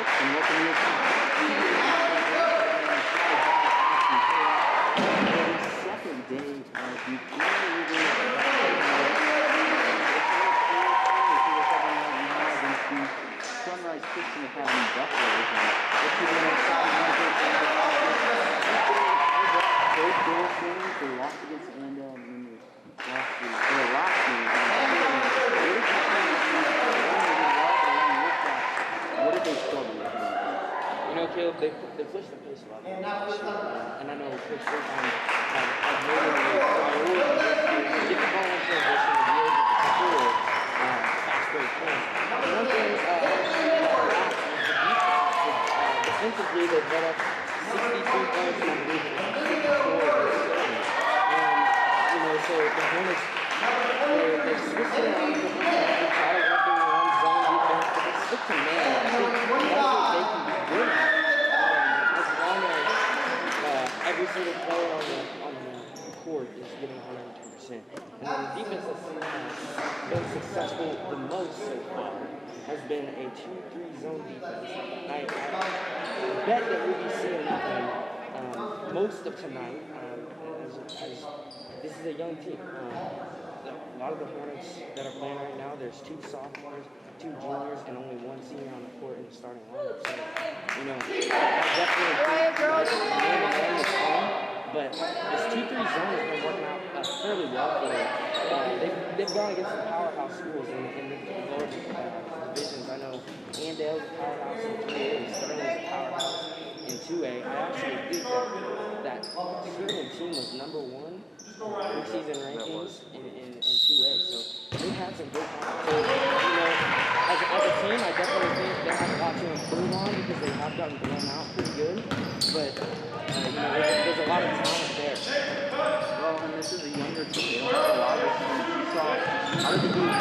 works, and welcome to your team. Second day of the Sunrise Christian Academy Buffalo. Both goals games, they lost against Andale and then they lost to their last game. What did they struggle with? You know, Caleb, they pushed the pace a lot. And I know Coach Wilson has made it a priority to get the ball in transition and be able to score fast break points. One thing defensively, they put up 63 points and I believe it was 64. And, you know, so the Hornets, they're switching around the defense, they try to work in one zone defense, but they stick to man. I think that's what they can be good at. As long as every single player on the court is getting 110%. And then the defense that's been successful the most so far has been a 2-3 zone defense. I bet that we'll be seeing that one most of tonight. As this is a young team. A lot of the Hornets that are playing right now, there's 2 sophomores, 2 juniors, and only 1 senior on the court in the starting lineup. So, you know, definitely but this 2-3 zone has been working out fairly well for them. They've gone against the powerhouse schools in the lower divisions. I know Andale's a powerhouse in 3A, and Sterling's a powerhouse in 2A. I actually think that Sterling team was #1 preseason rankings in 2A. So they've had some good competition. You know, as a team, I definitely think they have a lot to improve on because they have gotten blown out pretty good. But you know, there's a lot of talent there. Well, and this is a younger team. They don't have a lot of experience. You saw out of the group,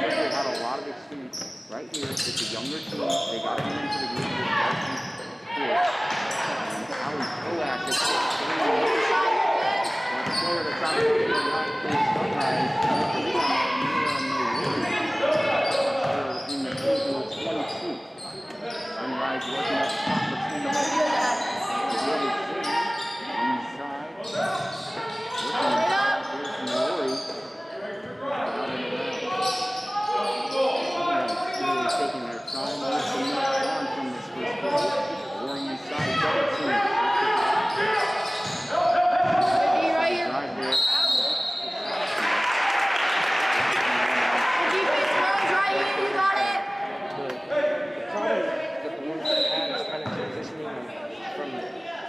they had a lot of experience. Right here, it's a younger team. They got to get into the group with varsity sports. And Allie Koak is the player that's out there in Sunrise. In the field with 22. Sunrise working up top between the really inside. There's Mori out and around. Really taking their time. Almost a minute on from this first quarter. Roaring inside. Double team. Right here. Right there.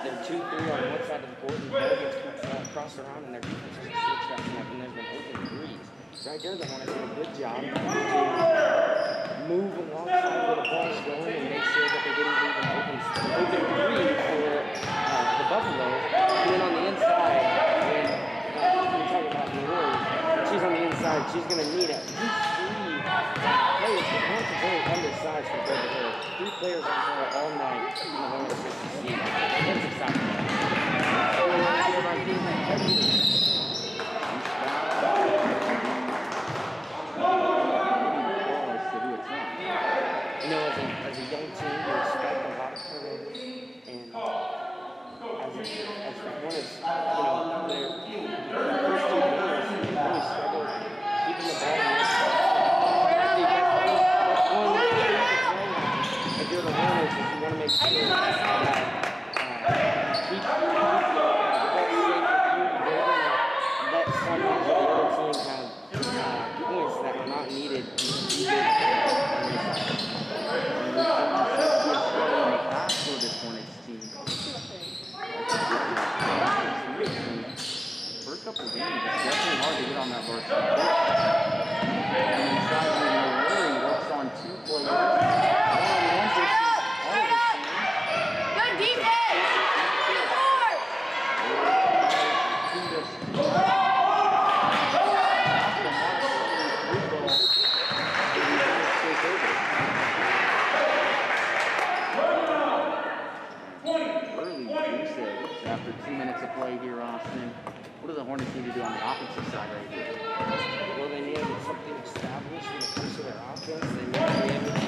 They're 2-3 on one side of the court and Delegates cross around and their defense is switched up and they've been open threes. Right there, the Hornets did a good job to move alongside where the ball's going and make sure that they're getting even open three for the Buffalo. And then on the inside, when we're talking about the Warriors, she's on the inside, she's going to need at least 3 players. The Hornets are very undersized compared to her. 3 players on her all night in the Hornets are succeeding. That's exciting. You know, as a young team, you expect a lot of turnovers, and as the Hornets, you know, their first 2 games, they really struggled keeping the ball in the if you're the Hornets, if you want to make sure that keep the ball safe with you, they're going to let some of the other teams have points that are not needed to be good. For this Hornets team. First couple of games, it's definitely hard to get on that varsity court. And inside when Murray works on 2 players. Good defense! Good board! After 2 minutes of play here, Austin, what do the Hornets need to do on the offensive side right here? Well, they need to get something established when it comes to their offense. They need to be able to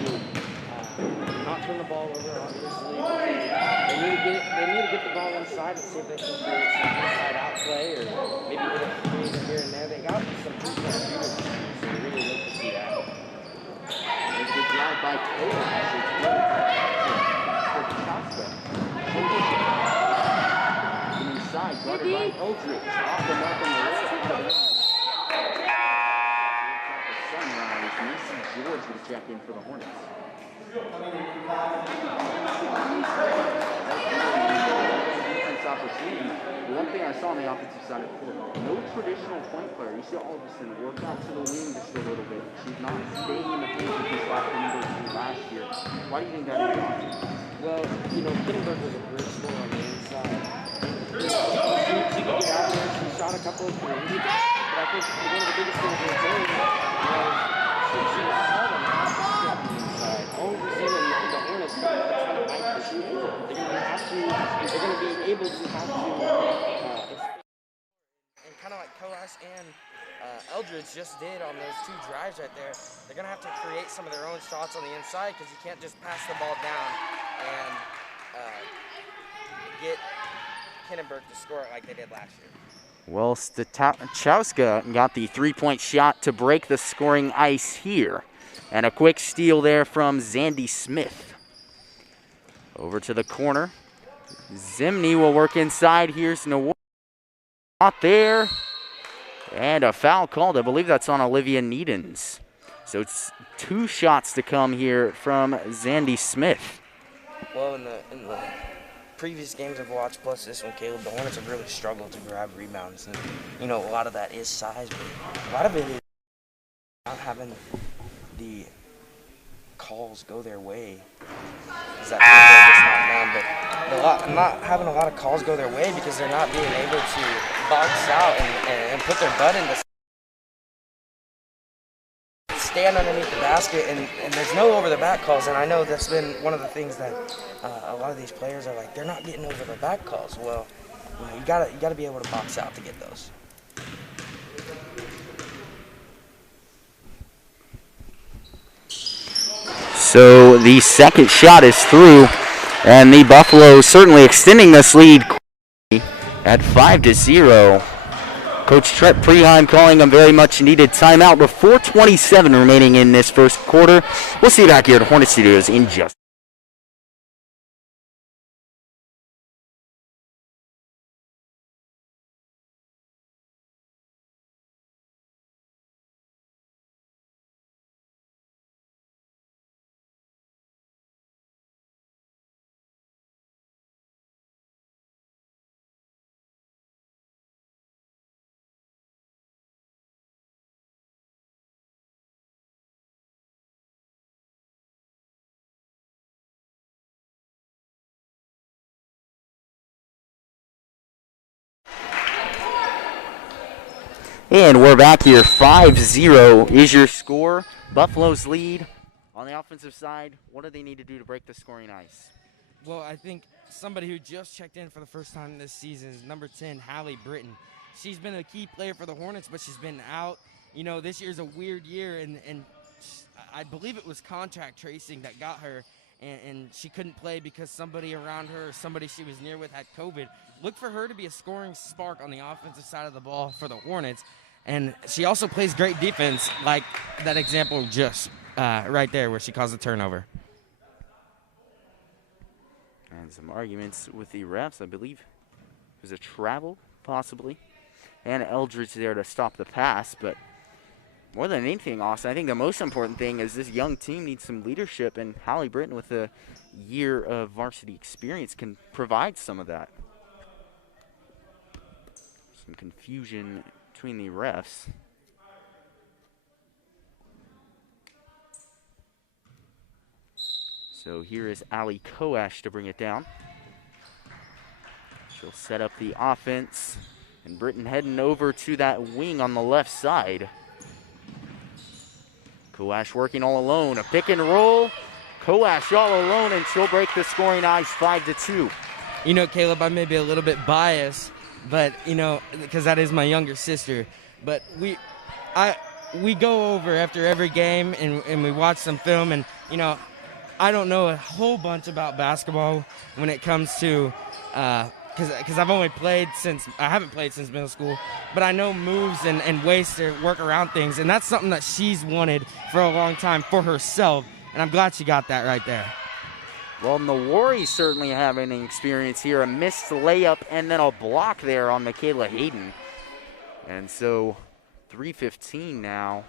turn the ball over, obviously. They need to get the ball inside and see if they can create some inside-out play or maybe get a creative here and there. They got some three-point shooters, so we really look to see that. There's a good drive by Kovacs. It's good for Chaska. Inside, guarded by Eldridge. Off the mark on the left. Sunrise. Mason George will check in for the Hornets. Defense opportunity. The one thing I saw on the offensive side of the court, no traditional point player. You see Alderson work out to the wing just a little bit. She's not staying in the paint with this last year. Why do you think that is? Well, Kittenberg was a great scorer on the inside. She could get out there. She shot a couple of threes. But I think one of the biggest things we were doing was she was held on the inside. All we're seeing in the Hornets are trying to fight the shooting. They're going to be able to have to and kind of like Kovacs and Eldridge just did on those two drives right there, they're going to have to create some of their own shots on the inside because you can't just pass the ball down and get Kittenberg to score it like they did last year. Well, Stachowska got the three-point shot to break the scoring ice here. And a quick steal there from Zandy Smith. Over to the corner. Zimney will work inside. Here's Nawar. Not there. And a foul called. I believe that's on Olivia Needens. So it's 2 shots to come here from Zandy Smith. Well, in the previous games I've watched, plus this one, Caleb, the Hornets have really struggled to grab rebounds. And, a lot of that is size, but a lot of it is not having the calls go their way. Is that not having a lot of calls go their way because they're not being able to box out and put their butt into stand underneath the basket, and there's no over-the-back calls, and I know that's been one of the things that a lot of these players are like, they're not getting over-the-back calls. Well, you gotta be able to box out to get those. So the second shot is through, and the Buffaloes certainly extending this lead at 5-0. Coach Trent Preheim calling a very much needed timeout with 4:27 remaining in this first quarter. We'll see you back here at Hornet Studios in just. And we're back here. 5-0 is your score. Buffalo's lead. On the offensive side, what do they need to do to break the scoring ice? Well, I think somebody who just checked in for the first time this season is number 10, Hallie Britton. She's been a key player for the Hornets, but she's been out. This year's a weird year, and I believe it was contract tracing that got her, and she couldn't play because somebody around her or somebody she was near with had COVID. Look for her to be a scoring spark on the offensive side of the ball for the Hornets. And she also plays great defense, like that example just right there where she caused a turnover. And some arguments with the refs. I believe it was a travel, possibly. And Eldridge there to stop the pass. But more than anything, Austin, I think the most important thing is this young team needs some leadership. And Hallie Britton, with a year of varsity experience, can provide some of that. Some confusion between the refs. So here is Ali Koash to bring it down. She'll set up the offense. And Britton heading over to that wing on the left side. Koash working all alone. A pick and roll. Koash all alone, and she'll break the scoring ice 5-2. Caleb, I may be a little bit biased, but because that is my younger sister, but we go over after every game and we watch some film, and I don't know a whole bunch about basketball when it comes to because I haven't played since middle school, but I know moves and ways to work around things, and that's something that she's wanted for a long time for herself, and I'm glad she got that right there. Well, Nawari certainly having an experience here. A missed layup and then a block there on Michaela Hayden. And so 3:15 now.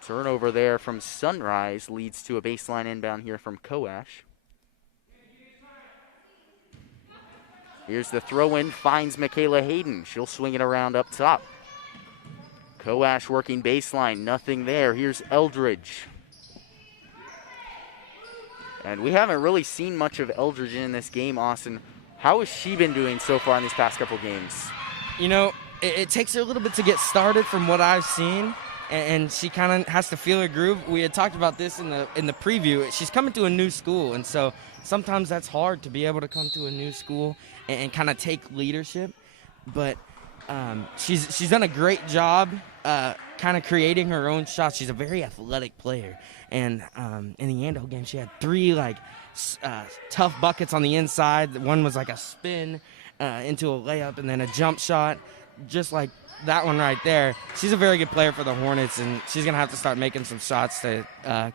Turnover there from Sunrise leads to a baseline inbound here from Coash. Here's the throw-in, finds Michaela Hayden. She'll swing it around up top. Coash working baseline, nothing there. Here's Eldridge. And we haven't really seen much of Eldridge in this game, Austin. How has she been doing so far in these past couple games? You know, it takes her a little bit to get started from what I've seen, and she kind of has to feel her groove. We had talked about this in the preview. She's coming to a new school, and so sometimes that's hard to be able to come to a new school and kind of take leadership. But she's done a great job kind of creating her own shots. She's a very athletic player. And in the Andale game, she had 3 tough buckets on the inside. One was like a spin into a layup and then a jump shot, just like that one right there. She's a very good player for the Hornets, and she's going to have to start making some shots to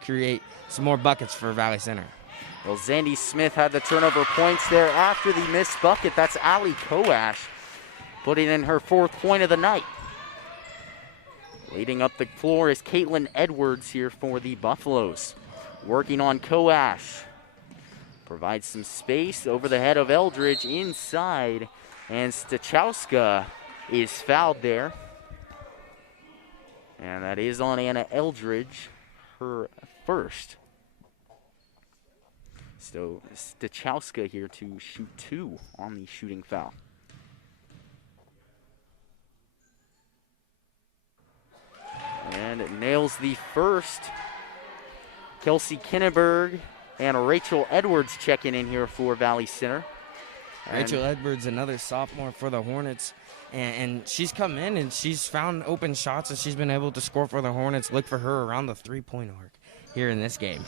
create some more buckets for Valley Center. Well, Zandy Smith had the turnover points there after the missed bucket. That's Allie Coash putting in her 4th point of the night. Leading up the floor is Caitlin Edwards here for the Buffaloes. Working on Coash. Provides some space over the head of Eldridge inside. And Stachowska is fouled there. And that is on Anna Eldridge, her first. So Stachowska here to shoot 2 on the shooting foul. And it nails the first. Kelsey Kinneberg and Rachel Edwards checking in here for Valley Center. Rachel Edwards, another sophomore for the Hornets. And she's come in and she's found open shots and she's been able to score for the Hornets. Look for her around the 3-point arc here in this game.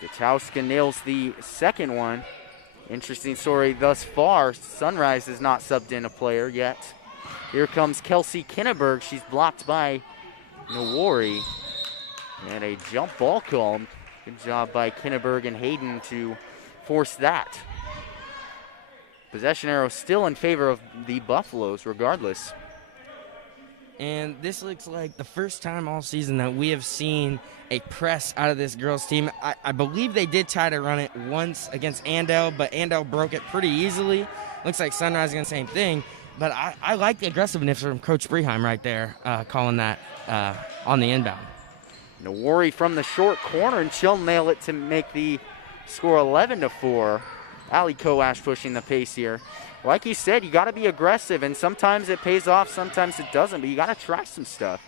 Stachowska nails the second one. Interesting story thus far. Sunrise has not subbed in a player yet. Here comes Kelsey Kinneberg. She's blocked by Nawari. And a jump ball call. Good job by Kinneberg and Hayden to force that. Possession arrow still in favor of the Buffaloes regardless. And this looks like the first time all season that we have seen a press out of this girls team. I believe they did try to run it once against Andale, but Andale broke it pretty easily. Looks like Sunrise is going the same thing. But I like the aggressiveness from Coach Breheim right there, calling that on the inbound. Nawari from the short corner, and she'll nail it to make the score 11-4. Allie Coash pushing the pace here. Like you said, you got to be aggressive, and sometimes it pays off, sometimes it doesn't, but you got to try some stuff.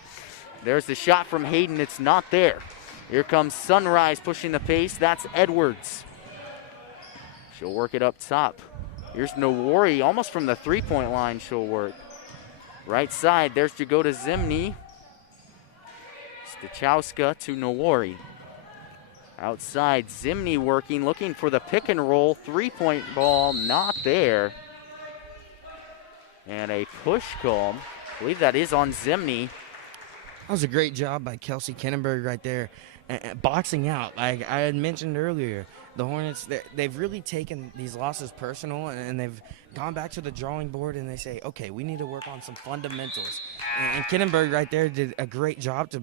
There's the shot from Hayden. It's not there. Here comes Sunrise pushing the pace. That's Edwards. She'll work it up top. Here's Nawari, almost from the 3-point line she'll work. Right side, there's Jagoda Zimny. Stachowska to Nawari. Outside, Zimny working, looking for the pick and roll. 3-point ball, not there. And a push call. I believe that is on Zimny. That was a great job by Kelsey Kinneberg right there. Boxing out, like I had mentioned earlier, the Hornets, they've really taken these losses personal, and they've gone back to the drawing board, and they say, okay, we need to work on some fundamentals. And Kinneberg right there did a great job to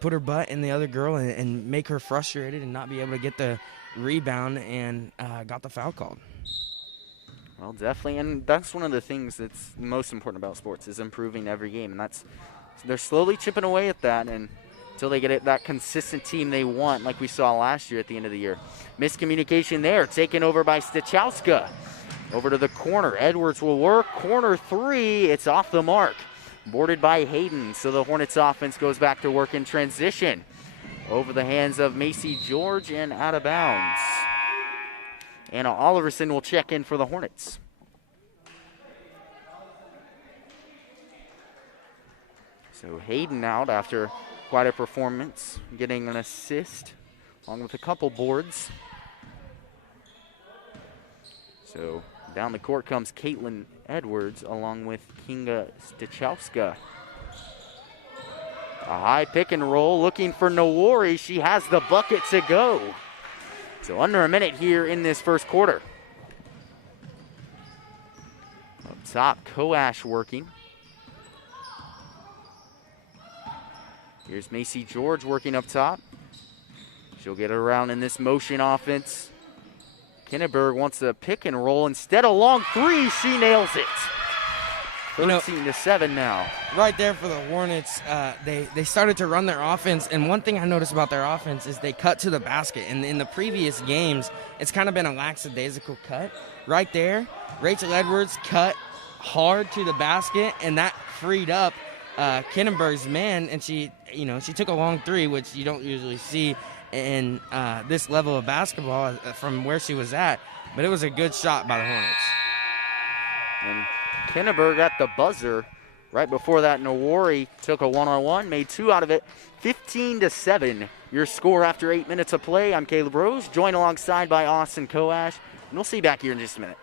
put her butt in the other girl and make her frustrated and not be able to get the rebound, and got the foul called. Well, definitely, and that's one of the things that's most important about sports is improving every game, and they're slowly chipping away at that, and until they get that consistent team they want, like we saw last year at the end of the year. Miscommunication there, taken over by Stachowska. Over to the corner, Edwards will work, corner 3, it's off the mark. Boarded by Hayden, so the Hornets offense goes back to work in transition. Over the hands of Macy George and out of bounds. Anna Oliverson will check in for the Hornets. So Hayden out after quite a performance, getting an assist. along with a couple boards. So down the court comes Caitlin Edwards along with Kinga Stachowska. A high pick and roll looking for Nowori. She has the bucket to go. So under a minute here in this first quarter. Up top, Coash working. Here's Macy George working up top. She'll get it around in this motion offense. Kinneberg wants a pick and roll. Instead, a long three. She nails it. 13-7 now. Right there for the Hornets, they started to run their offense, and one thing I noticed about their offense is they cut to the basket. And in the previous games, it's kind of been a lackadaisical cut. Right there, Rachel Edwards cut hard to the basket, and that freed up Kinneberg's man, and she took a long three, which you don't usually see in this level of basketball from where she was at. But it was a good shot by the Hornets. And Kinneberg at the buzzer. Right before that, Nowori took a one-on-one, made two out of it. 15-7, your score after 8 minutes of play. I'm Caleb Rose, joined alongside by Austin Coash. And we'll see you back here in just a minute.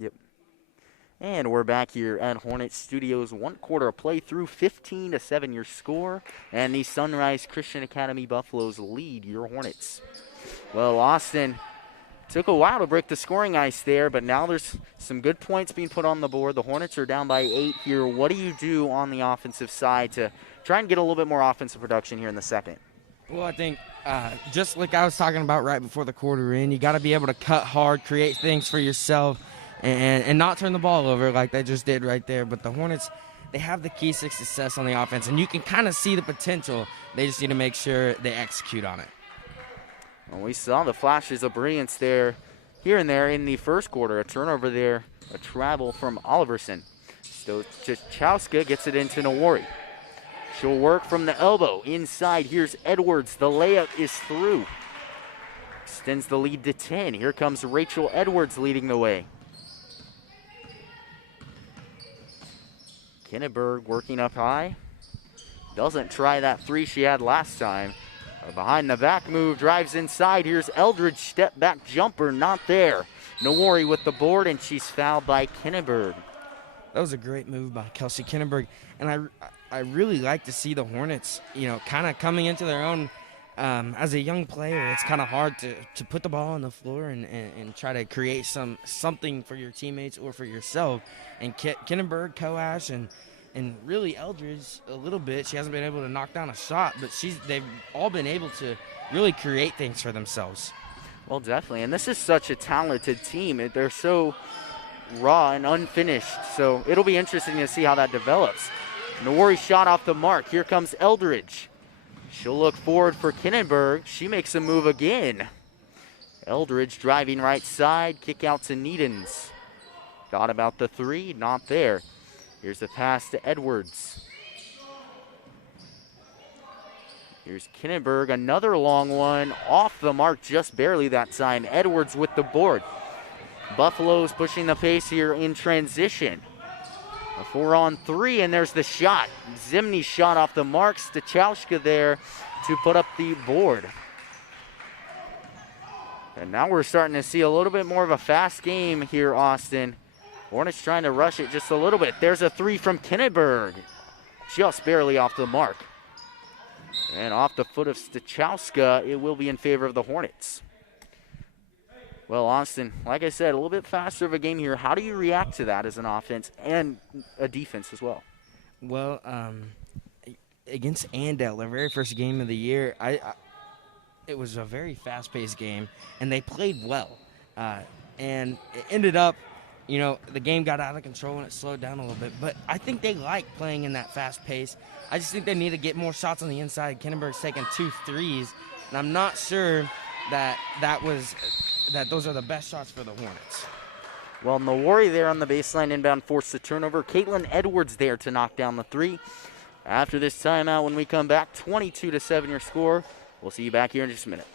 Yep. And we're back here at Hornet Studios. 1 quarter of play through, 15-7 your score. And the Sunrise Christian Academy Buffaloes lead your Hornets. Well, Austin took a while to break the scoring ice there, but now there's some good points being put on the board. The Hornets are down by 8 here. What do you do on the offensive side to try and get a little bit more offensive production here in the second? Well, I think just like I was talking about right before the quarter in, you got to be able to cut hard, create things for yourself, and not turn the ball over like they just did right there. But the Hornets, they have the keys to success on the offense, and you can kind of see the potential. They just need to make sure they execute on it. Well, we saw the flashes of brilliance there, here and there in the first quarter. A turnover there, a travel from Oliverson. So Chowska gets it into Nowori. She'll work from the elbow. Inside, here's Edwards. The layup is through. Extends the lead to 10. Here comes Rachel Edwards leading the way. Kinneberg working up high. Doesn't try that three she had last time. A behind the back move, drives inside. Here's Eldridge, step back jumper, not there. Nowori with the board, and she's fouled by Kinneberg. That was a great move by Kelsey Kinneberg. And I really like to see the Hornets, kind of coming into their own. As a young player, it's kind of hard to put the ball on the floor and try to create something for your teammates or for yourself. And Kinneberg, Coash, and really Eldridge a little bit. She hasn't been able to knock down a shot, but they've all been able to really create things for themselves. Well, definitely. And this is such a talented team. They're so raw and unfinished. So it'll be interesting to see how that develops. Nowori shot off the mark. Here comes Eldridge. She'll look forward for Kinneberg. She makes a move again. Eldridge driving right side. Kick out to Needens. Thought about the three. Not there. Here's the pass to Edwards. Here's Kinneberg. Another long one. Off the mark just barely that time. Edwards with the board. Buffaloes pushing the pace here in transition. A 4-on-3, and there's the shot. Zimny shot off the mark. Stachowska there to put up the board. And now we're starting to see a little bit more of a fast game here, Austin. Hornets trying to rush it just a little bit. There's a three from Kinneberg. Just barely off the mark. And off the foot of Stachowska, it will be in favor of the Hornets. Well, Austin, like I said, a little bit faster of a game here. How do you react to that as an offense and a defense as well? Well, against Andale, their very first game of the year, it was a very fast-paced game, and they played well. And it ended up, the game got out of control and it slowed down a little bit. But I think they like playing in that fast pace. I just think they need to get more shots on the inside. Kinneberg's taking 2 threes, and I'm not sure that those are the best shots for the Hornets. Well, Nawari there on the baseline inbound forced the turnover. Caitlin Edwards there to knock down the three. After this timeout, when we come back, 22-7 your score. We'll see you back here in just a minute.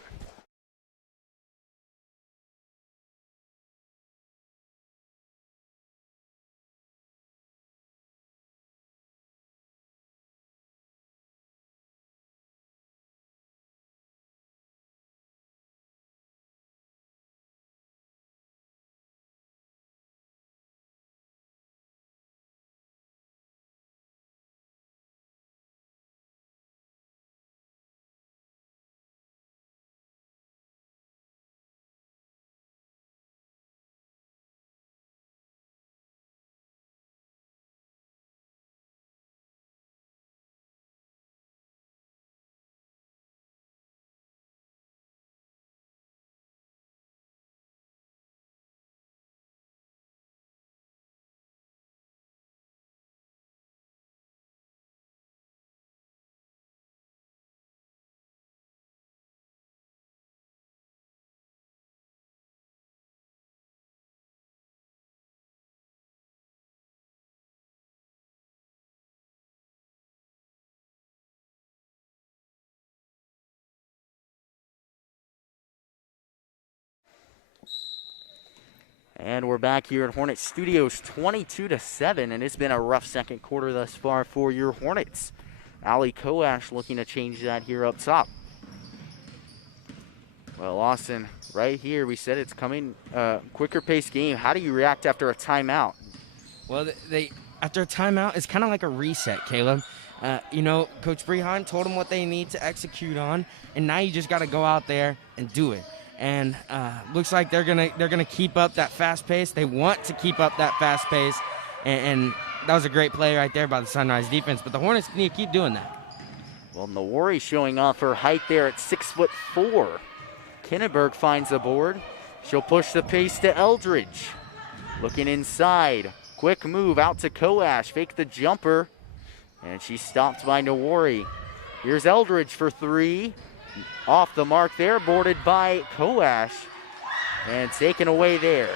And we're back here at Hornets Studios, 22-7, and it's been a rough second quarter thus far for your Hornets. Ali Koash looking to change that here up top. Well, Austin, right here, we said it's coming quicker pace game. How do you react after a timeout? Well, after a timeout, it's kind of like a reset, Caleb. Coach Brehan told them what they need to execute on, and now you just got to go out there and do it. And looks like they're gonna keep up that fast pace. They want to keep up that fast pace, and that was a great play right there by the Sunrise defense. But the Hornets need to keep doing that. Well, Nawari showing off her height there at 6'4". Kinneberg finds the board. She'll push the pace to Eldridge. Looking inside, quick move out to Koash. Fake the jumper, and she's stopped by Nawari. Here's Eldridge for three. Off the mark there, boarded by Koash, and taken away there.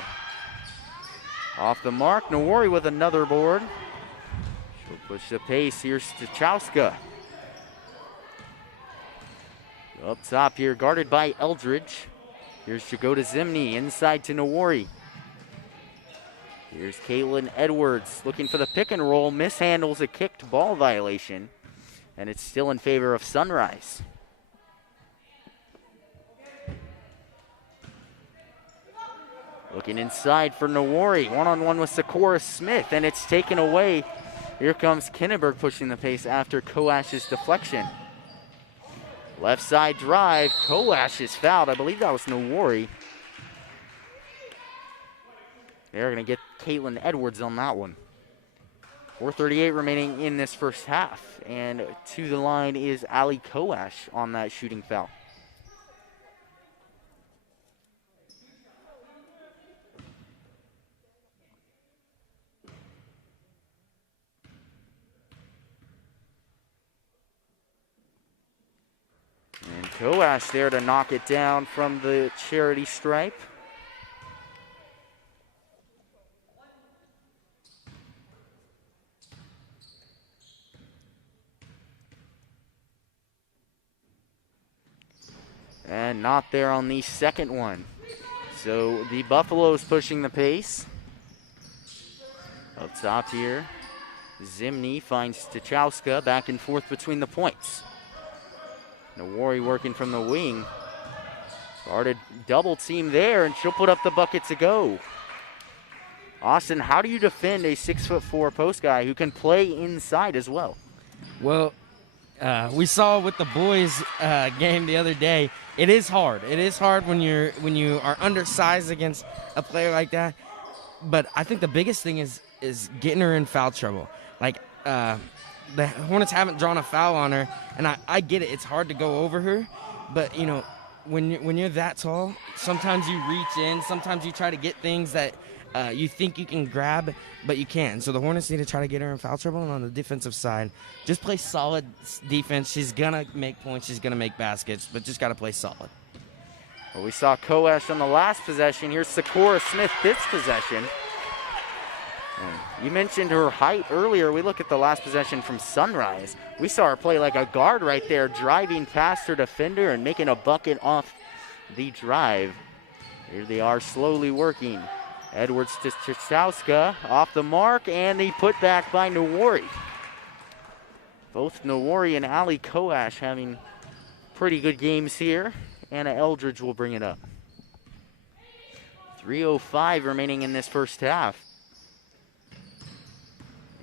Off the mark, Nawari with another board. She'll push the pace. Here's Stachowska. Up top here, guarded by Eldridge. Here's Jagoda Zimny, inside to Nawari. Here's Caitlin Edwards looking for the pick and roll, mishandles a kicked ball violation, and it's still in favor of Sunrise. Looking inside for Nawari, one-on-one with Sakura Smith, and it's taken away. Here comes Kinneberg pushing the pace after Koash's deflection. Left side drive, Koash is fouled. I believe that was Nawari. They're going to get Caitlin Edwards on that one. 4:38 remaining in this first half, and to the line is Ali Koash on that shooting foul. And Koash there to knock it down from the charity stripe. And not there on the second one. So the Buffaloes pushing the pace. Up top here, Zimny finds Stachowska, back and forth between the points. Nawari working from the wing. Guarded double team there, and she'll put up the bucket to go. Austin, how do you defend a 6'4" post guy who can play inside as well? Well, we saw with the boys game the other day. It is hard. It is hard when you are undersized against a player like that. But I think the biggest thing is getting her in foul trouble. Like the Hornets haven't drawn a foul on her, and I get it. It's hard to go over her, but you know when you're that tall, sometimes you reach in. Sometimes you try to get things that you think you can grab, but you can't. So the Hornets need to try to get her in foul trouble, and on the defensive side, just play solid defense. She's going to make points. She's going to make baskets, but just got to play solid. Well, we saw Koash on the last possession. Here's Sakura Smith this possession. And you mentioned her height earlier. We look at the last possession from Sunrise. We saw her play like a guard right there, driving past her defender and making a bucket off the drive. Here they are slowly working. Edwards to Chachowska, off the mark, and the putback by Nawari. Both Nawari and Ali Koash having pretty good games here. Anna Eldridge will bring it up. 3:05 remaining in this first half.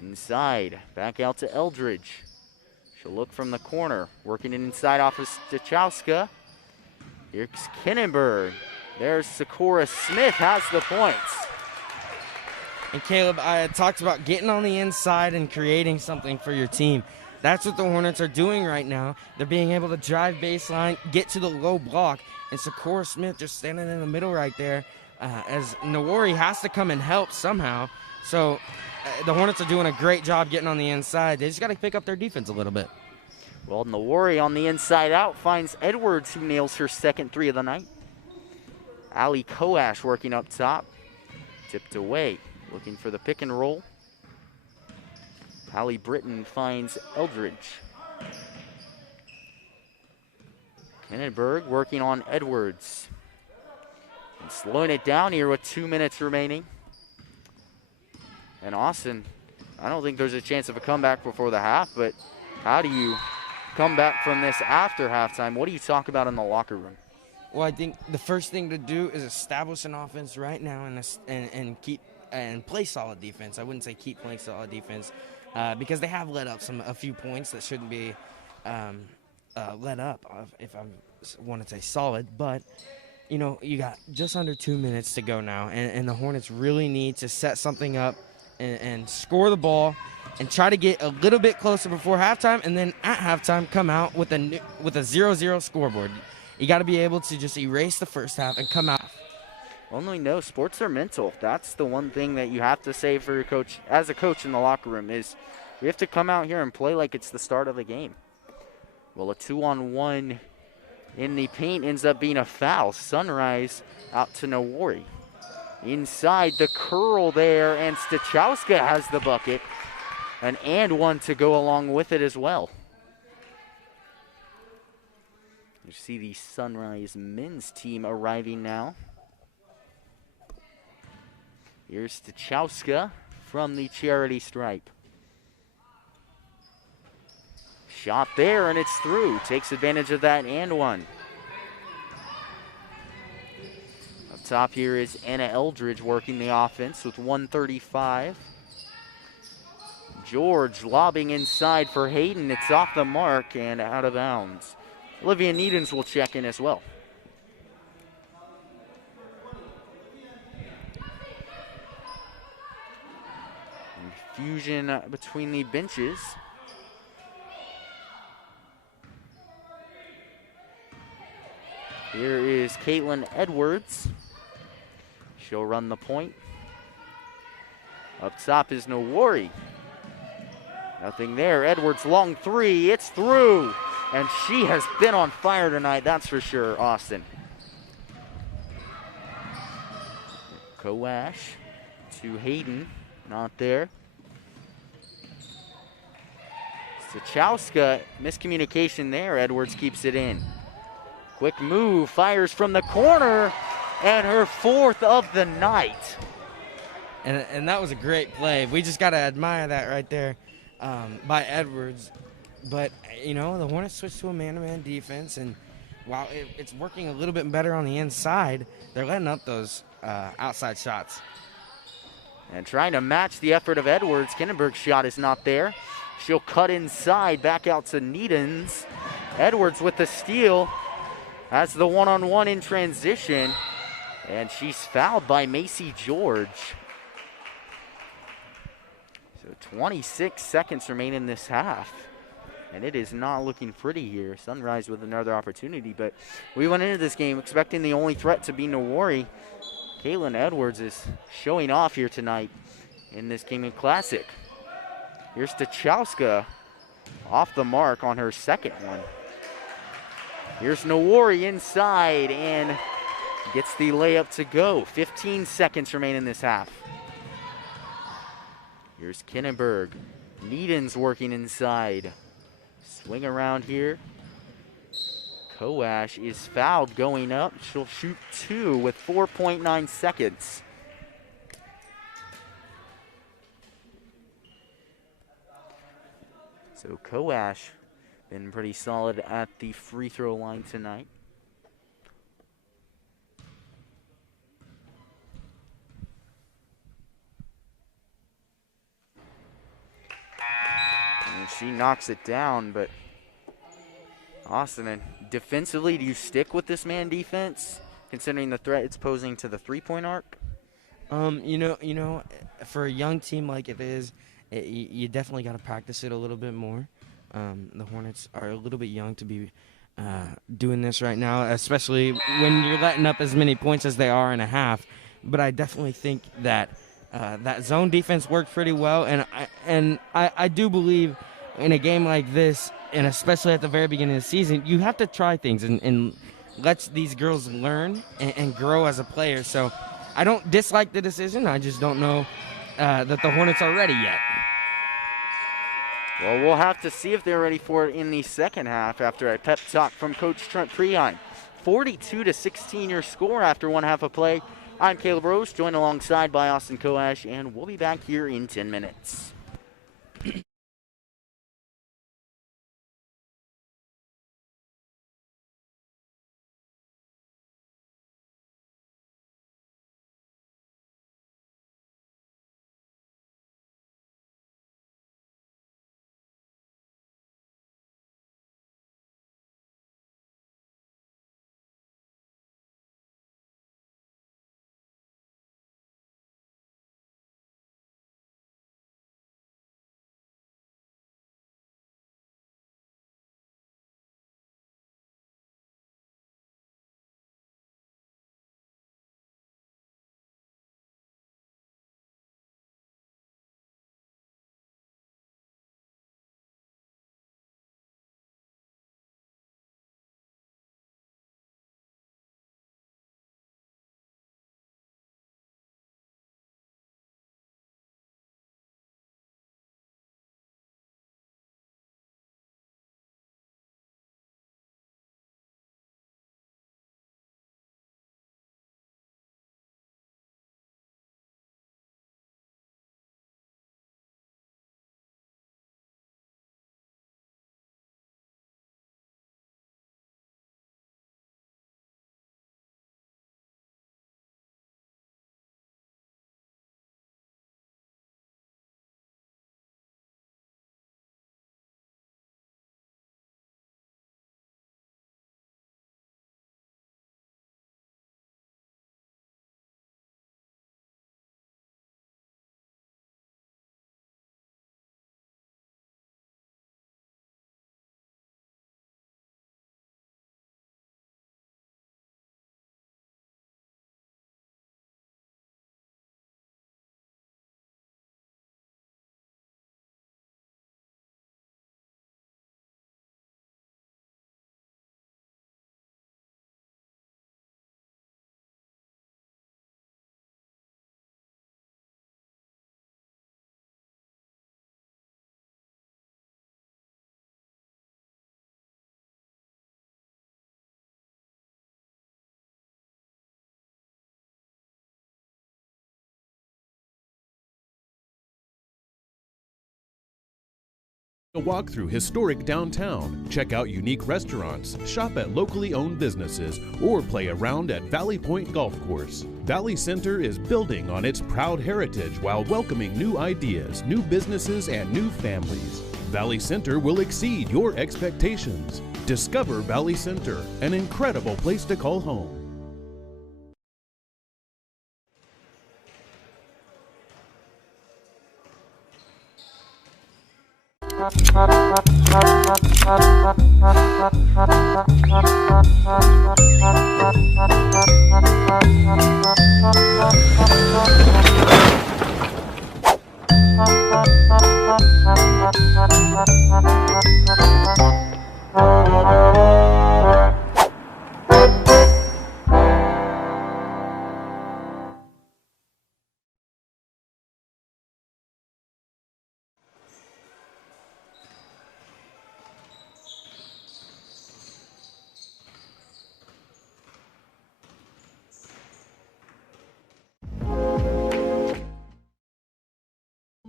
Inside, back out to Eldridge. She'll look from the corner, working it inside off of Stachowska. Here's Kinnenberg. There's Sakura Smith, has the points. And Caleb, I had talked about getting on the inside and creating something for your team. That's what the Hornets are doing right now. They're being able to drive baseline, get to the low block, and Sakura Smith just standing in the middle right there as Nawari has to come and help somehow. So the Hornets are doing a great job getting on the inside. They just got to pick up their defense a little bit. Well, Nawari on the inside out finds Edwards, who nails her second three of the night. Ali Koash working up top. Tipped away, looking for the pick and roll. Hallie Britton finds Eldridge. Kinnenberg working on Edwards. And slowing it down here with 2 minutes remaining. And Austin, I don't think there's a chance of a comeback before the half, but how do you come back from this after halftime? What do you talk about in the locker room? Well, I think the first thing to do is establish an offense right now and keep and play solid defense. I wouldn't say keep playing solid defense because they have let up a few points that shouldn't be let up, if I want to say solid. But, you know, you got just under 2 minutes to go now, and the Hornets really need to set something up and score the ball and try to get a little bit closer before halftime, and then at halftime come out with a 0-0 scoreboard. You got to be able to just erase the first half and come out. Well, we know sports are mental. That's the one thing that you have to say for your coach, as a coach in the locker room, is we have to come out here and play like it's the start of the game. Well, a 2-on-1 in the paint ends up being a foul. Sunrise out to Nawari. Inside the curl there, and Stachowska has the bucket. And one to go along with it as well. You see the Sunrise men's team arriving now. Here's Stachowska from the charity stripe. Shot there, and it's through. Takes advantage of that and one. Up top here is Anna Eldridge working the offense with 1:35. George lobbing inside for Hayden. It's off the mark and out of bounds. Olivia Needens will check in as well. Confusion between the benches. Here is Caitlin Edwards. She'll run the point. Up top is Nawari. Nothing there. Edwards long three. It's through. And she has been on fire tonight, that's for sure, Austin. Koash to Hayden. Not there. Stachowska, miscommunication there. Edwards keeps it in. Quick move, fires from the corner, and her fourth of the night. And that was a great play. We just got to admire that right there by Edwards. But, you know, the Hornets switched to a man-to-man defense, and while it's working a little bit better on the inside, they're letting up those outside shots. And trying to match the effort of Edwards. Kinnenberg's shot is not there. She'll cut inside, back out to Needens. Edwards with the steal. Has the one-on-one in transition. And she's fouled by Macy George. So 26 seconds remain in this half. And it is not looking pretty here. Sunrise with another opportunity. But we went into this game expecting the only threat to be Nowori. Caitlin Edwards is showing off here tonight in this Gaming Classic. Here's Stachowska off the mark on her second one. Here's Nowori inside and gets the layup to go. 15 seconds remain in this half. Here's Kinnenberg. Needens working inside. Swing around here. Koash is fouled going up. She'll shoot 2 with 4.9 seconds. So Koash been pretty solid at the free throw line tonight. And she knocks it down, but Austin, and defensively, do you stick with this man defense, considering the threat it's posing to the three-point arc? You know, for a young team like it is, you definitely got to practice it a little bit more. The Hornets are a little bit young to be doing this right now, especially when you're letting up as many points as they are in a half. But I definitely think that that zone defense worked pretty well, and I do believe in a game like this, and especially at the very beginning of the season, you have to try things and let these girls learn and grow as a player. So I don't dislike the decision. I just don't know that the Hornets are ready yet. Well, we'll have to see if they're ready for it in the second half after a pep talk from Coach Trent Preheim. 42-16 your score after one half of play. I'm Caleb Rose, joined alongside by Austin Koash, and we'll be back here in 10 minutes. Walk through historic downtown, check out unique restaurants, shop at locally owned businesses, or play around at Valley Point Golf Course. Valley Center is building on its proud heritage while welcoming new ideas, new businesses, and new families. Valley Center will exceed your expectations. Discover Valley Center, an incredible place to call home.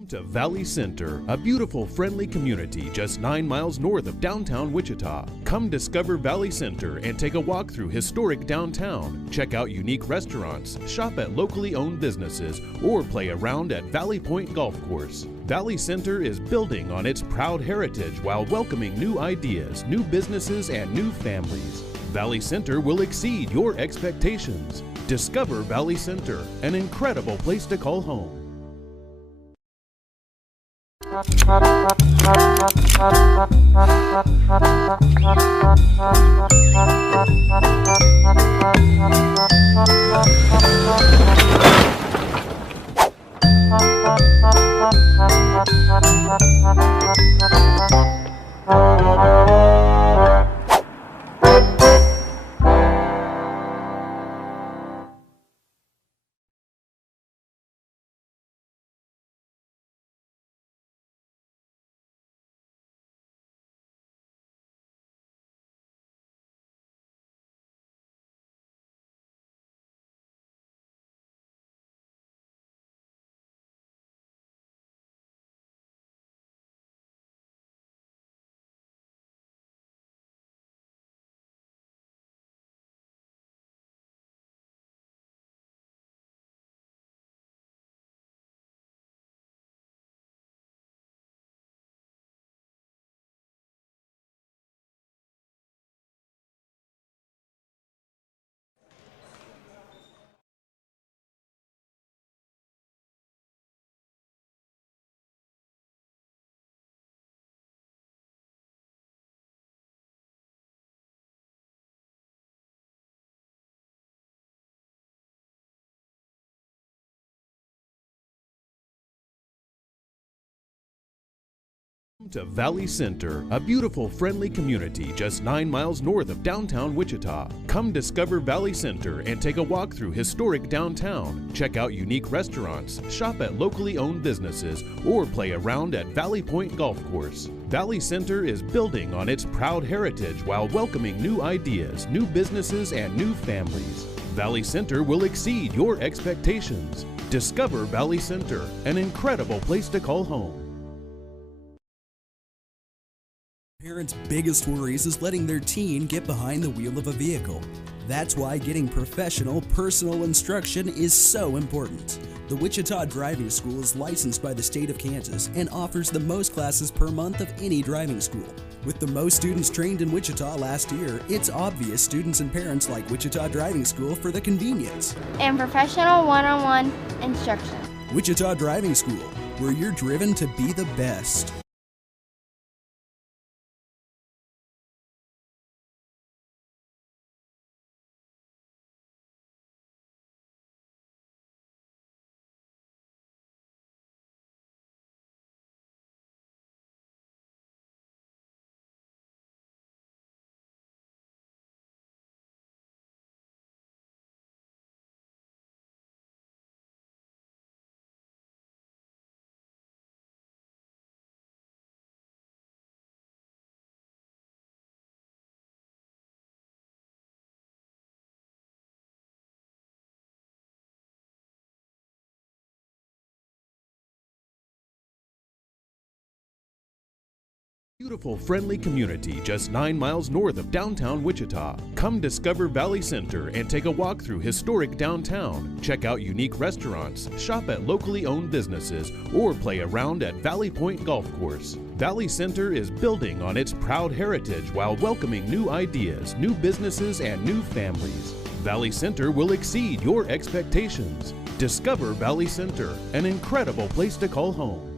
To Valley Center, a beautiful, friendly community just 9 miles north of downtown Wichita. Come discover Valley Center and take a walk through historic downtown. Check out unique restaurants, shop at locally owned businesses, or play around at Valley Point Golf Course. Valley Center is building on its proud heritage while welcoming new ideas, new businesses, and new families. Valley Center will exceed your expectations. Discover Valley Center, an incredible place to call home. To Valley Center, a beautiful, friendly community just 9 miles north of downtown Wichita. Come discover Valley Center and take a walk through historic downtown. Check out unique restaurants, shop at locally owned businesses, or play around at Valley Point Golf Course. Valley Center is building on its proud heritage while welcoming new ideas, new businesses, and new families. Valley Center will exceed your expectations. Discover Valley Center, an incredible place to call home. Parents' biggest worries is letting their teen get behind the wheel of a vehicle. That's why getting professional, personal instruction is so important. The Wichita Driving School is licensed by the state of Kansas and offers the most classes per month of any driving school. With the most students trained in Wichita last year, it's obvious students and parents like Wichita Driving School for the convenience And professional one-on-one instruction. Wichita Driving School, where you're driven to be the best. Beautiful, friendly community just 9 miles north of downtown Wichita. Come discover Valley Center and take a walk through historic downtown. Check out unique restaurants, shop at locally owned businesses, or play around at Valley Point Golf Course. Valley Center is building on its proud heritage while welcoming new ideas, new businesses, and new families. Valley Center will exceed your expectations. Discover Valley Center, an incredible place to call home.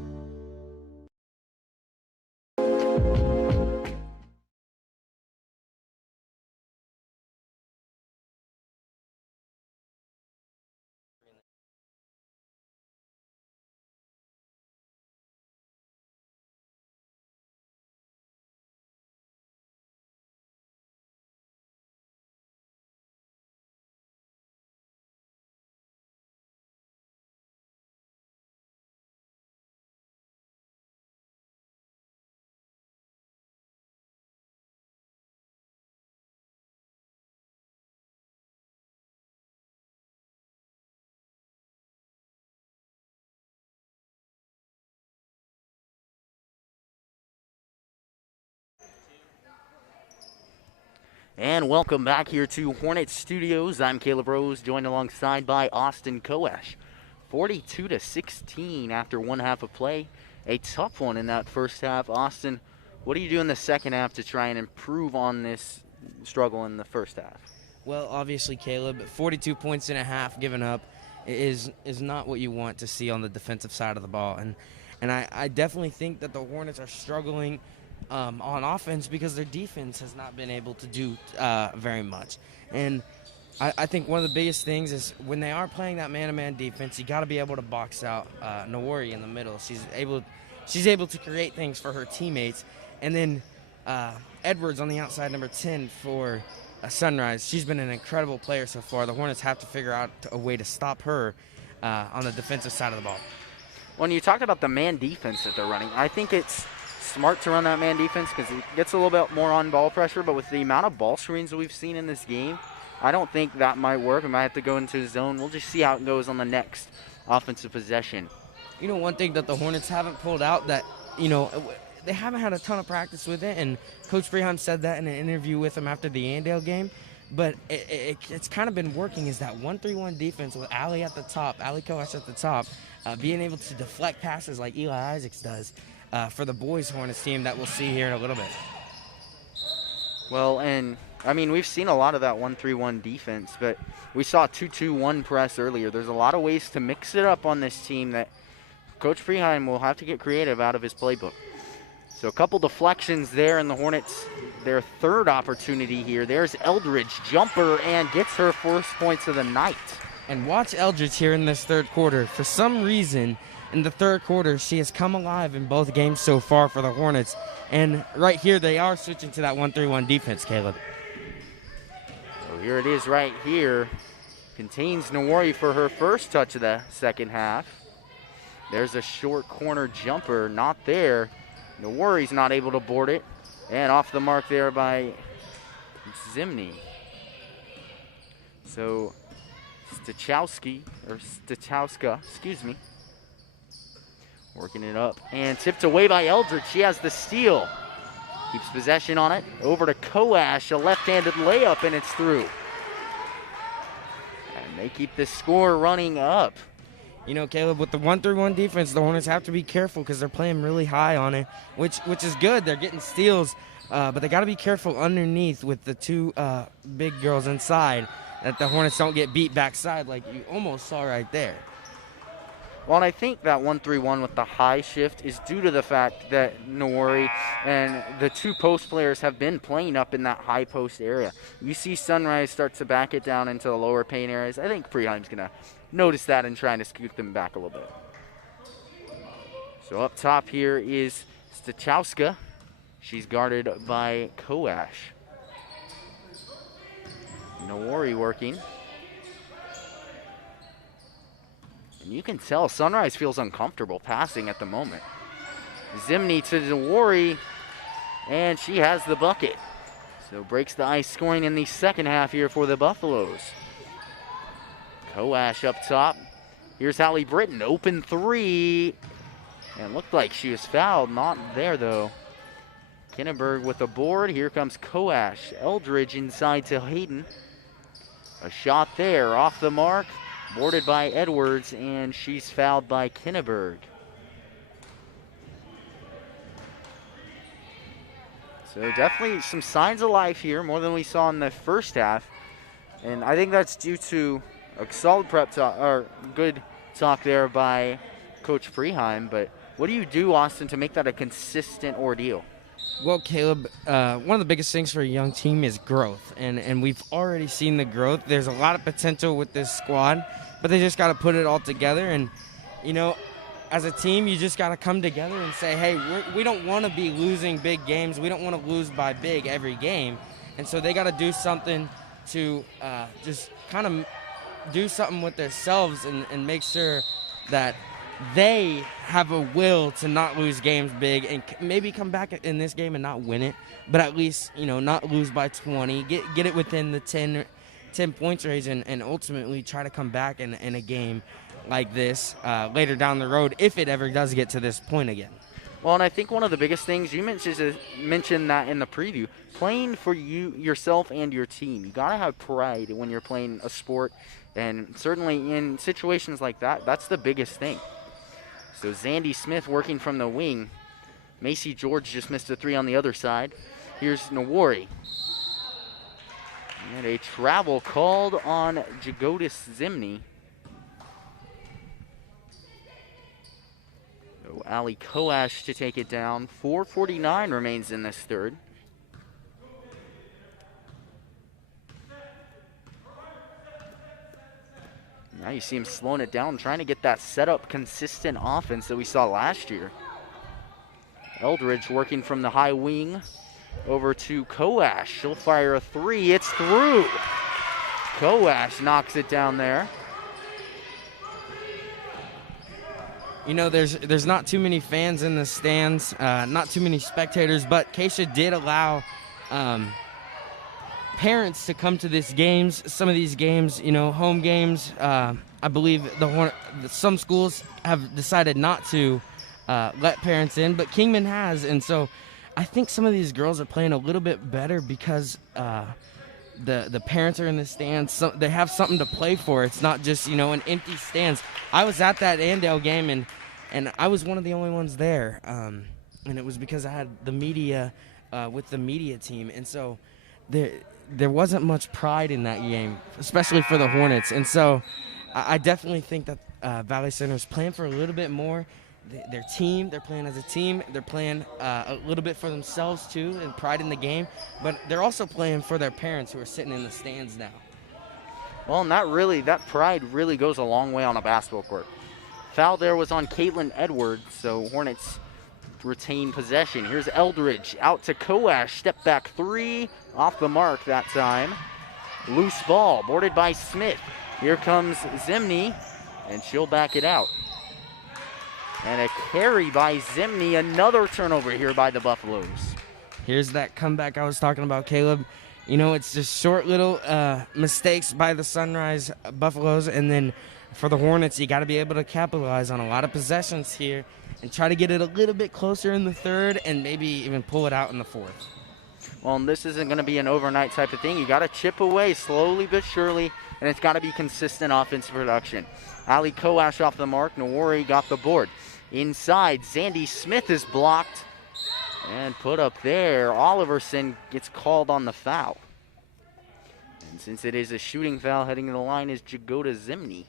And welcome back here to Hornets Studios. I'm Caleb Rose, joined alongside by Austin Koash. 42-16 after one half of play. A tough one in that first half. Austin, what do you do in the second half to try and improve on this struggle in the first half? Well, obviously, Caleb, 42 points and a half given up is not what you want to see on the defensive side of the ball. And I definitely think that the Hornets are struggling on offense because their defense has not been able to do very much. And I think one of the biggest things is when they are playing that man-to-man defense, you got to be able to box out Nawari in the middle. She's able to create things for her teammates. And then Edwards on the outside, number 10 for Sunrise. She's been an incredible player so far. The Hornets have to figure out a way to stop her on the defensive side of the ball. When you talk about the man defense that they're running, I think it's smart to run that man defense because it gets a little bit more on ball pressure, but with the amount of ball screens that we've seen in this game, I don't think that might work. We might have to go into the zone. We'll just see how it goes on the next offensive possession. You know, one thing that the Hornets haven't pulled out that, you know, they haven't had a ton of practice with it, and Coach Freeheim said that in an interview with him after the Andale game, but it's kind of been working is that 1-3-1 defense with Allie at the top, Allie Koash at the top, being able to deflect passes like Eli Isaacs does for the boys Hornets team that we'll see here in a little bit. Well, and I mean, we've seen a lot of that 1-3-1 defense, but we saw a 2-2-1 press earlier. There's a lot of ways to mix it up on this team that Coach Freeheim will have to get creative out of his playbook. So a couple deflections there, and the Hornets, their third opportunity here. There's Eldridge, jumper, and gets her first points of the night. And watch Eldridge here in this third quarter. For some reason, in the third quarter, she has come alive in both games so far for the Hornets. And right here, they are switching to that 1-3-1 defense, Caleb. So here it is right here. Contains Nawari for her first touch of the second half. There's a short corner jumper, not there. Nawari's not able to board it. And off the mark there by Zimny. So Stachowska, excuse me. Working it up and tipped away by Eldridge. She has the steal. Keeps possession on it. Over to Koash, a left-handed layup, and it's through. And they keep the score running up. You know, Caleb, with the 1-3-1 defense, the Hornets have to be careful because they're playing really high on it, which is good. They're getting steals, but they got to be careful underneath with the two big girls inside that the Hornets don't get beat backside like you almost saw right there. Well, and I think that 1-3-1 with the high shift is due to the fact that Nawari and the two post players have been playing up in that high post area. You see Sunrise start to back it down into the lower paint areas. I think Freeheim's going to notice that and trying to scoot them back a little bit. So up top here is Stachowska. She's guarded by Koash. Nawari working. And you can tell Sunrise feels uncomfortable passing at the moment. Zimny to Nawari, and she has the bucket. So breaks the ice scoring in the second half here for the Buffaloes. Koash up top. Here's Hallie Britton, open three. And looked like she was fouled, not there though. Kinneberg with the board. Here comes Koash. Eldridge inside to Hayden. A shot there, off the mark. Boarded by Edwards, and she's fouled by Kinneberg. So definitely some signs of life here, more than we saw in the first half. And I think that's due to a solid prep talk, or good talk there by Coach Preheim. But what do you do, Austin, to make that a consistent ordeal? Well, Caleb, one of the biggest things for a young team is growth, and we've already seen the growth. There's a lot of potential with this squad, but they just got to put it all together. And, you know, as a team, you just got to come together and say, hey, we don't want to be losing big games. We don't want to lose by big every game. And so they got to do something to just kind of do something with themselves and make sure that they have a will to not lose games big and maybe come back in this game and not win it, but at least, you know, not lose by 20, get it within the 10 points range and ultimately try to come back in a game like this later down the road if it ever does get to this point again. Well, and I think one of the biggest things, you mentioned that in the preview, playing for yourself and your team. You got to have pride when you're playing a sport, and certainly in situations like that, that's the biggest thing. So Zandy Smith working from the wing. Macy George just missed a three on the other side. Here's Nawari. And a travel called on Jagodis Zimny. So Ali Koash to take it down. 4:49 remains in this third. Now you see him slowing it down, trying to get that set-up consistent offense that we saw last year. Eldridge working from the high wing over to Koash. She'll fire a three. It's through. Koash knocks it down there. You know, there's not too many fans in the stands, not too many spectators, but Keisha did allow parents to come to these games. Some of these games, you know, home games, I believe some schools have decided not to let parents in, but Kingman has. And so I think some of these girls are playing a little bit better because the parents are in the stands. So they have something to play for. It's not just, you know, an empty stands. I was at that Andale game, and I was one of the only ones there. And it was because I had the media with the media team. And so there wasn't much pride in that game, especially for the Hornets. And so I definitely think that Valley Center is playing for a little bit more. Their team, they're playing as a team. They're playing a little bit for themselves, too, and pride in the game. But they're also playing for their parents who are sitting in the stands now. Well, and that pride really goes a long way on a basketball court. Foul there was on Caitlin Edwards, so Hornets retain possession. Here's Eldridge out to Koash. Step back three, off the mark that time. Loose ball, boarded by Smith. Here comes Zimny, and she'll back it out. And a carry by Zimny, another turnover here by the Buffaloes. Here's that comeback I was talking about, Caleb. You know, it's just short little mistakes by the Sunrise Buffaloes, and then for the Hornets, you got to be able to capitalize on a lot of possessions here and try to get it a little bit closer in the third and maybe even pull it out in the fourth. Well, and this isn't going to be an overnight type of thing. You got to chip away slowly but surely, and it's got to be consistent offensive production. Ali Koash off the mark. Nawari got the board. Inside, Zandy Smith is blocked and put up there. Oliverson gets called on the foul. And since it is a shooting foul, heading to the line is Jagoda Zimny.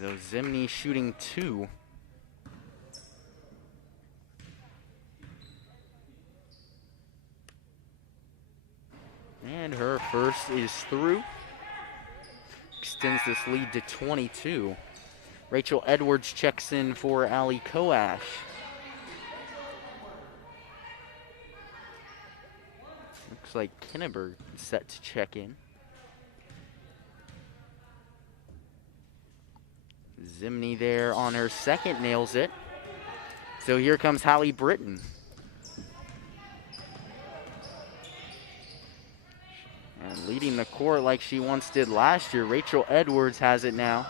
So Zimny shooting two. And her first is through. Extends this lead to 22. Rachel Edwards checks in for Ali Koash. Looks like Kinneberg is set to check in. Zimny there on her second, nails it. So here comes Hallie Britton. And leading the court like she once did last year. Rachel Edwards has it now.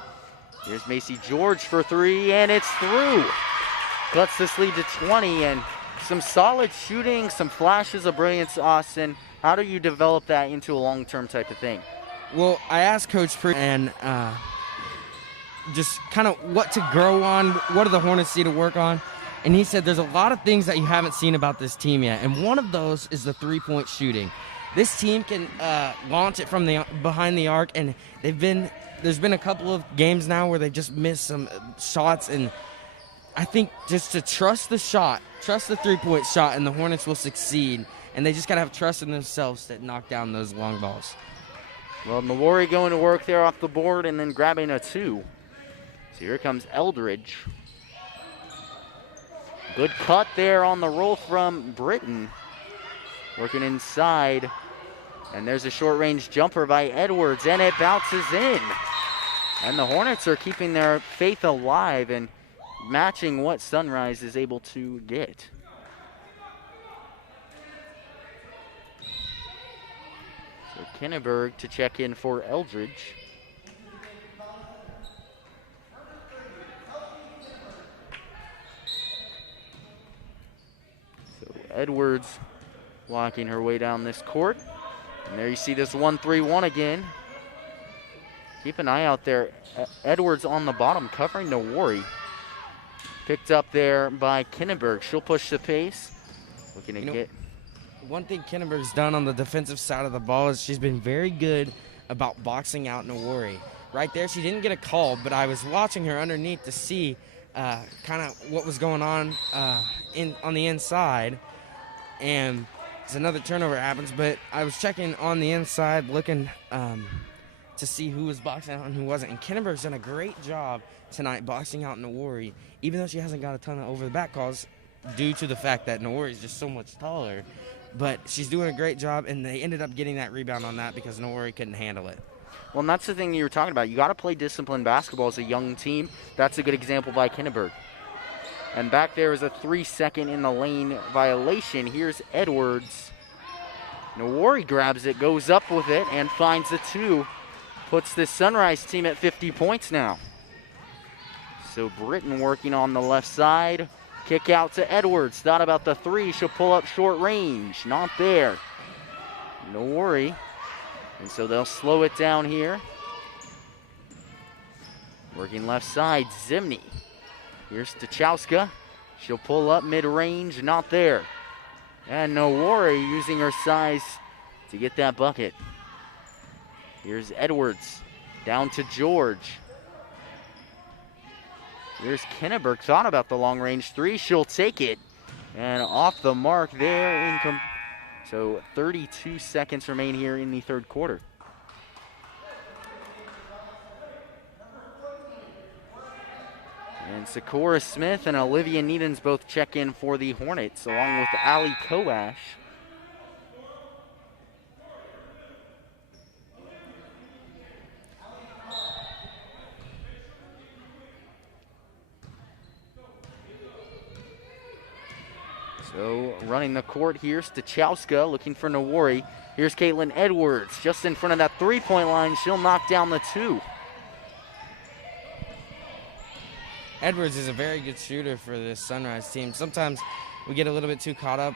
Here's Macy George for three, and it's through. cuts this lead to 20, and some solid shooting, some flashes of brilliance, Austin. How do you develop that into a long-term type of thing? Well, I asked Coach Pritchett and just kind of what to grow on, what do the Hornets need to work on, and he said there's a lot of things that you haven't seen about this team yet, and one of those is the three-point shooting. This team can launch it from behind the arc, and there's been a couple of games now where they've just missed some shots, and I think just to trust the shot, trust the three-point shot, and the Hornets will succeed. And they just got to have trust in themselves to knock down those long balls. Well, Nowori going to work there off the board and then grabbing a 2. So here comes Eldridge. Good cut there on the roll from Britton. Working inside. And there's a short-range jumper by Edwards, and it bounces in. And the Hornets are keeping their faith alive and matching what Sunrise is able to get. So Kinneberg to check in for Eldridge. So Edwards walking her way down this court. And there you see this 1-3-1 again. Keep an eye out there. Edwards on the bottom covering Nowori. Picked up there by Kinneberg. She'll push the pace. Looking to get... One thing Kinneberg's done on the defensive side of the ball is she's been very good about boxing out Nowori. Right there, she didn't get a call, but I was watching her underneath to see kind of what was going on on the inside. And it's another turnover happens, but I was checking on the inside, looking to see who was boxing out and who wasn't. And Kinneberg's done a great job tonight boxing out Nowori, even though she hasn't got a ton of over-the-back calls due to the fact that Nowori is just so much taller. But she's doing a great job, and they ended up getting that rebound on that because Nowori couldn't handle it. Well, and that's the thing you were talking about. You got to play disciplined basketball as a young team. That's a good example by Kinneberg. And back there is a 3-second in the lane violation. Here's Edwards. Nowori grabs it, goes up with it, and finds the 2. Puts the Sunrise team at 50 points now. So Britton working on the left side. Kick out to Edwards. Thought about the 3. She'll pull up short range. Not there. Nowori. And so they'll slow it down here. Working left side, Zimny. Here's Stachowska. She'll pull up mid-range. Not there. And Nowori using her size to get that bucket. Here's Edwards. Down to George. Here's Kinneberg. Thought about the long-range 3. She'll take it. And off the mark there. So 32 seconds remain here in the third quarter. And Sakura Smith and Olivia Needens both check in for the Hornets, along with Ali Koash. So running the court here, Stachowska looking for Nowori. Here's Caitlin Edwards just in front of that three-point line. She'll knock down the 2. Edwards is a very good shooter for this Sunrise team. Sometimes we get a little bit too caught up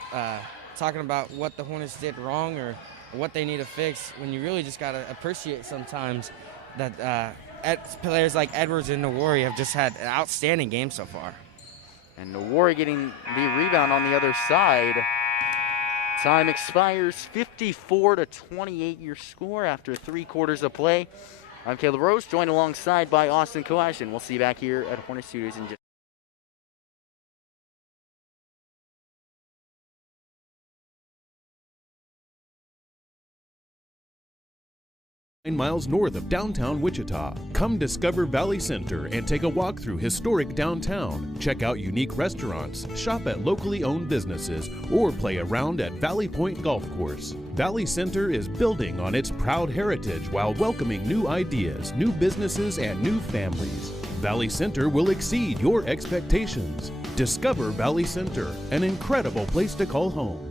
talking about what the Hornets did wrong or what they need to fix, when you really just got to appreciate sometimes that players like Edwards and Nowori have just had an outstanding game so far. And Nowori getting the rebound on the other side. Time expires, 54-28 your score after 3 quarters of play. I'm Caleb Rose, joined alongside by Austin Koash, and we'll see you back here at Hornet Studios in just 9 miles north of downtown Wichita. Come discover Valley Center and take a walk through historic downtown. Check out unique restaurants, shop at locally owned businesses, or play around at Valley Point Golf Course. Valley Center is building on its proud heritage while welcoming new ideas, new businesses, and new families. Valley Center will exceed your expectations. Discover Valley Center, an incredible place to call home.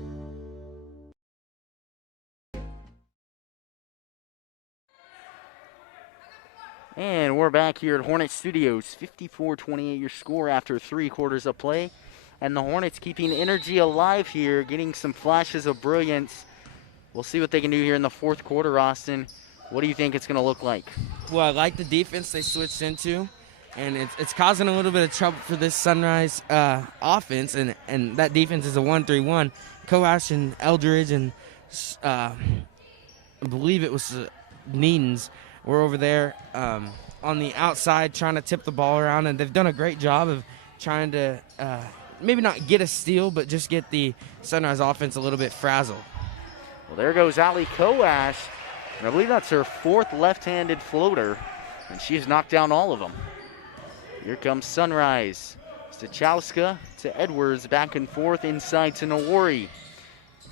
And we're back here at Hornets Studios. 54-28 your score after 3 quarters of play. And the Hornets keeping energy alive here, getting some flashes of brilliance. We'll see what they can do here in the 4th quarter, Austin. What do you think it's going to look like? Well, I like the defense they switched into, and it's causing a little bit of trouble for this Sunrise offense, and that defense is a 1-3-1. Koash and Eldridge and I believe it was Needens were over there on the outside trying to tip the ball around, and they've done a great job of trying to maybe not get a steal, but just get the Sunrise offense a little bit frazzled. Well, there goes Ali Koash, and I believe that's her 4th left-handed floater, and she's knocked down all of them. Here comes Sunrise. Stachowska to Edwards, back and forth inside to Nawari.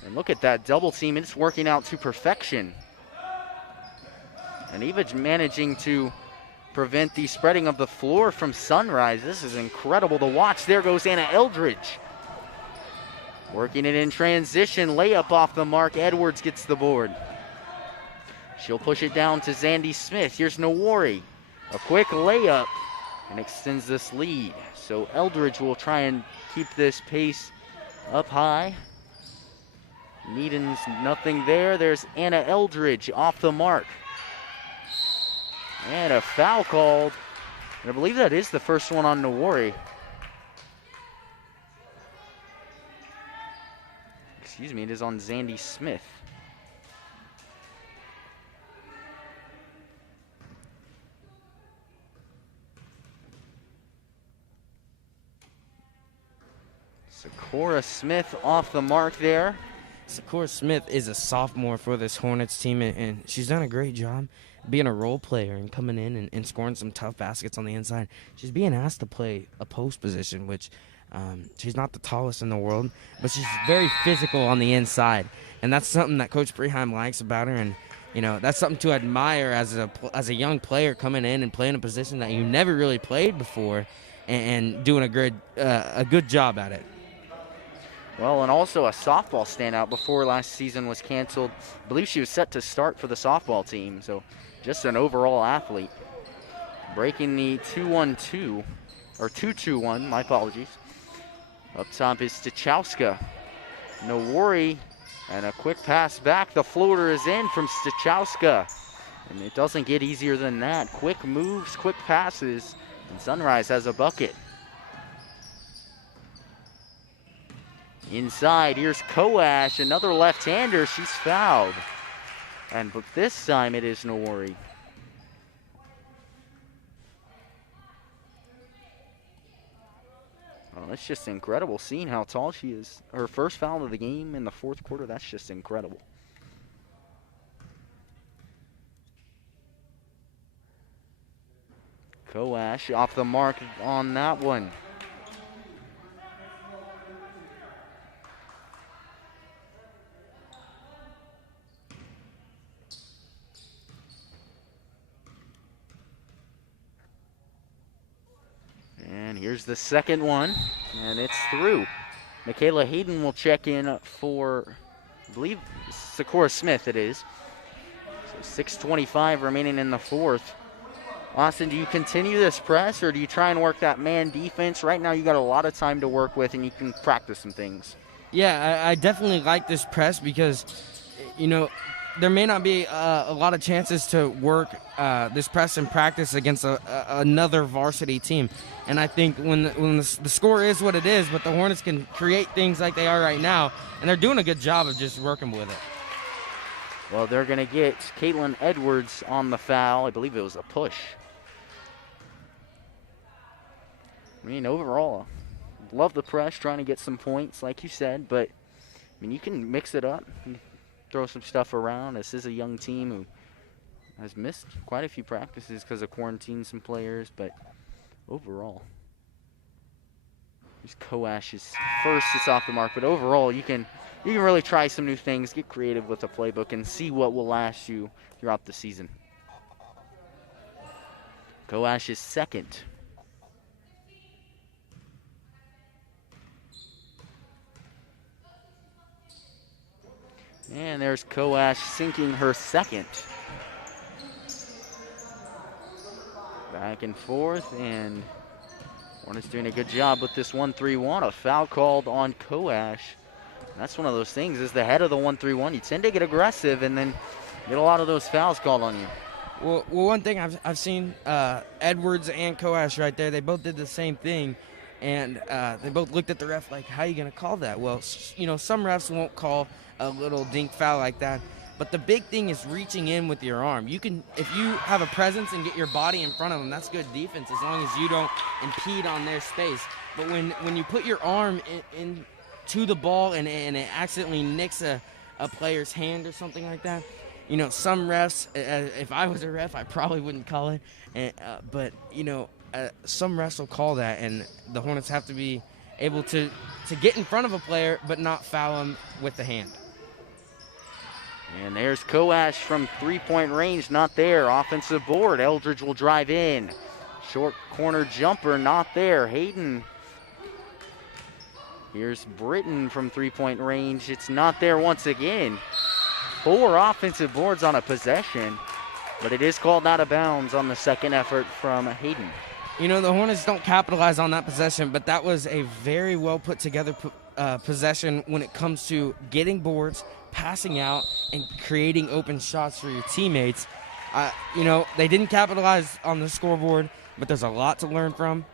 And look at that double team, it's working out to perfection. And even managing to prevent the spreading of the floor from Sunrise. This is incredible to watch. There goes Anna Eldridge. Working it in transition, layup off the mark. Edwards gets the board. She'll push it down to Zandy Smith. Here's Nawari. A quick layup and extends this lead. So Eldridge will try and keep this pace up high. Needens, nothing there. There's Anna Eldridge off the mark. And a foul called. And I believe that is the first one on Nawari. Excuse me, it is on Zandy Smith. Sakura Smith off the mark there. Sakura Smith is a sophomore for this Hornets team, and she's done a great job being a role player and coming in and scoring some tough baskets on the inside. She's being asked to play a post position, which she's not the tallest in the world, but she's very physical on the inside, and that's something that Coach Preheim likes about her, and you know that's something to admire as a young player coming in and playing a position that you never really played before, and doing a good job at it. Well, and also a softball standout before last season was canceled. I believe she was set to start for the softball team, so just an overall athlete. Breaking the 2-1-2, or 2-2-1, my apologies. Up top is Stachowska. Nawari, and a quick pass back. The floater is in from Stachowska. And it doesn't get easier than that. Quick moves, quick passes, and Sunrise has a bucket. Inside, here's Koash, another left-hander. She's fouled. But this time it is Nawari. Well, it's just incredible seeing how tall she is. Her first foul of the game in the 4th quarter, that's just incredible. Koash off the mark on that one. And here's the second one, and it's through. Michaela Hayden will check in for, I believe, Sakura Smith it is. So 6:25 remaining in the 4th. Austin, do you continue this press, or do you try and work that man defense? Right now you got a lot of time to work with, and you can practice some things. Yeah, I definitely like this press because, you know, there may not be a lot of chances to work this press in practice against another varsity team. And I think when the score is what it is, but the Hornets can create things like they are right now, and they're doing a good job of just working with it. Well, they're going to get Caitlin Edwards on the foul. I believe it was a push. I mean, overall, love the press, trying to get some points, like you said, but, I mean, you can mix it up. Throw some stuff around. This is a young team who has missed quite a few practices because of quarantining some players, but overall, here's Koash's first. It's off the mark, but overall, you can really try some new things, get creative with the playbook, and see what will last you throughout the season. Koash's second. And there's Koash sinking her second. Back and forth, and Hornets doing a good job with this 1-3-1. A foul called on Koash. That's one of those things, is the head of the 1-3-1. You tend to get aggressive and then get a lot of those fouls called on you. Well, one thing I've seen Edwards and Koash right there, they both did the same thing, and they both looked at the ref like, how are you going to call that? Well, you know, some refs won't call a little dink foul like that, but the big thing is reaching in with your arm. You can, if you have a presence and get your body in front of them, that's good defense as long as you don't impede on their space. But when you put your arm in to the ball and it accidentally nicks a player's hand or something like that, you know, some refs, if I was a ref, I probably wouldn't call it. But, you know, some refs will call that, and the Hornets have to be able to get in front of a player but not foul him with the hand. And there's Koash from three-point range, not there. Offensive board, Eldridge will drive in. Short corner jumper, not there. Hayden. Here's Britton from three-point range. It's not there once again. 4 offensive boards on a possession, but it is called out of bounds on the second effort from Hayden. You know, the Hornets don't capitalize on that possession, but that was a very well put together possession when it comes to getting boards, passing out, and creating open shots for your teammates. You know, they didn't capitalize on the scoreboard, but there's a lot to learn from,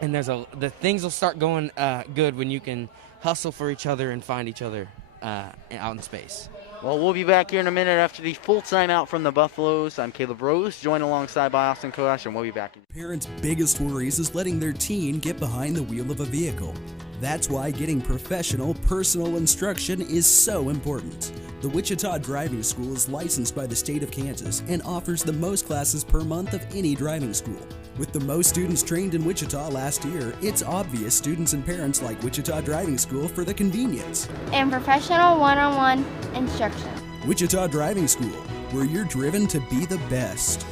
and the things will start going good when you can hustle for each other and find each other out in space. Well, we'll be back here in a minute after the full timeout from the Buffaloes. I'm Caleb Rose, joined alongside by Austin Koash, and we'll be back. Parents' biggest worries is letting their teen get behind the wheel of a vehicle. That's why getting professional, personal instruction is so important. The Wichita Driving School is licensed by the state of Kansas and offers the most classes per month of any driving school. With the most students trained in Wichita last year, it's obvious students and parents like Wichita Driving School for the convenience And professional one-on-one instruction. Wichita Driving School, where you're driven to be the best.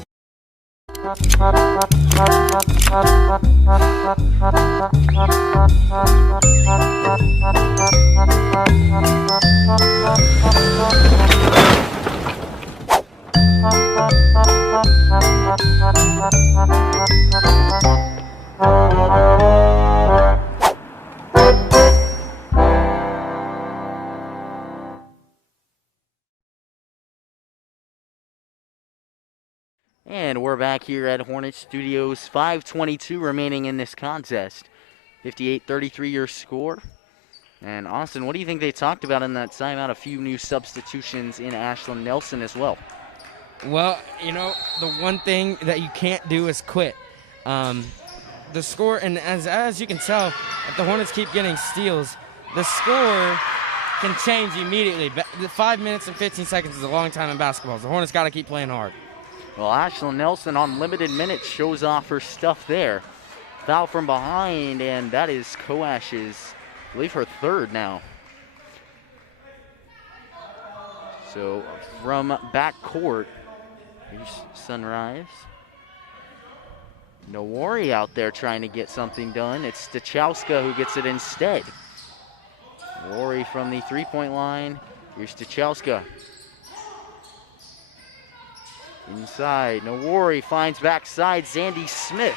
And we're back here at Hornet Studios. 5:22 remaining in this contest. 58-33 your score. And Austin, what do you think they talked about in that timeout? A few new substitutions in Ashlyn Nelson as well. Well, you know, the one thing that you can't do is quit. The score, and as you can tell, if the Hornets keep getting steals, the score can change immediately. The 5 minutes and 15 seconds is a long time in basketball. The Hornets got to keep playing hard. Well, Ashlyn Nelson on limited minutes shows off her stuff there. Foul from behind, and that is Koash's, I believe, her third now. So from backcourt, here's Sunrise. No worry out there trying to get something done. It's Stachowska who gets it instead. Worry from the three-point line. Here's Stachowska. Inside, no worry, finds backside Zandy Smith.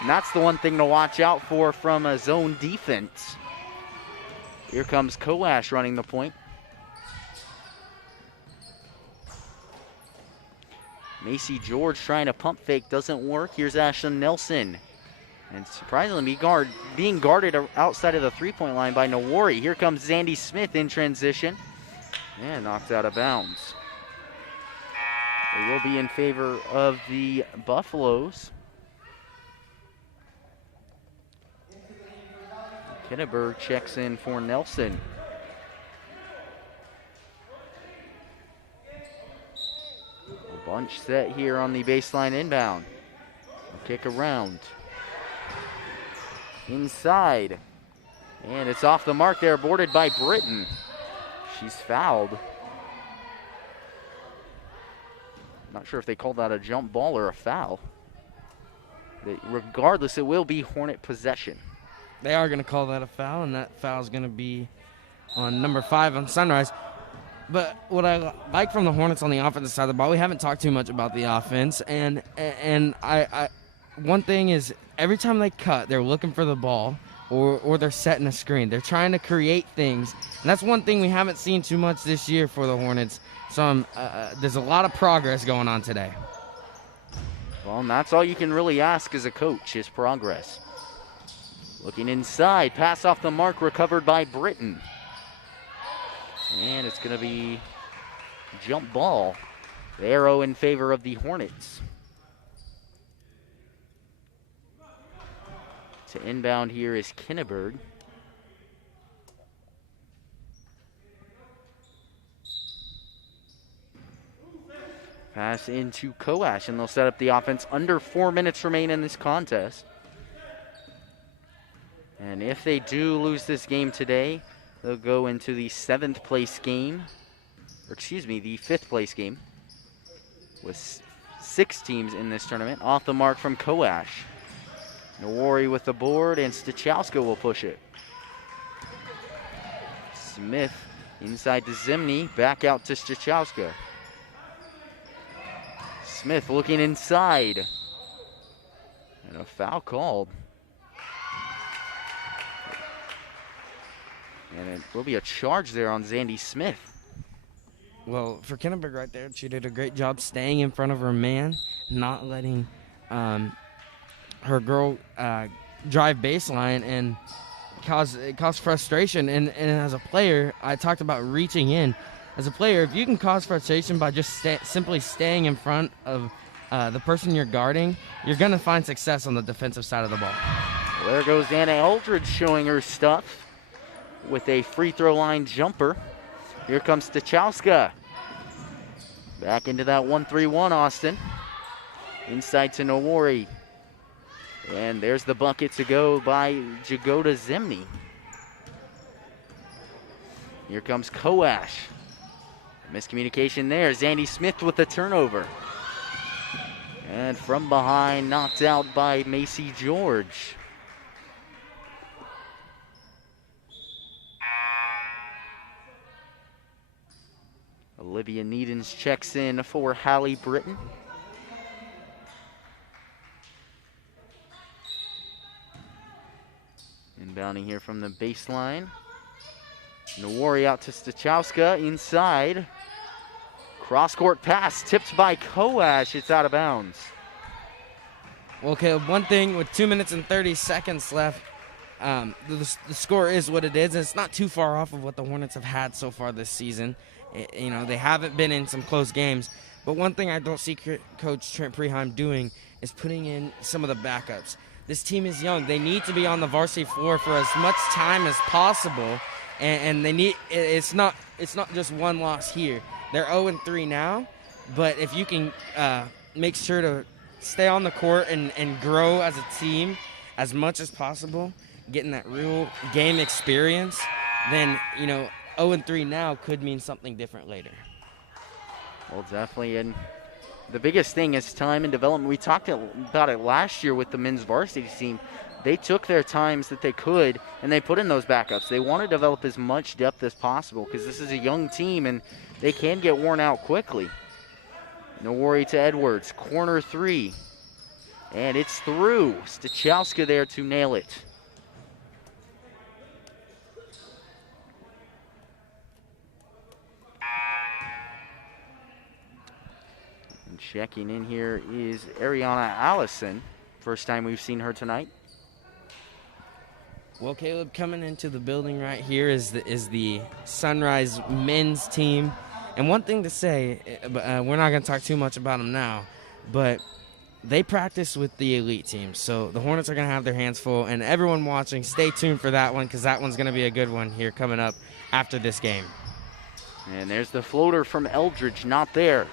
And that's the one thing to watch out for from a zone defense. Here comes Koash running the point. Macy George trying to pump fake, doesn't work. Here's Ashlyn Nelson. And surprisingly, being guarded outside of the three-point line by Nawari. Here comes Zandy Smith in transition. And knocked out of bounds. It will be in favor of the Buffaloes. Kenneberg checks in for Nelson. A bunch set here on the baseline inbound. A kick around. Inside. And it's off the mark there, boarded by Britton. She's fouled. Not sure if they called that a jump ball or a foul. Regardless, it will be Hornet possession. They are going to call that a foul, and that foul is going to be on number 5 on Sunrise. But what I like from the Hornets on the offensive side of the ball, we haven't talked too much about the offense, and one thing is every time they cut, they're looking for the ball or they're setting a screen. They're trying to create things, and that's one thing we haven't seen too much this year for the Hornets. So there's a lot of progress going on today. Well, and that's all you can really ask as a coach is progress. Looking inside, pass off the mark, recovered by Britton. And it's going to be jump ball. The arrow in favor of the Hornets. To inbound here is Kinneberg. Pass into Koash, and they'll set up the offense. Under 4 minutes remain in this contest. And if they do lose this game today, they'll go into the 7th place game, or excuse me, the 5th place game with 6 teams in this tournament. Off the mark from Koash. Nawari with the board, and Stachowska will push it. Smith inside to Zimny, back out to Stachowska. Smith looking inside. And a foul called. And it will be a charge there on Zandy Smith. Well, for Kinneberg right there, she did a great job staying in front of her man, not letting her girl drive baseline and cause frustration. And as a player, I talked about reaching in. As a player, if you can cause frustration by just simply staying in front of the person you're guarding, you're going to find success on the defensive side of the ball. Well, there goes Anna Eldridge showing her stuff with a free throw line jumper. Here comes Stachowska. Back into that 1-3-1, Austin. Inside to Nawari. And there's the bucket to go by Jagoda Zimny. Here comes Koash. Miscommunication there. Zandy Smith with the turnover. And from behind, knocked out by Macy George. Olivia Needens checks in for Hallie Britton. Inbounding here from the baseline. Nawari out to Stachowska inside. Cross-court pass tipped by Koash. It's out of bounds. Well, Caleb, one thing with 2 minutes and 30 seconds left, the score is what it is. It's not too far off of what the Hornets have had so far this season. They haven't been in some close games. But one thing I don't see Coach Trent Preheim doing is putting in some of the backups. This team is young. They need to be on the varsity floor for as much time as possible. And they need it's not just one loss here. They're 0-3 now, but if you can make sure to stay on the court and grow as a team as much as possible, getting that real game experience, then 0-3 now could mean something different later. Well, definitely, and the biggest thing is time and development. We talked about it last year with the men's varsity team. They took their times that they could, and they put in those backups. They want to develop as much depth as possible because this is a young team, and they can get worn out quickly. Nawari to Edwards, corner three, and it's through. Stachowska there to nail it. And checking in here is Ariana Allison. First time we've seen her tonight. Well, Caleb, coming into the building right here is the Sunrise men's team. And one thing to say, we're not going to talk too much about them now, but they practice with the elite team. So the Hornets are going to have their hands full. And everyone watching, stay tuned for that one because that one's going to be a good one here coming up after this game. And there's the floater from Eldridge, not there.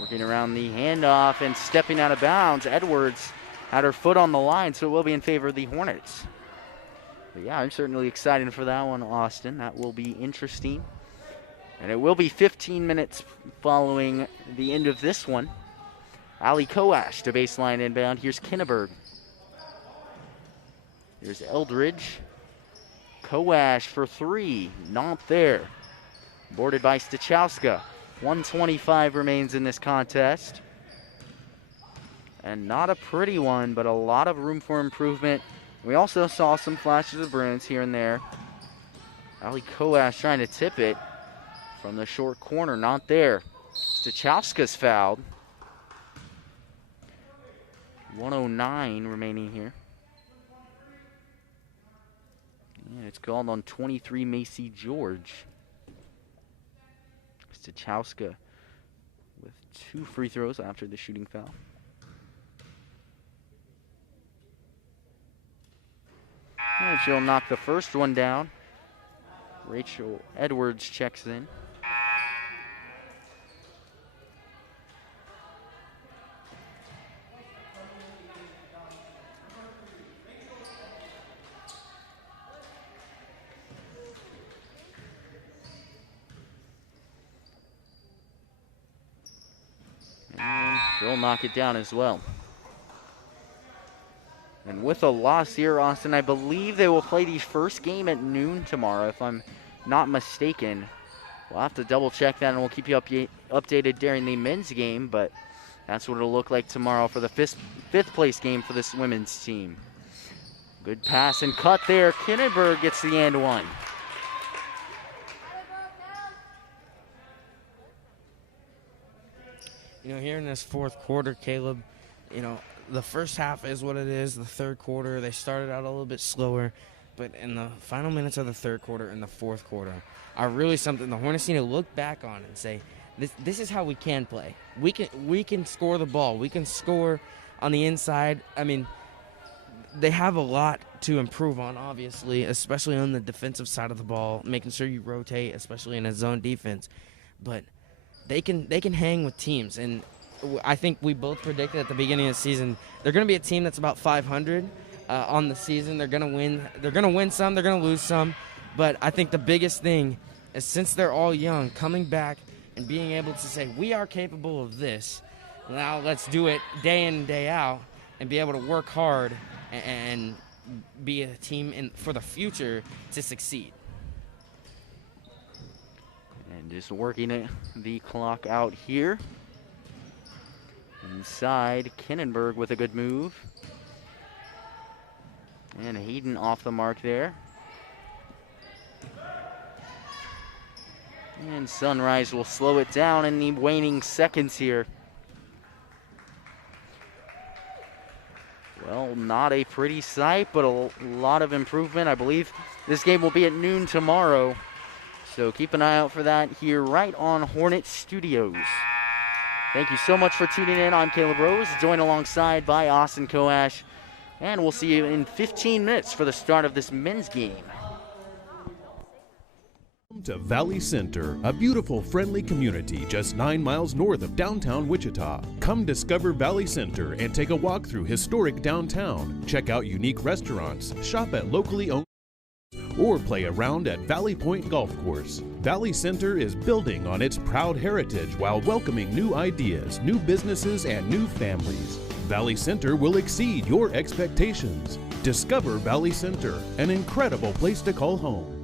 Working around the handoff and stepping out of bounds. Edwards had her foot on the line, so it will be in favor of the Hornets. But yeah, I'm certainly excited for that one, Austin. That will be interesting. And it will be 15 minutes following the end of this one. Ali Koash to baseline inbound. Here's Kinneberg. Here's Eldridge. Koash for three. Not there. Boarded by Stachowska. 1:25 remains in this contest. And not a pretty one, but a lot of room for improvement. We also saw some flashes of brilliance here and there. Ali Koash trying to tip it from the short corner, not there. Stachowska's fouled. 109 remaining here. And it's called on 23 Macy George. Stachowska with 2 free throws after the shooting foul. And she'll knock the first one down. Rachel Edwards checks in. And she'll knock it down as well. And with a loss here, Austin, I believe they will play the first game at noon tomorrow, if I'm not mistaken. We'll have to double check that, and we'll keep you updated during the men's game, but that's what it'll look like tomorrow for the fifth place game for this women's team. Good pass and cut there. Kinnenberg gets the and one. You know, here in this fourth quarter, Caleb, you know, the first half is what it is. The third quarter, they started out a little bit slower, but in the final minutes of the third quarter and the fourth quarter are really something the Hornets need to look back on and say, this is how we can play. We can score the ball. We can score on the inside. I mean, they have a lot to improve on, obviously, especially on the defensive side of the ball, making sure you rotate, especially in a zone defense. But they can hang with teams, and I think we both predicted at the beginning of the season they're going to be a team that's about 500 on the season. They're going to win. They're going to win some. They're going to lose some. But I think the biggest thing is, since they're all young, coming back and being able to say, we are capable of this. Now let's do it day in and day out and be able to work hard and be a team for the future to succeed. And just working the clock out here. Inside, Kinnenberg with a good move. And Hayden off the mark there. And Sunrise will slow it down in the waning seconds here. Well, not a pretty sight, but a lot of improvement. I believe this game will be at noon tomorrow. So keep an eye out for that here right on Hornet Studios. Thank you so much for tuning in. I'm Caleb Rose, joined alongside by Austin Koash. And we'll see you in 15 minutes for the start of this men's game. Welcome to Valley Center, a beautiful, friendly community just 9 miles north of downtown Wichita. Come discover Valley Center and take a walk through historic downtown. Check out unique restaurants, shop at locally owned, or play around at Valley Point Golf Course. Valley Center is building on its proud heritage while welcoming new ideas, new businesses, and new families. Valley Center will exceed your expectations. Discover Valley Center, an incredible place to call home.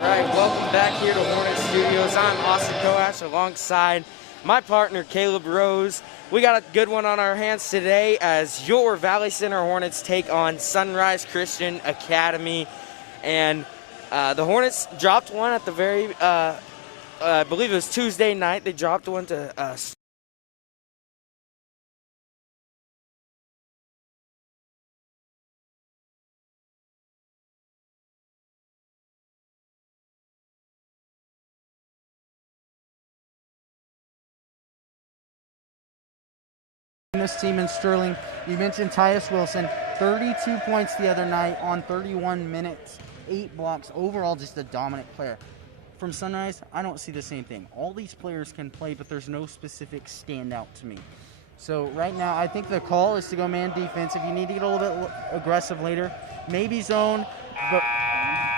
All right, welcome back here to Hornet Studios. I'm Austin Coash alongside my partner, Caleb Rose. We got a good one on our hands today as your Valley Center Hornets take on Sunrise Christian Academy. And the Hornets dropped one at the very, I believe it was Tuesday night. They dropped one to this team in Sterling. You mentioned Tyus Wilson, 32 points the other night on 31 minutes, 8 blocks. Overall, just a dominant player. From Sunrise, I don't see the same thing. All these players can play, but there's no specific standout to me. So right now, I think the call is to go man defense. If you need to get a little bit aggressive later, maybe zone, but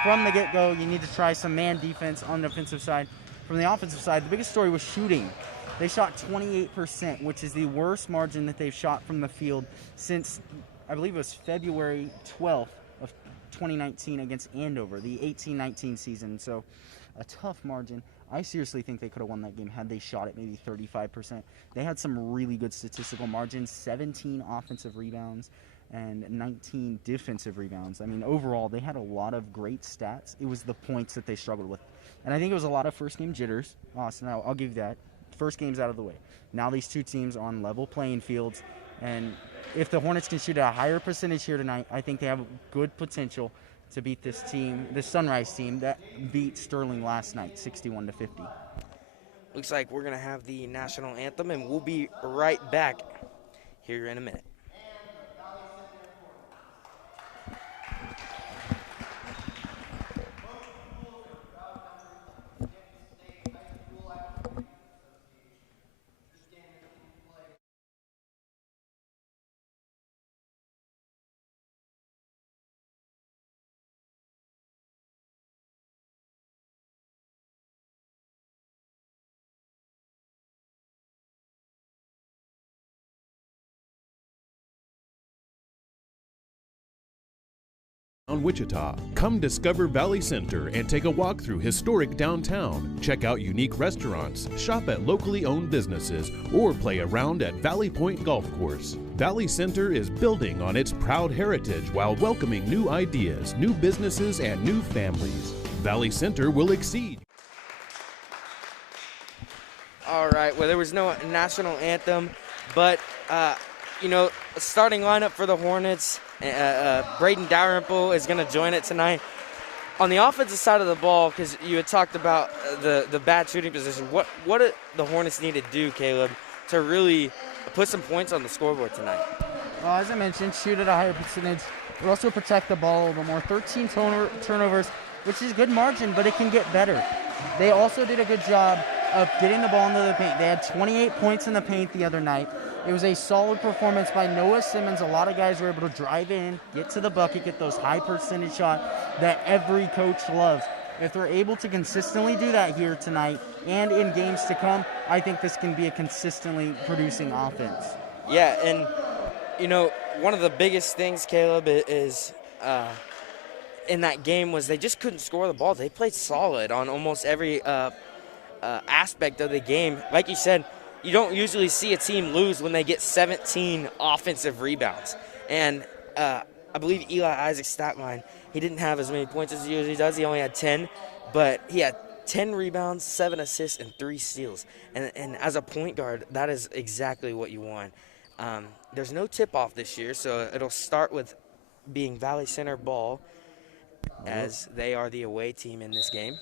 from the get-go, you need to try some man defense on the defensive side. From the offensive side, the biggest story was shooting. They shot 28%, which is the worst margin that they've shot from the field since, I believe it was February 12th of 2019 against Andover, the 18-19 season. So a tough margin. I seriously think they could have won that game had they shot it maybe 35%. They had some really good statistical margins, 17 offensive rebounds and 19 defensive rebounds. I mean, overall, they had a lot of great stats. It was the points that they struggled with. And I think it was a lot of first-game jitters. Austin, I'll give you that. First game's out of the way. Now these two teams are on level playing fields, and if the Hornets can shoot at a higher percentage here tonight, I think they have good potential to beat this team, this Sunrise team that beat Sterling last night, 61-50. looks like we're going to have the national anthem, and we'll be right back here in a minute. Wichita. Come discover Valley Center and take a walk through historic downtown. Check out unique restaurants, shop at locally owned businesses, or play around at Valley Point Golf Course. Valley Center is building on its proud heritage while welcoming new ideas, new businesses, and new families. Valley Center will exceed. All right, well, there was no national anthem, but, starting lineup for the Hornets, Braden Dalrymple is going to join it tonight. On the offensive side of the ball, because you had talked about the bad shooting position, what do the Hornets need to do, Caleb, to really put some points on the scoreboard tonight? Well, as I mentioned, shoot at a higher percentage. But also protect the ball a little more. 13 turnovers, which is good margin, but it can get better. They also did a good job of getting the ball into the paint. They had 28 points in the paint the other night. It was a solid performance by Noah Simmons. A lot of guys were able to drive in, get to the bucket, get those high percentage shots that every coach loves. If they're able to consistently do that here tonight and in games to come, I think this can be a consistently producing offense. Yeah, and, one of the biggest things, Caleb, is in that game was they just couldn't score the ball. They played solid on almost every aspect of the game. Like you said, you don't usually see a team lose when they get 17 offensive rebounds. And I believe Eli Isaac's stat line, he didn't have as many points as he usually does. He only had 10, but he had 10 rebounds, 7 assists, and 3 steals. And as a point guard, that is exactly what you want. There's no tip-off this year, so it'll start with being Valley Center ball as they are the away team in this game.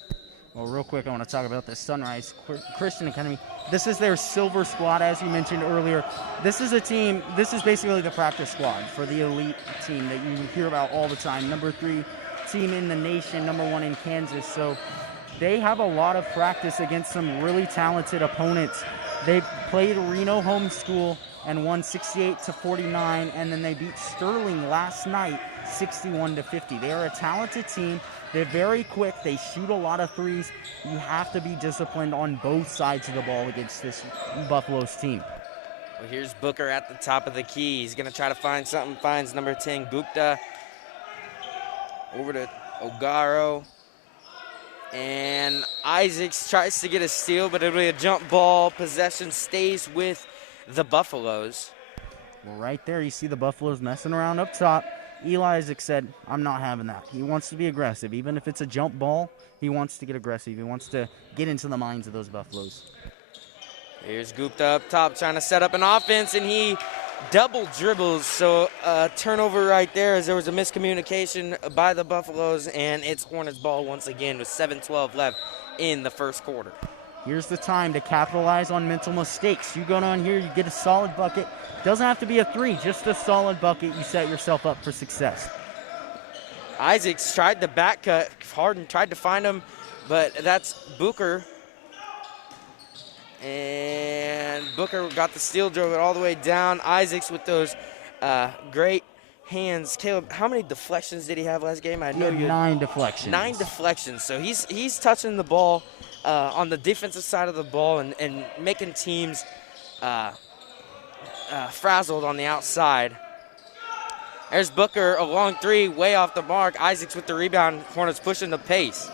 Well, real quick, I want to talk about the Sunrise Christian Academy. This is their silver squad, as you mentioned earlier. This is a team, this is basically the practice squad for the elite team that you hear about all the time. Number 3 team in the nation, number 1 in Kansas. So they have a lot of practice against some really talented opponents. They played Reno Home School and won 68-49, and then they beat Sterling last night 61-50. They are a talented team. They're very quick. They shoot a lot of threes. You have to be disciplined on both sides of the ball against this Buffalo's team. Well, here's Booker at the top of the key. He's going to try to find something. Finds number 10, Gupta. Over to Ogaro. And Isaacs tries to get a steal, but it'll be a jump ball. Possession stays with the Buffaloes. Well, right there, you see the Buffaloes messing around up top. Eli Isaac said, I'm not having that. He wants to be aggressive. Even if it's a jump ball, he wants to get aggressive. He wants to get into the minds of those Buffaloes. Here's Gupta up top trying to set up an offense, and he double dribbles. So turnover right there as there was a miscommunication by the Buffaloes, and it's Hornets ball once again with 7:12 left in the first quarter. Here's the time to capitalize on mental mistakes. You go down here, you get a solid bucket. Doesn't have to be a three, just a solid bucket. You set yourself up for success. Isaacs tried the back cut. Harden tried to find him, but that's Booker. And Booker got the steal, drove it all the way down. Isaacs with those great hands. Caleb, how many deflections did he have last game? I know you had 9 deflections. 9 deflections. So he's touching the ball on the defensive side of the ball and making teams frazzled on the outside. There's Booker, a long three, way off the mark. Isaacs with the rebound. Hornets pushing the pace.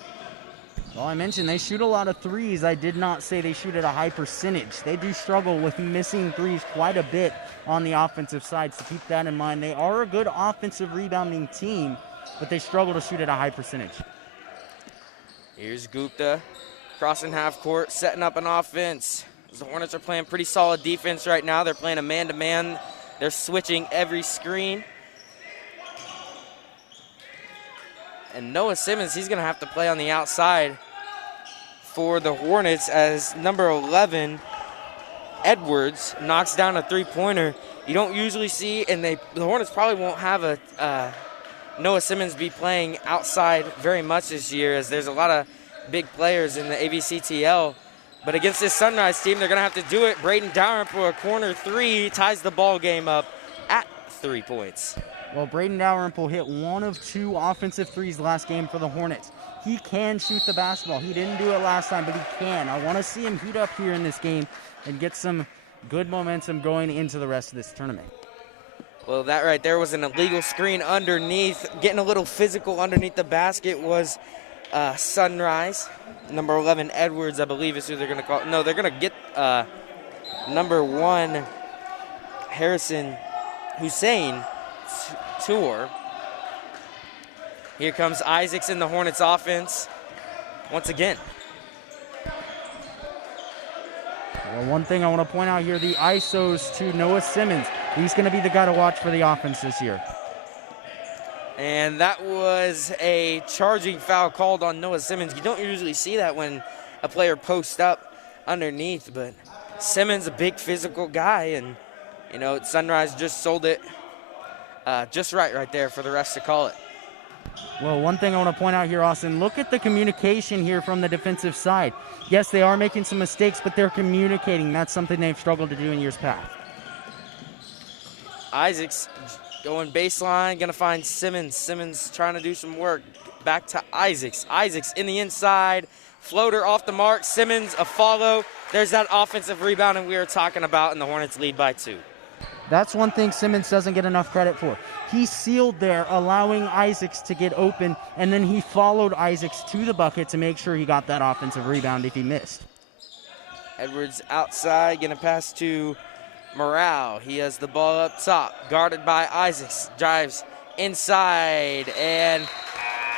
Well, I mentioned they shoot a lot of threes. I did not say they shoot at a high percentage. They do struggle with missing threes quite a bit on the offensive side, so keep that in mind. They are a good offensive rebounding team, but they struggle to shoot at a high percentage. Here's Gupta crossing half court, setting up an offense. The Hornets are playing pretty solid defense right now. They're playing a man-to-man. They're switching every screen. And Noah Simmons, he's going to have to play on the outside for the Hornets as number 11, Edwards, knocks down a three-pointer. You don't usually see, and the Hornets probably won't have a Noah Simmons be playing outside very much this year, as there's a lot of big players in the AVCTL. But against this Sunrise team, they're going to have to do it. Braden Dalrymple, a corner three, ties the ball game up at 3 points. Well, Braden Dalrymple hit 1 of 2 offensive threes last game for the Hornets. He can shoot the basketball. He didn't do it last time, but he can. I want to see him heat up here in this game and get some good momentum going into the rest of this tournament. Well, that right there was an illegal screen underneath. Getting a little physical underneath the basket was Sunrise. Number 11, Edwards, I believe is who they're going to call. No, they're going to get number 1, Harrison Hussein Tour. Here comes Isaacs in the Hornets offense once again. Well, one thing I want to point out here, the ISOs to Noah Simmons. He's going to be the guy to watch for the offense this year. And that was a charging foul called on Noah Simmons. You don't usually see that when a player posts up underneath, but Simmons, a big physical guy, and, you know, Sunrise just sold it just right there for the refs to call it. Well, one thing I want to point out here, Austin, look at the communication here from the defensive side. Yes, they are making some mistakes, but they're communicating. That's something they've struggled to do in years past. Isaacs going baseline, going to find Simmons. Simmons trying to do some work. Back to Isaacs. Isaacs in the inside. Floater off the mark. Simmons, a follow. There's that offensive rebound and we were talking about, and the Hornets lead by 2. That's one thing Simmons doesn't get enough credit for. He sealed there, allowing Isaacs to get open, and then he followed Isaacs to the bucket to make sure he got that offensive rebound if he missed. Edwards outside, going to pass to Morale. He has the ball up top, guarded by Isaacs. Drives inside, and,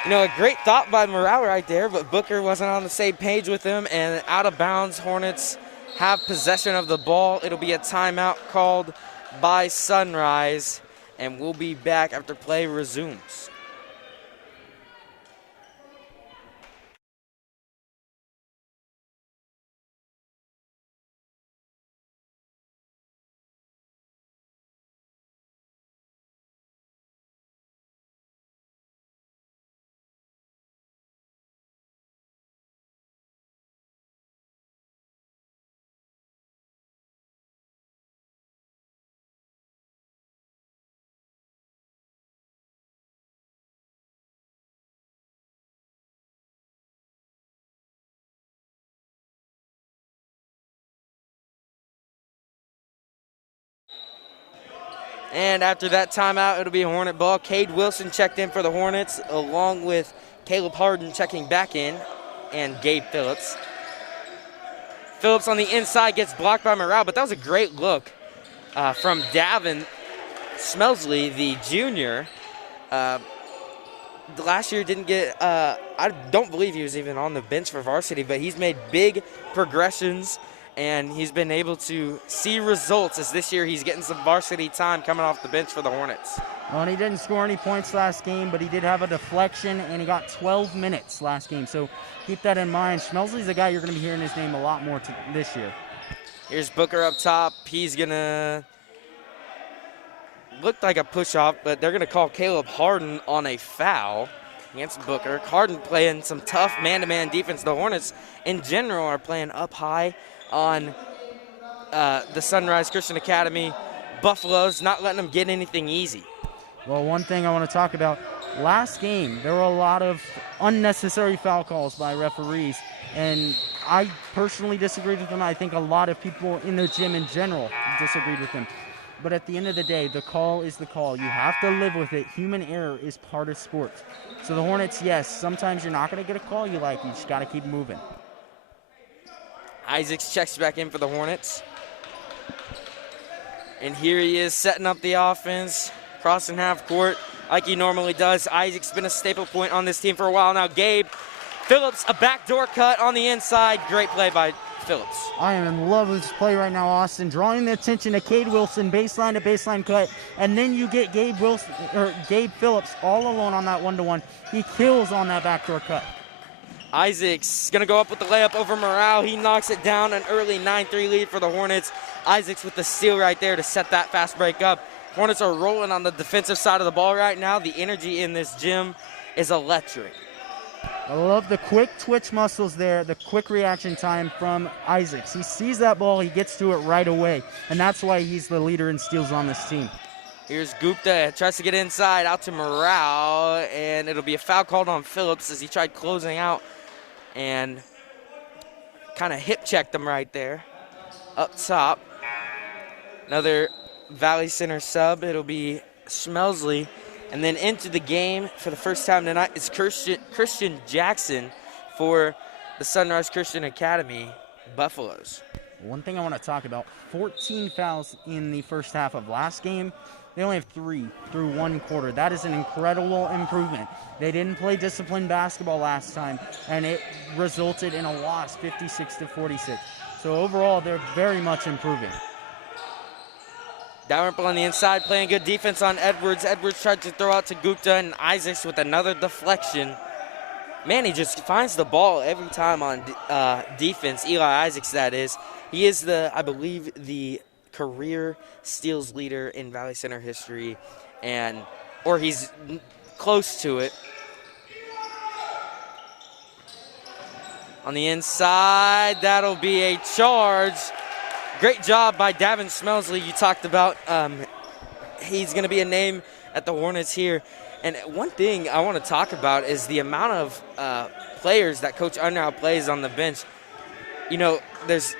you know, a great thought by Morale right there, but Booker wasn't on the same page with him, and out of bounds. Hornets have possession of the ball. It'll be a timeout called by Sunrise, and we'll be back after play resumes. And after that timeout, it'll be a Hornet ball. Cade Wilson checked in for the Hornets, along with Caleb Harden checking back in. and Gabe Phillips. Phillips on the inside gets blocked by Morale, but that was a great look from Davin Smelsley, the junior. Last year didn't get, I don't believe he was even on the bench for varsity, but he's made big progressions and he's been able to see results as this year he's getting some varsity time coming off the bench for the Hornets. Well, and he didn't score any points last game, but he did have a deflection, and he got 12 minutes last game. So keep that in mind. Schmelsley's a guy you're going to be hearing his name a lot more this year. Here's Booker up top. He's going to look like a push-off, but they're going to call Caleb Harden on a foul against Booker. Harden playing some tough man-to-man defense. The Hornets, in general, are playing up high on the Sunrise Christian Academy Buffaloes, not letting them get anything easy. Well, one thing I want to talk about, last game, there were a lot of unnecessary foul calls by referees, and I personally disagreed with them. I think a lot of people in the gym in general disagreed with them. But at the end of the day, the call is the call. You have to live with it. Human error is part of sports. So the Hornets, yes, sometimes you're not going to get a call you like. You just got to keep moving. Isaacs checks back in for the Hornets. And here he is setting up the offense. Crossing half court like he normally does. Isaac's been a staple point on this team for a while now. Gabe Phillips, a backdoor cut on the inside. Great play by Phillips. I am in love with this play right now, Austin. Drawing the attention to Cade Wilson, baseline to baseline cut, and then you get Gabe Phillips all alone on that one-to-one. He kills on that backdoor cut. Isaacs gonna go up with the layup over Morale. He knocks it down, an early 9-3 lead for the Hornets. Isaacs with the steal right there to set that fast break up. Hornets are rolling on the defensive side of the ball right now. The energy in this gym is electric. I love the quick twitch muscles there, the quick reaction time from Isaacs. He sees that ball, he gets to it right away, and that's why he's the leader in steals on this team. Here's Gupta, tries to get inside, out to Morale, and it'll be a foul called on Phillips as he tried closing out and kind of hip checked him right there. Up top, another Valley Center sub. It'll be Smelsley. And then into the game for the first time tonight is Christian Jackson for the Sunrise Christian Academy Buffaloes. One thing I want to talk about, 14 fouls in the first half of last game. They only have 3 through one quarter. That is an incredible improvement. They didn't play disciplined basketball last time, and it resulted in a loss, 56-46. So overall, they're very much improving. Dalrymple on the inside playing good defense on Edwards. Edwards tried to throw out to Gupta, and Isaacs with another deflection. Man, he just finds the ball every time on defense. Eli Isaacs, that is. He is I believe, the career steals leader in Valley Center history, or he's close to it. On the inside, that'll be a charge. Great job by Davin Smelsley. You talked about he's going to be a name at the Hornets here. And one thing I want to talk about is the amount of players that Coach Unruh plays on the bench. You know, there's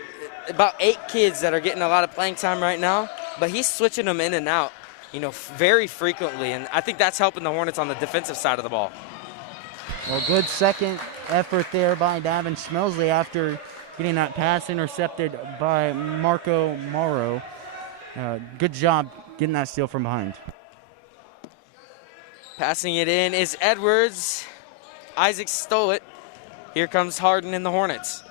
about 8 kids that are getting a lot of playing time right now, but he's switching them in and out, you know, very frequently. And I think that's helping the Hornets on the defensive side of the ball. Well, good second effort there by Davin Smelsley after getting that pass intercepted by Marco Morrow. Good job getting that steal from behind. Passing it in is Edwards. Isaac stole it. Here comes Harden and the Hornets.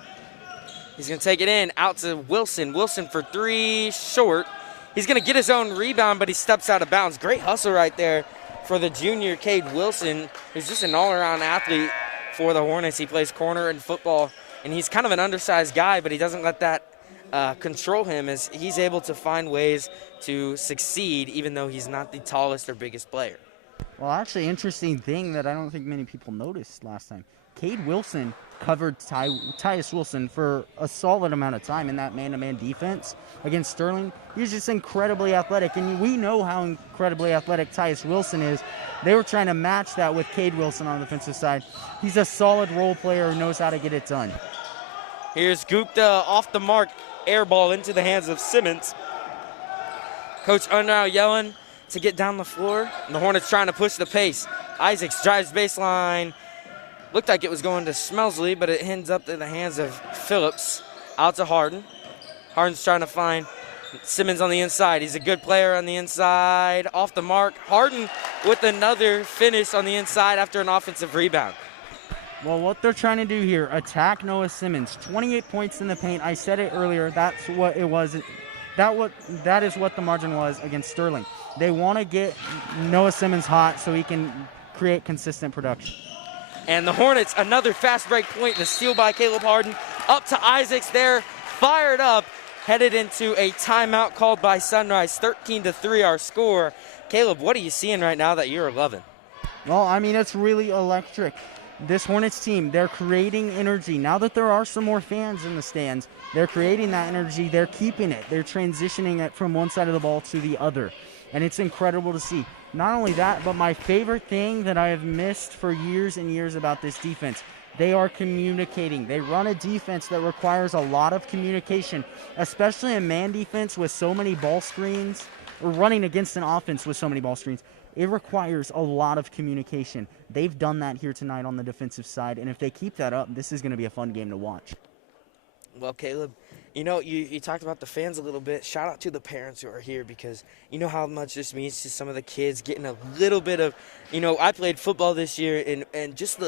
He's going to take it in, out to Wilson. Wilson for 3, short. He's going to get his own rebound, but he steps out of bounds. Great hustle right there for the junior Cade Wilson, who's just an all-around athlete for the Hornets. He plays corner and football. And he's kind of an undersized guy, but he doesn't let that control him, as he's able to find ways to succeed even though he's not the tallest or biggest player. Well, actually, interesting thing that I don't think many people noticed last time. Cade Wilson covered Tyus Wilson for a solid amount of time in that man-to-man defense against Sterling. He's just incredibly athletic, and we know how incredibly athletic Tyus Wilson is. They were trying to match that with Cade Wilson on the defensive side. He's a solid role player who knows how to get it done. Here's Gupta off the mark, air ball into the hands of Simmons. Coach Unruh yelling to get down the floor, and the Hornets trying to push the pace. Isaacs drives baseline, Looked like it was going to Smelsley, but it ends up in the hands of Phillips. Out to Harden. Harden's trying to find Simmons on the inside. He's a good player on the inside. Off the mark. Harden with another finish on the inside after an offensive rebound. Well, what they're trying to do here, attack Noah Simmons. 28 points in the paint. I said it earlier. That's what it was. That is what the margin was against Sterling. They want to get Noah Simmons hot so he can create consistent production. And the Hornets, another fast break point, the steal by Caleb Harden. Up to Isaacs there, fired up, headed into a timeout called by Sunrise. 13-3 our score. Caleb, what are you seeing right now that you're loving? Well, I mean, it's really electric. This Hornets team, they're creating energy. Now that there are some more fans in the stands, they're creating that energy. They're keeping it. They're transitioning it from one side of the ball to the other. And it's incredible to see. Not only that, but my favorite thing that I have missed for years and years about this defense, they are communicating. They run a defense that requires a lot of communication, especially a man defense with so many ball screens, or running against an offense with so many ball screens. It requires a lot of communication. They've done that here tonight on the defensive side, and if they keep that up, this is going to be a fun game to watch. Well, Caleb, you know, you talked about the fans a little bit. Shout out to the parents who are here because you know how much this means to some of the kids getting a little bit of, you know, I played football this year, and just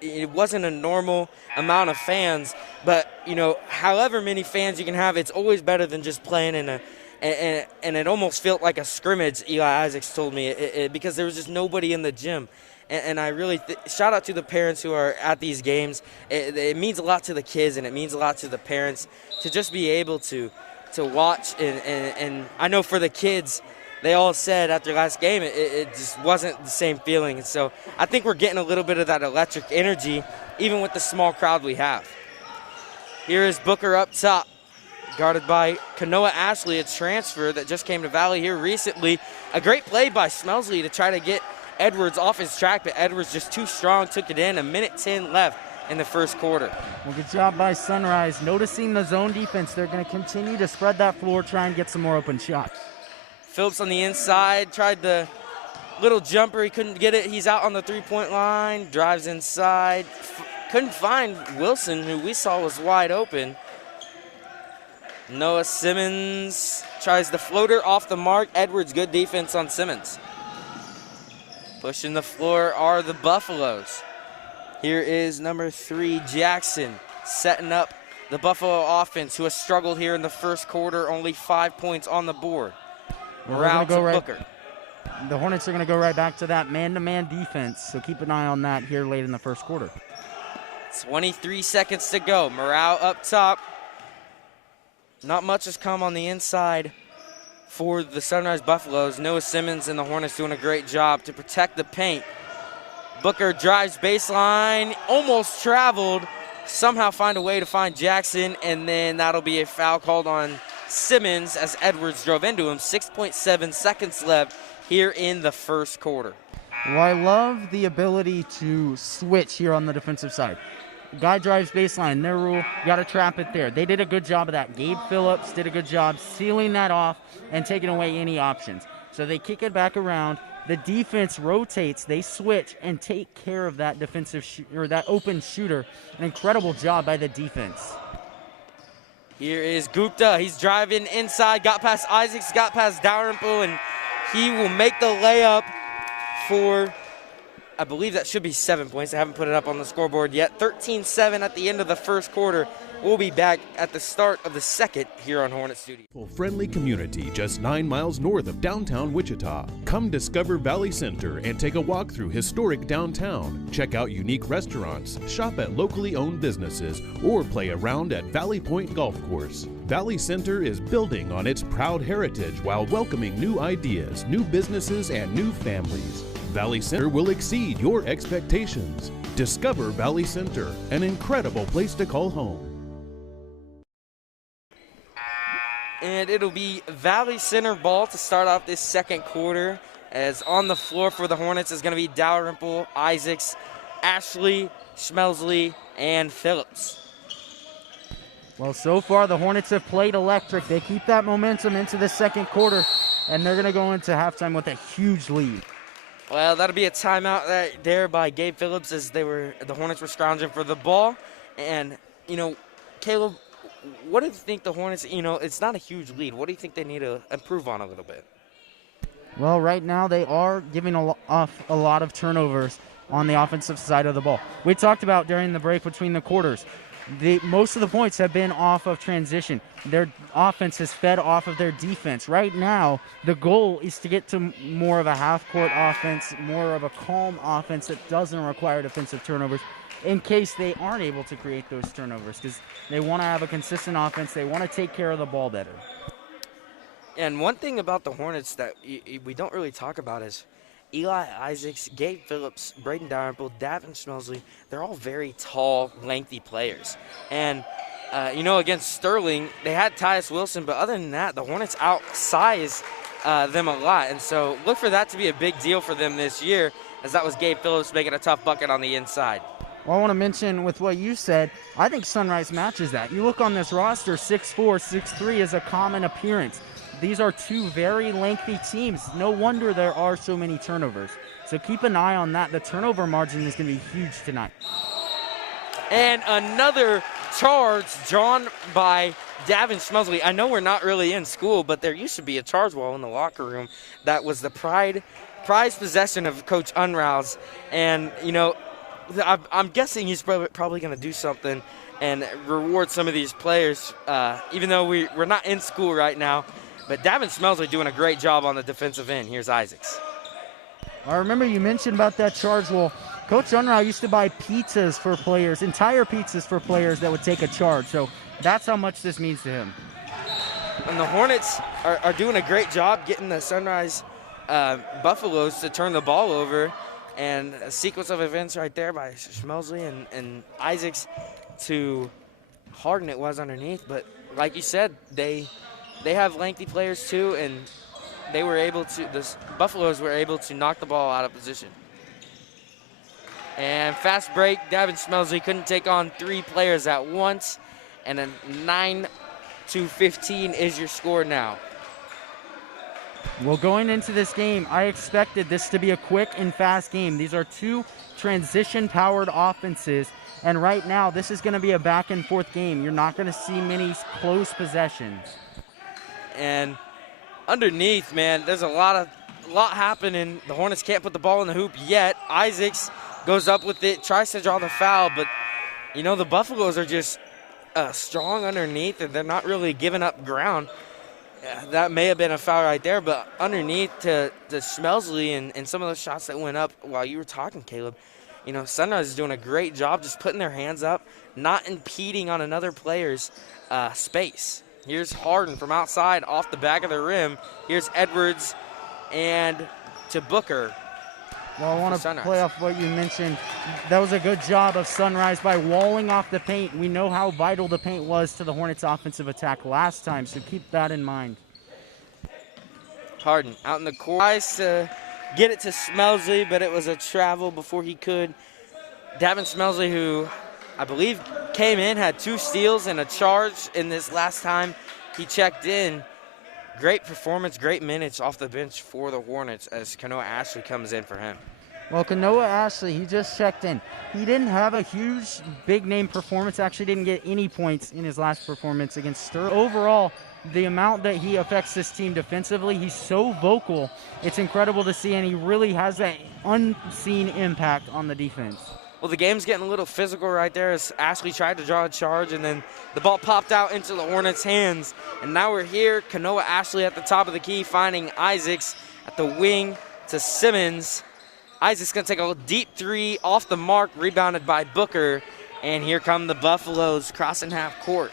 it wasn't a normal amount of fans, but, you know, however many fans you can have, it's always better than just playing in and it almost felt like a scrimmage, Eli Isaacs told me, because there was just nobody in the gym. And I really shout out to the parents who are at these games. It means a lot to the kids, and it means a lot to the parents to just be able to watch. And I know for the kids, they all said after last game, it just wasn't the same feeling. And so I think we're getting a little bit of that electric energy, even with the small crowd we have. Here is Booker up top, guarded by Kanoa Ashley, a transfer that just came to Valley here recently. A great play by Smelsley to try to get Edwards off his track, but Edwards just too strong, took it in. 1:10 left in the first quarter. Well, good job by Sunrise. Noticing the zone defense, they're going to continue to spread that floor, try and get some more open shots. Phillips on the inside, tried the little jumper, he couldn't get it. He's out on the three-point line, drives inside. Couldn't find Wilson, who we saw was wide open. Noah Simmons tries the floater off the mark. Edwards, good defense on Simmons. Pushing the floor are the Buffaloes. Here is number 3, Jackson, setting up the Buffalo offense, who has struggled here in the first quarter, only 5 points on the board. Morale to Booker. The Hornets are going to go right back to that man-to-man defense, so keep an eye on that here late in the first quarter. 23 seconds to go. Morale up top. Not much has come on the inside for the Sunrise Buffaloes. Noah Simmons and the Hornets doing a great job to protect the paint. Booker drives baseline, almost traveled, somehow find a way to find Jackson, and then that'll be a foul called on Simmons as Edwards drove into him. 6.7 seconds left here in the first quarter. Well, I love the ability to switch here on the defensive side. Guy drives baseline, their rule, you got to trap it there. They did a good job of that. Gabe Phillips did a good job sealing that off and taking away any options. So they kick it back around. The defense rotates, they switch and take care of that defensive or that open shooter. An incredible job by the defense. Here is Gupta. He's driving inside, got past Isaacs, got past Dalrymple, and he will make the layup for, I believe that should be 7 points. I haven't put it up on the scoreboard yet. 13-7 at the end of the first quarter. We'll be back at the start of the second here on Hornet Studio. Friendly community just 9 miles north of downtown Wichita. Come discover Valley Center and take a walk through historic downtown. Check out unique restaurants, shop at locally owned businesses, or play around at Valley Point Golf Course. Valley Center is building on its proud heritage while welcoming new ideas, new businesses, and new families. Valley Center will exceed your expectations. Discover Valley Center, an incredible place to call home. And it'll be Valley Center ball to start off this second quarter, as on the floor for the Hornets is going to be Dalrymple, Isaacs, Ashley, Schmelsley, and Phillips. Well, so far the Hornets have played electric. They keep that momentum into the second quarter, and they're going to go into halftime with a huge lead. Well, that'll be a timeout there by Gabe Phillips as the Hornets were scrounging for the ball. And, Caleb, what do you think the Hornets, it's not a huge lead. What do you think they need to improve on a little bit? Well, right now they are giving off a lot of turnovers on the offensive side of the ball. We talked about during the break between the quarters. Most of the points have been off of transition. Their offense has fed off of their defense. Right now, the goal is to get to more of a half-court offense, more of a calm offense that doesn't require defensive turnovers in case they aren't able to create those turnovers, because they want to have a consistent offense. They want to take care of the ball better. And one thing about the Hornets that we don't really talk about is Eli Isaacs, Gabe Phillips, Braden Dalrymple, Davin Schmelsley, they're all very tall, lengthy players. And, against Sterling, they had Tyus Wilson, but other than that, the Hornets outsize them a lot. And so look for that to be a big deal for them this year, as that was Gabe Phillips making a tough bucket on the inside. Well, I want to mention with what you said, I think Sunrise matches that. You look on this roster, 6'4", 6'3" is a common appearance. These are two very lengthy teams. No wonder there are so many turnovers. So keep an eye on that. The turnover margin is going to be huge tonight. And another charge drawn by Davin Schmelsley. I know we're not really in school, but there used to be a charge wall in the locker room that was the prized possession of Coach Unrouse. And, I'm guessing he's probably going to do something and reward some of these players, even though we're not in school right now. But Davin Schmelsley doing a great job on the defensive end. Here's Isaacs. I remember you mentioned about that charge wall. Coach Unrouse used to buy pizzas for players, entire pizzas for players that would take a charge. So that's how much this means to him. And the Hornets are doing a great job getting the Sunrise Buffaloes to turn the ball over. And a sequence of events right there by Schmelsley and Isaacs to Harden it was underneath. But like you said, they have lengthy players too, and the Buffaloes were able to knock the ball out of position. And fast break, Davin Schmelsley couldn't take on 3 players at once, and a 9-15 is your score now. Well, going into this game, I expected this to be a quick and fast game. These are two transition-powered offenses, and right now this is going to be a back-and-forth game. You're not going to see many close possessions. And underneath, man, there's a lot happening. The Hornets can't put the ball in the hoop yet. Isaacs goes up with it, tries to draw the foul, but, the Buffaloes are just strong underneath, and they're not really giving up ground. That may have been a foul right there, but underneath to Schmelsley and some of those shots that went up while you were talking, Caleb, Sunrise is doing a great job just putting their hands up, not impeding on another player's space. Here's Harden from outside off the back of the rim. Here's Edwards and to Booker. Well, I want to play off what you mentioned. That was a good job of Sunrise by walling off the paint. We know how vital the paint was to the Hornets' offensive attack last time, so keep that in mind. Harden out in the court. Tries to get it to Schmelsley, but it was a travel before he could. Davin Schmelsley, who I believe came in, had 2 steals and a charge in this last time he checked in. Great performance, great minutes off the bench for the Hornets as Kanoa Ashley comes in for him. Well, Kanoa Ashley, he just checked in. He didn't have a huge, big-name performance. Actually didn't get any points in his last performance against Sterling. Overall, the amount that he affects this team defensively, he's so vocal. It's incredible to see, and he really has that unseen impact on the defense. Well, the game's getting a little physical right there as Ashley tried to draw a charge, and then the ball popped out into the Hornets' hands. And now we're here, Kanoa Ashley at the top of the key, finding Isaacs at the wing to Simmons. Isaacs going to take a deep 3 off the mark, rebounded by Booker. And here come the Buffaloes crossing half court.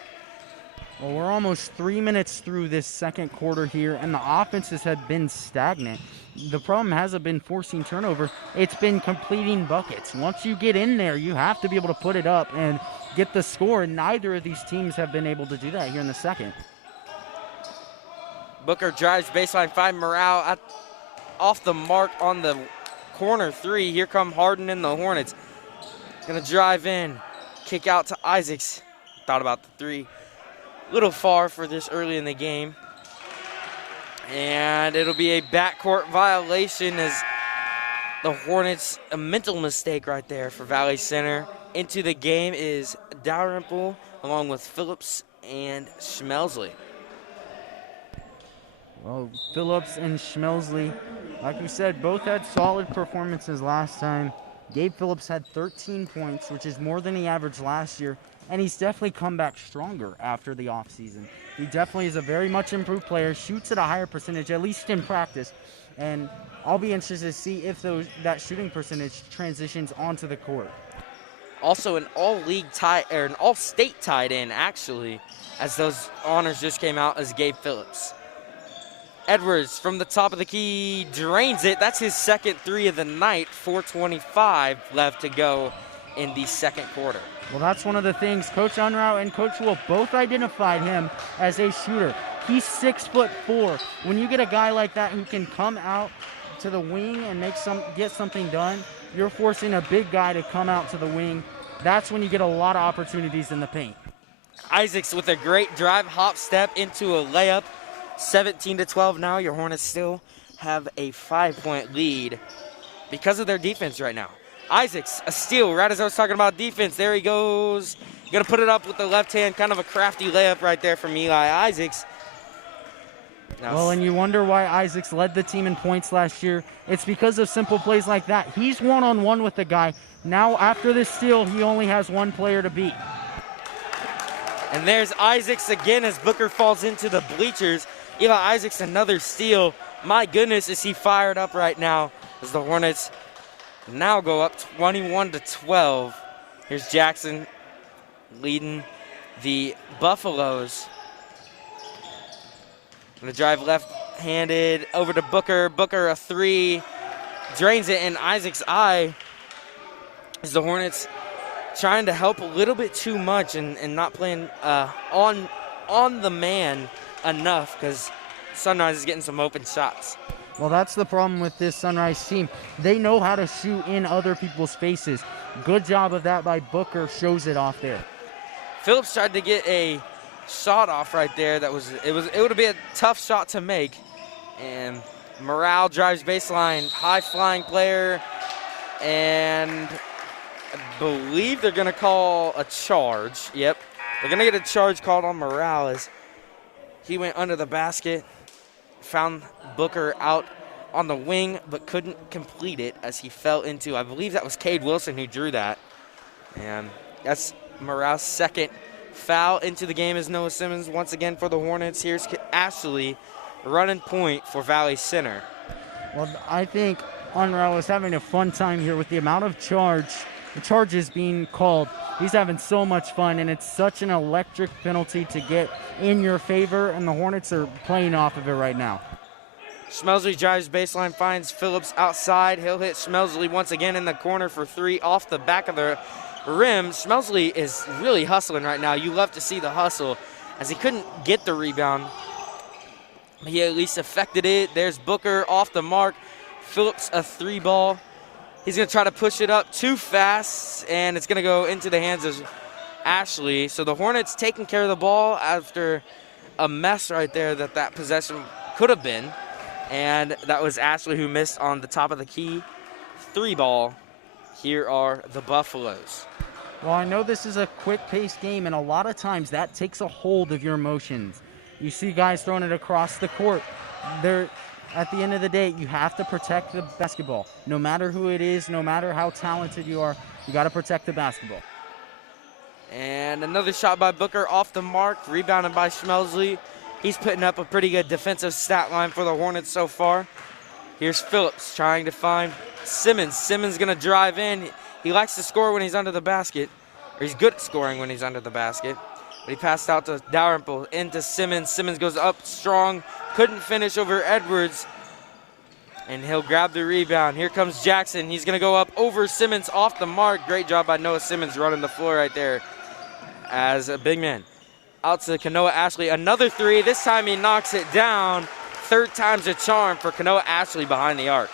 Well, we're almost 3 minutes through this second quarter here, and the offenses have been stagnant. The problem hasn't been forcing turnover. It's been completing buckets. Once you get in there, you have to be able to put it up and get the score, and neither of these teams have been able to do that here in the second. Booker drives baseline 5, Morale off the mark on the corner 3. Here come Harden and the Hornets. Gonna drive in, kick out to Isaacs. Thought about the 3. Little far for this early in the game. And it'll be a backcourt violation as the Hornets, a mental mistake right there for Valley Center. Into the game is Dalrymple along with Phillips and Schmelsley. Well, Phillips and Schmelsley, like we said, both had solid performances last time. Gabe Phillips had 13 points, which is more than he averaged last year, and he's definitely come back stronger after the offseason. He definitely is a very much improved player, shoots at a higher percentage, at least in practice, and I'll be interested to see if that shooting percentage transitions onto the court. Also an all-league tie, or an all-state tight end, actually, as those honors just came out, as Gabe Phillips. Edwards from the top of the key drains it. That's his second three of the night. 4:25 left to go in the second quarter. Well, that's one of the things. Coach Unruh and Coach Wolf both identified him as a shooter. He's 6'4". When you get a guy like that who can come out to the wing and get something done, you're forcing a big guy to come out to the wing. That's when you get a lot of opportunities in the paint. Isaacs with a great drive, hop, step into a layup. 17-12 now. Your Hornets still have a 5-point lead because of their defense right now. Isaacs, a steal right as I was talking about defense. There he goes. Going to put it up with the left hand. Kind of a crafty layup right there from Eli Isaacs. Well, and you wonder why Isaacs led the team in points last year. It's because of simple plays like that. He's one-on-one with the guy. Now, after this steal, he only has one player to beat. And there's Isaacs again as Booker falls into the bleachers. Eli Isaacs, another steal. My goodness, is he fired up right now as the Hornets now go up 21-12. Here's Jackson leading the Buffaloes. Gonna drive left-handed over to Booker. Booker, a three, drains it in Isaac's eye as the Hornets trying to help a little bit too much and not playing on the man enough because Sunrise is getting some open shots. Well, that's the problem with this Sunrise team. They know how to shoot in other people's faces. Good job of that by Booker, shows it off there. Phillips tried to get a shot off right there. It would be a tough shot to make. And Morale drives baseline, high flying player, and I believe they're gonna call a charge. Yep, they're gonna get a charge called on Morale as he went under the basket, found Booker out on the wing, but couldn't complete it as he fell into, I believe that was Cade Wilson who drew that. And that's Morale's second foul into the game as Noah Simmons once again for the Hornets. Here's Ashley running point for Valley Center. Well, I think Unruh is having a fun time here with the amount of charges being called. He's having so much fun, and it's such an electric penalty to get in your favor, and the Hornets are playing off of it right now. Schmelsley drives baseline, finds Phillips outside. He'll hit Schmelsley once again in the corner for three off the back of the rim. Schmelsley is really hustling right now. You love to see the hustle as he couldn't get the rebound. He at least affected it. There's Booker off the mark. Phillips a three ball. He's going to try to push it up too fast, and it's going to go into the hands of Ashley. So the Hornets taking care of the ball after a mess right there that possession could have been. And that was Ashley who missed on the top of the key. Three ball. Here are the Buffaloes. Well, I know this is a quick-paced game, and a lot of times that takes a hold of your emotions. You see guys throwing it across the court. At the end of the day, you have to protect the basketball. No matter who it is, no matter how talented you are, you got to protect the basketball. And another shot by Booker off the mark, rebounded by Schmelsley. He's putting up a pretty good defensive stat line for the Hornets so far. Here's Phillips trying to find Simmons. Simmons going to drive in. He likes to score when he's under the basket, or he's good at scoring when he's under the basket. But he passed out to Dalrymple, into Simmons. Simmons goes up strong, couldn't finish over Edwards, and he'll grab the rebound. Here comes Jackson. He's going to go up over Simmons off the mark. Great job by Noah Simmons running the floor right there as a big man. Out to Kanoa Ashley. Another three. This time he knocks it down. Third time's a charm for Kanoa Ashley behind the arc.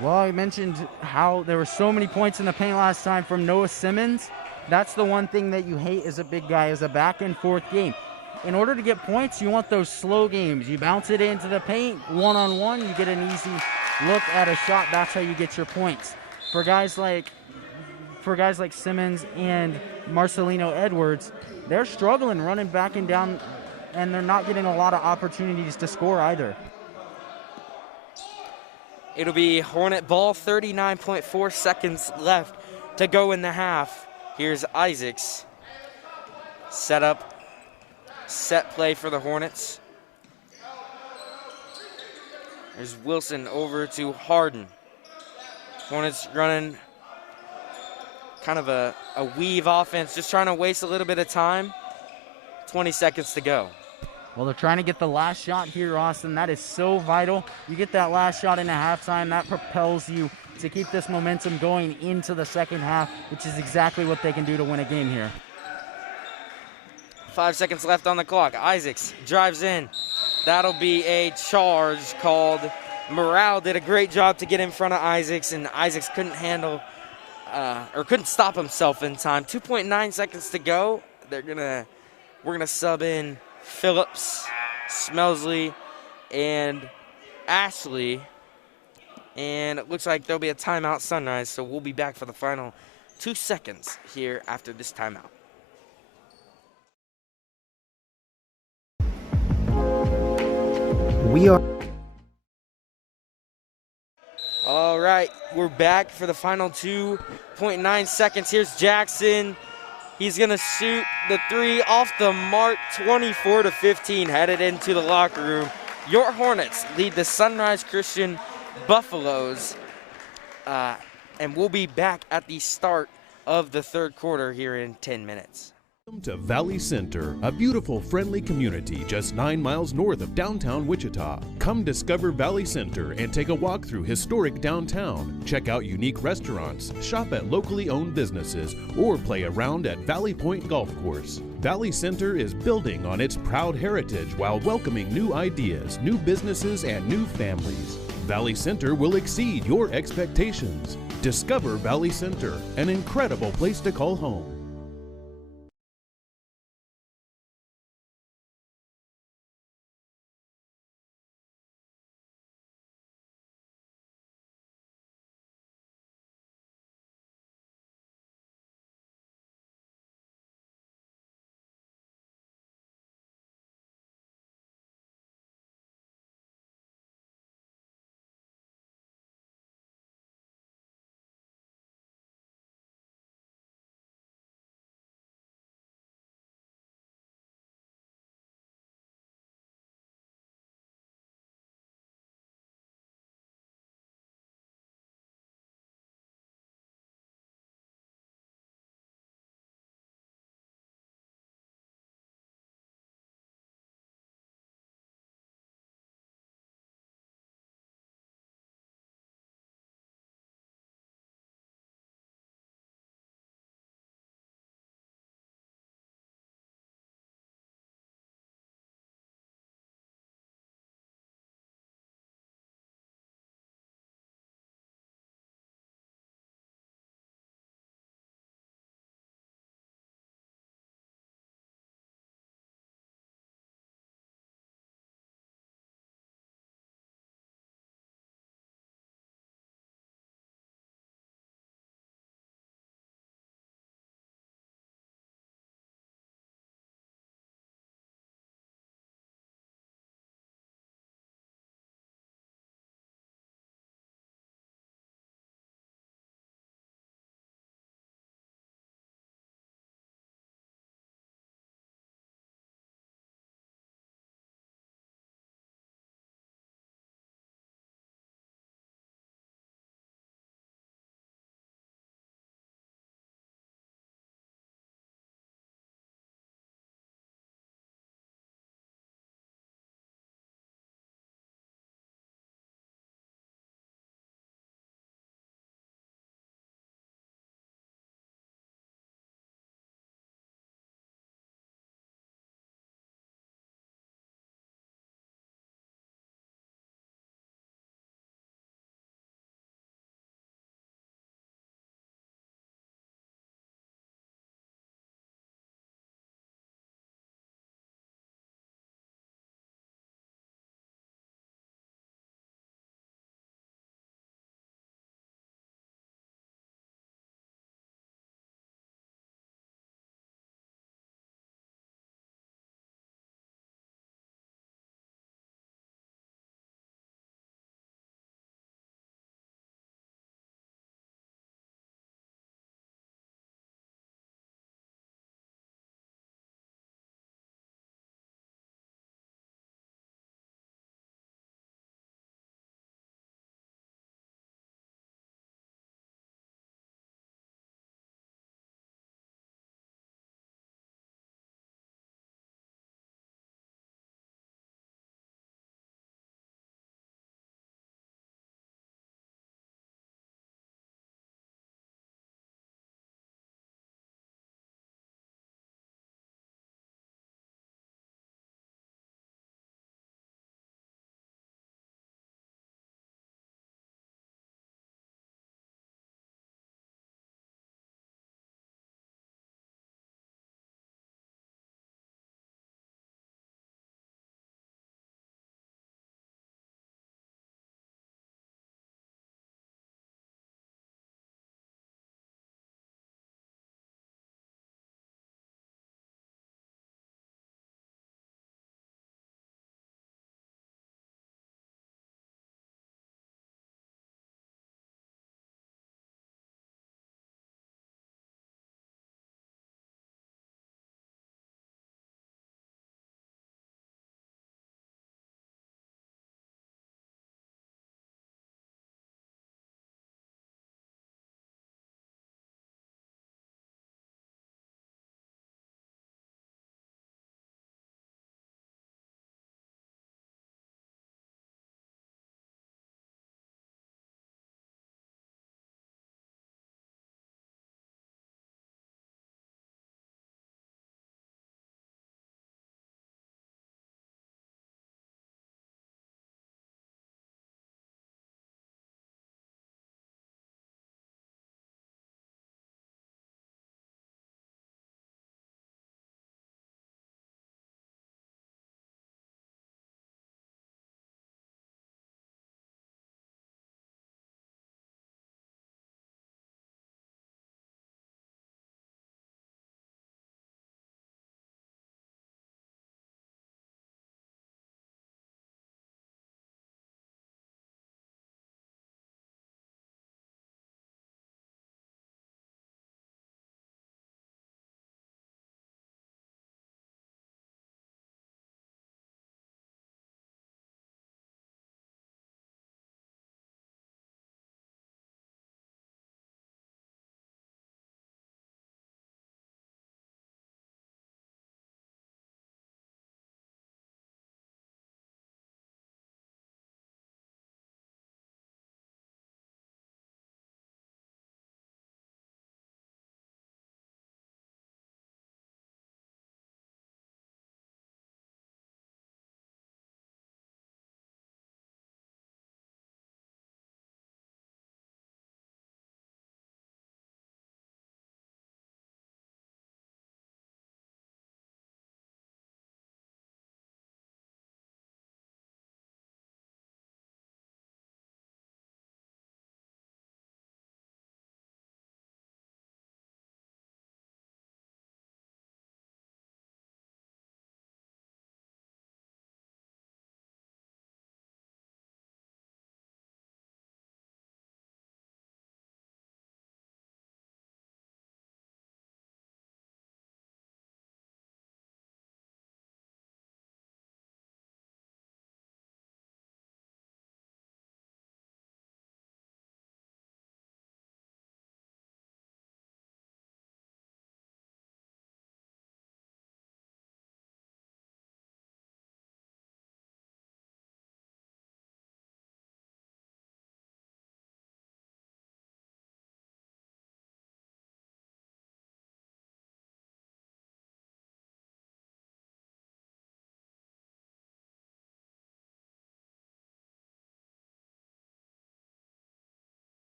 Well, I mentioned how there were so many points in the paint last time from Noah Simmons. That's the one thing that you hate as a big guy, is a back-and-forth game. In order to get points, you want those slow games. You bounce it into the paint, one-on-one, you get an easy look at a shot, that's how you get your points. For guys like Simmons and Marcelino Edwards, they're struggling running back and down, and they're not getting a lot of opportunities to score either. It'll be Hornet ball, 39.4 seconds left to go in the half. Here's Isaacs. Set play for the Hornets. There's Wilson over to Harden. Hornets running kind of a weave offense, just trying to waste a little bit of time. 20 seconds to go. Well, they're trying to get the last shot here, Austin. That is so vital. You get that last shot in a halftime, that propels you to keep this momentum going into the second half, which is exactly what they can do to win a game here. 5 seconds left on the clock. Isaacs drives in. That'll be a charge called. Morale did a great job to get in front of Isaacs, and Isaacs couldn't handle or couldn't stop himself in time. 2.9 seconds to go. We're gonna sub in Phillips, Smelsley, and Ashley. And it looks like there'll be a timeout, Sunrise, so we'll be back for the final 2 seconds here after this timeout. All right, we're back for the final 2.9 seconds. Here's Jackson. He's going to shoot the three off the mark, 24-15, headed into the locker room. Your Hornets lead the Sunrise Christian Buffaloes, and we'll be back at the start of the third quarter here in 10 minutes. Welcome to Valley Center, a beautiful, friendly community just 9 miles north of downtown Wichita. Come discover Valley Center and take a walk through historic downtown. Check out unique restaurants, shop at locally owned businesses, or play around at Valley Point Golf Course. Valley Center is building on its proud heritage while welcoming new ideas, new businesses, and new families. Valley Center will exceed your expectations. Discover Valley Center, an incredible place to call home.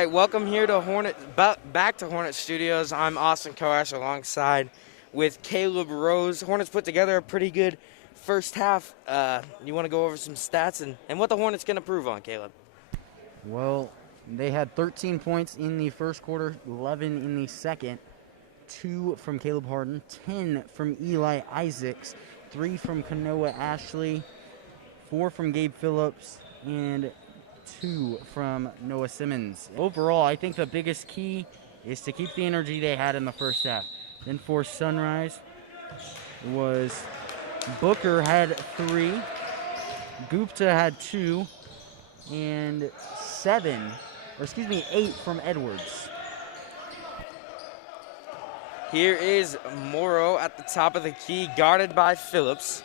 right, welcome here to back to Hornet Studios. I'm Austin Koash alongside with Caleb Rose. Hornets put together a pretty good first half. You want to go over some stats and what the Hornets can improve on, Caleb? Well, they had 13 points in the first quarter, 11 in the second, 2 from Caleb Harden, 10 from Eli Isaacs, 3 from Kanoa Ashley, 4 from Gabe Phillips, and 2 from Noah Simmons. Overall, I think the biggest key is to keep the energy they had in the first half. Then for Sunrise was Booker had 3, Gupta had 2, and 8 from Edwards. Here is Morrow at the top of the key, guarded by Phillips.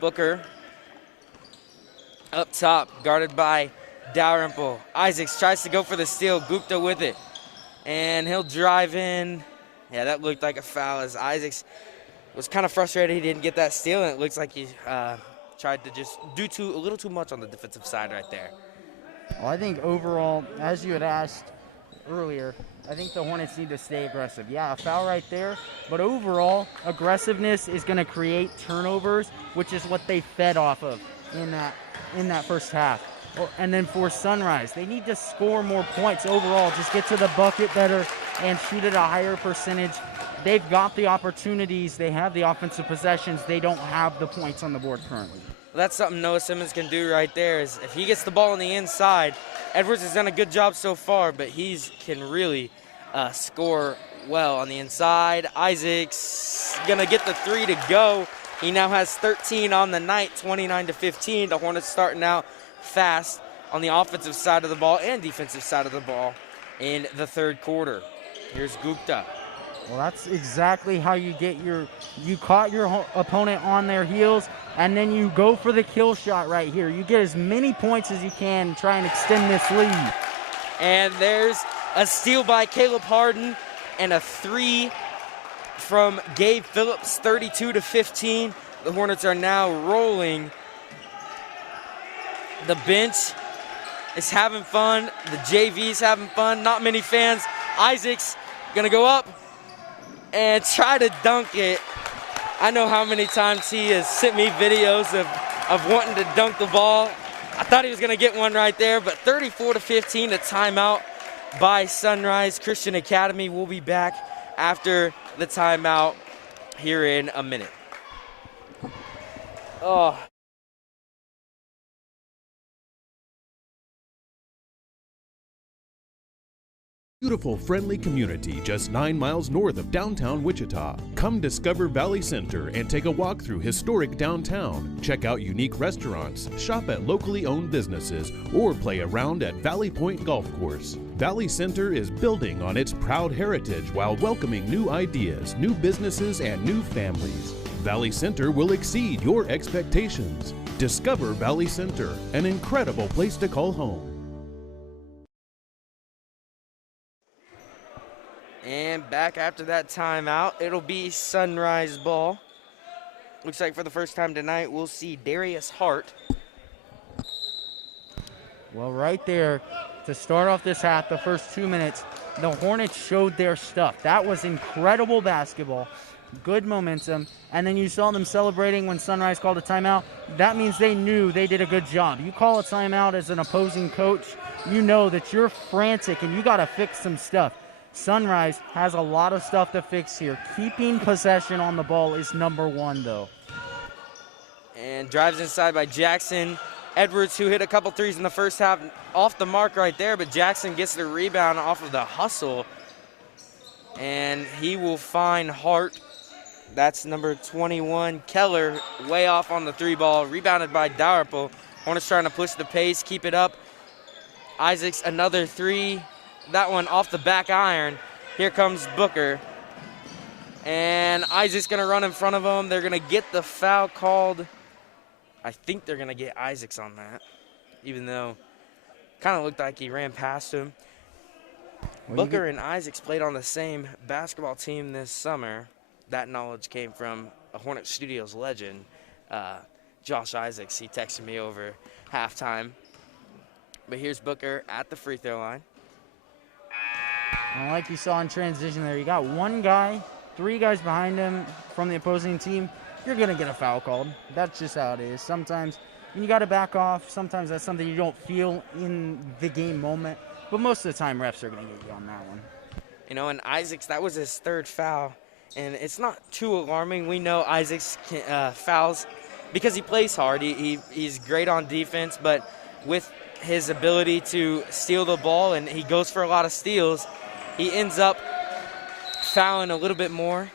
Booker up top, guarded by Dalrymple. Isaacs tries to go for the steal, Gupta with it. And he'll drive in. Yeah, that looked like a foul as Isaacs was kind of frustrated he didn't get that steal, and it looks like he tried to just do a little too much on the defensive side right there. Well, I think overall, as you had asked earlier, I think the Hornets need to stay aggressive. Yeah, a foul right there, but overall, aggressiveness is going to create turnovers, which is what they fed off of in that first half. And then for Sunrise, they need to score more points overall, just get to the bucket better and shoot at a higher percentage. They've got the opportunities, they have the offensive possessions, they don't have the points on the board currently. Well, that's something Noah Simmons can do right there, is if he gets the ball on the inside. Edwards has done a good job so far, but he can really score well on the inside. Isaacs gonna get the 3 to go. He now has 13 on the night, 29-15. The Hornets starting out fast on the offensive side of the ball and defensive side of the ball in the third quarter. Here's Gupta. Well, that's exactly how you caught your opponent on their heels, and then you go for the kill shot right here. You get as many points as you can and try and extend this lead. And there's a steal by Caleb Harden and a 3 from Gabe Phillips, 32-15. The Hornets are now rolling. The bench is having fun. The JV's having fun. Not many fans. Isaacs gonna go up and try to dunk it. I know how many times he has sent me videos of wanting to dunk the ball. I thought he was gonna get one right there, but 34-15, a timeout by Sunrise Christian Academy. We'll be back after the timeout here in a minute. Oh. Beautiful, friendly community just 9 miles north of downtown Wichita. Come discover Valley Center and take a walk through historic downtown. Check out unique restaurants, shop at locally owned businesses, or play around at Valley Point Golf Course. Valley Center is building on its proud heritage while welcoming new ideas, new businesses, and new families. Valley Center will exceed your expectations. Discover Valley Center, an incredible place to call home. And back after that timeout, it'll be Sunrise ball. Looks like for the first time tonight, we'll see Darius Hart. Well, right there, to start off this half, the first 2 minutes, the Hornets showed their stuff. That was incredible basketball, good momentum, and then you saw them celebrating when Sunrise called a timeout. That means they knew they did a good job. You call a timeout as an opposing coach, you know that you're frantic and you got to fix some stuff. Sunrise has a lot of stuff to fix here. Keeping possession on the ball is number 1, though. And drives inside by Jackson. Edwards, who hit a couple threes in the first half, off the mark right there, but Jackson gets the rebound off of the hustle. And he will find Hart. That's number 21, Keller, way off on the 3 ball. Rebounded by Dalrymple. Hornets trying to push the pace, keep it up. Isaacs, another 3. That one off the back iron. Here comes Booker. And Isaac's going to run in front of him. They're going to get the foul called. I think they're going to get Isaacs on that, even though kind of looked like he ran past him. Well, Booker and Isaacs played on the same basketball team this summer. That knowledge came from a Hornet Studios legend, Josh Isaacs. He texted me over halftime. But here's Booker at the free throw line. And like you saw in transition there, you got one guy, 3 guys behind him from the opposing team. You're going to get a foul called. That's just how it is. Sometimes you got to back off. Sometimes that's something you don't feel in the game moment. But most of the time, refs are going to get you on that one. You know, and Isaacs, that was his 3rd foul. And it's not too alarming. We know Isaacs fouls because he plays hard. He's great on defense, but with his ability to steal the ball, and he goes for a lot of steals, he ends up fouling a little bit more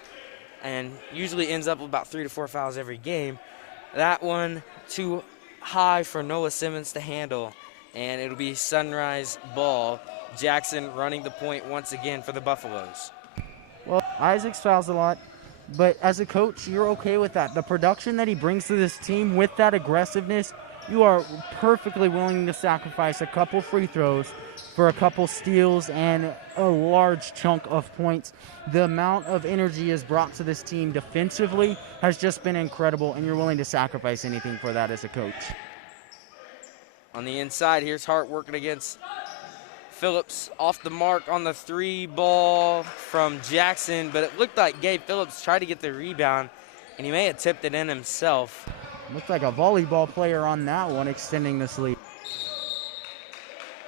and usually ends up with about 3 to 4 fouls every game. That one too high for Noah Simmons to handle, and it'll be Sunrise ball. Jackson running the point once again for the Buffaloes. Well, Isaacs fouls a lot, but as a coach, you're okay with that. The production that he brings to this team with that aggressiveness, you are perfectly willing to sacrifice a couple free throws for a couple steals and a large chunk of points. The amount of energy is brought to this team defensively has just been incredible, and you're willing to sacrifice anything for that as a coach. On the inside, here's Hart working against Phillips, off the mark on the 3 ball from Jackson, but it looked like Gabe Phillips tried to get the rebound, and he may have tipped it in himself. Looked like a volleyball player on that one, extending this lead.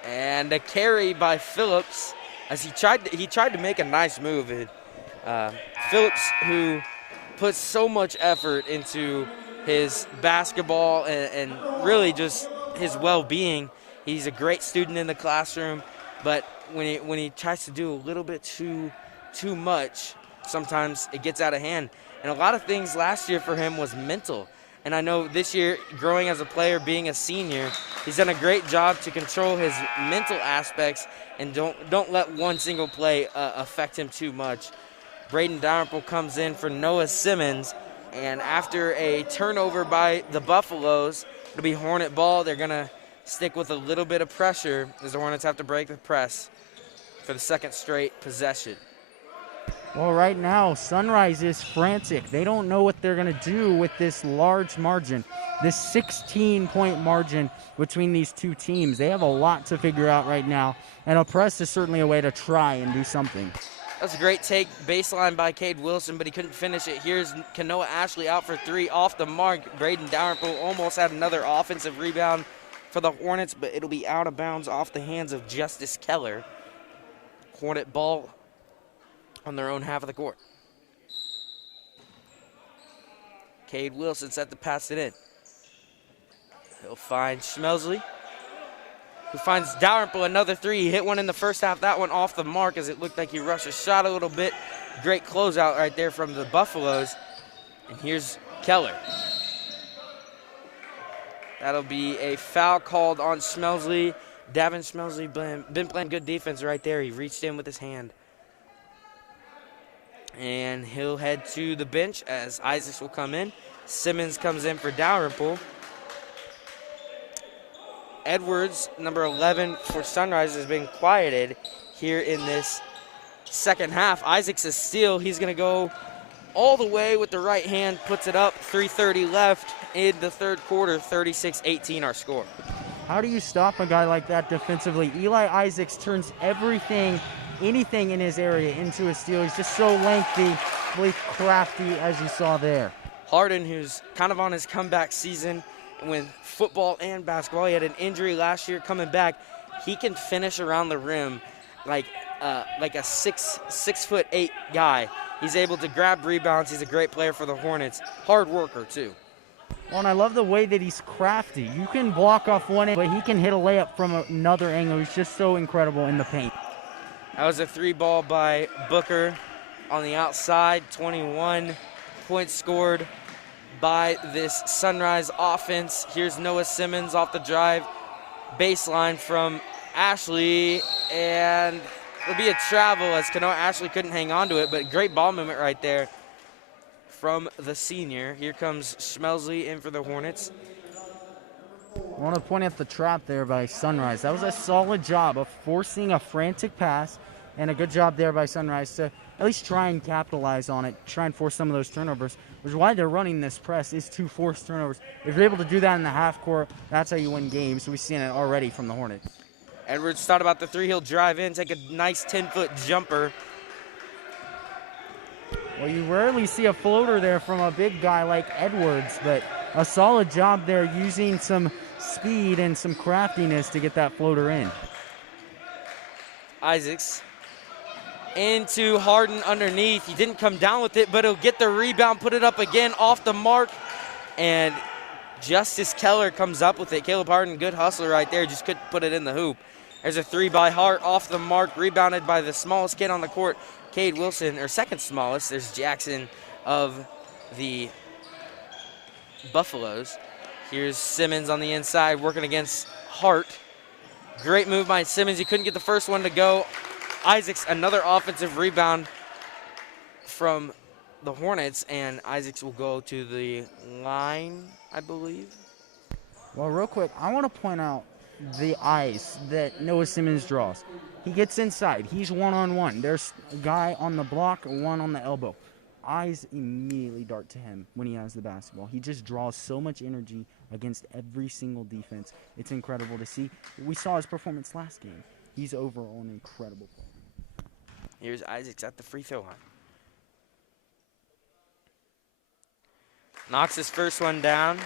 And a carry by Phillips as he tried to make a nice move. Phillips, who puts so much effort into his basketball and really just his well-being. He's a great student in the classroom, but when he tries to do a little bit too much, sometimes it gets out of hand. And a lot of things last year for him was mental. And I know this year, growing as a player, being a senior, he's done a great job to control his mental aspects and don't let one single play affect him too much. Braden Dalrymple comes in for Noah Simmons, and after a turnover by the Buffaloes, it'll be Hornet ball. They're going to stick with a little bit of pressure as the Hornets have to break the press for the 2nd straight possession. Well, right now, Sunrise is frantic. They don't know what they're going to do with this large margin, this 16-point margin between these 2 teams. They have a lot to figure out right now, and a press is certainly a way to try and do something. That's a great take, baseline by Cade Wilson, but he couldn't finish it. Here's Kanoa Ashley out for 3, off the mark. Braden Dalrymple almost had another offensive rebound for the Hornets, but it'll be out of bounds off the hands of Justice Keller. Hornet ball on their own half of the court. Cade Wilson set to pass it in. He'll find Schmelsley, who finds Dalrymple another 3. He hit one in the first half. That one off the mark as it looked like he rushed a shot a little bit. Great closeout right there from the Buffaloes. And here's Keller. That'll be a foul called on Schmelsley. Davin Schmelsley been playing good defense right there. He reached in with his hand. And he'll head to the bench as Isaacs will come in. Simmons comes in for Dalrymple. Edwards, number 11 for Sunrise, has been quieted here in this 2nd half. Isaacs is steal. He's going to go all the way with the right hand, puts it up. 3:30 left in the 3rd quarter. 36-18 our score. How do you stop a guy like that defensively? Eli Isaacs turns anything in his area into a steal. He's just so lengthy, really crafty, as you saw there. Harden, who's kind of on his comeback season with football and basketball. He had an injury last year coming back. He can finish around the rim like a 6'8" guy. He's able to grab rebounds. He's a great player for the Hornets. Hard worker, too. Well, and I love the way that he's crafty. You can block off one end, but he can hit a layup from another angle. He's just so incredible in the paint. That was a 3 ball by Booker on the outside. 21 points scored by this Sunrise offense. Here's Noah Simmons off the drive. Baseline from Ashley, and it'll be a travel as Kanoa Ashley couldn't hang on to it, but great ball movement right there from the senior. Here comes Schmelsley in for the Hornets. I want to point out the trap there by Sunrise. That was a solid job of forcing a frantic pass, and a good job there by Sunrise to at least try and capitalize on it, try and force some of those turnovers, which is why they're running this press, is to force turnovers. If you're able to do that in the half court, that's how you win games. We've seen it already from the Hornets. Edwards thought about the three. He'll drive in, take a nice 10-foot jumper. Well, you rarely see a floater there from a big guy like Edwards, but a solid job there using some speed and some craftiness to get that floater in. Isaacs into Harden underneath. He didn't come down with it, but he'll get the rebound, put it up again off the mark, and Justice Keller comes up with it. Caleb Harden, good hustler right there, just couldn't put it in the hoop. There's a three by Hart off the mark, rebounded by the smallest kid on the court, Cade Wilson, or second smallest. There's Jackson of the Buffaloes. Here's Simmons on the inside working against Hart. Great move by Simmons. He couldn't get the first one to go. Isaacs, another offensive rebound from the Hornets, and Isaacs will go to the line, I believe. Well, real quick, I want to point out the eyes that Noah Simmons draws. He gets inside. He's one-on-one. There's a guy on the block, one on the elbow. Eyes immediately dart to him when he has the basketball. He just draws so much energy against every single defense. It's incredible to see. We saw his performance last game. He's overall an incredible player. Here's Isaacs at the free throw line. Knocks his first one down.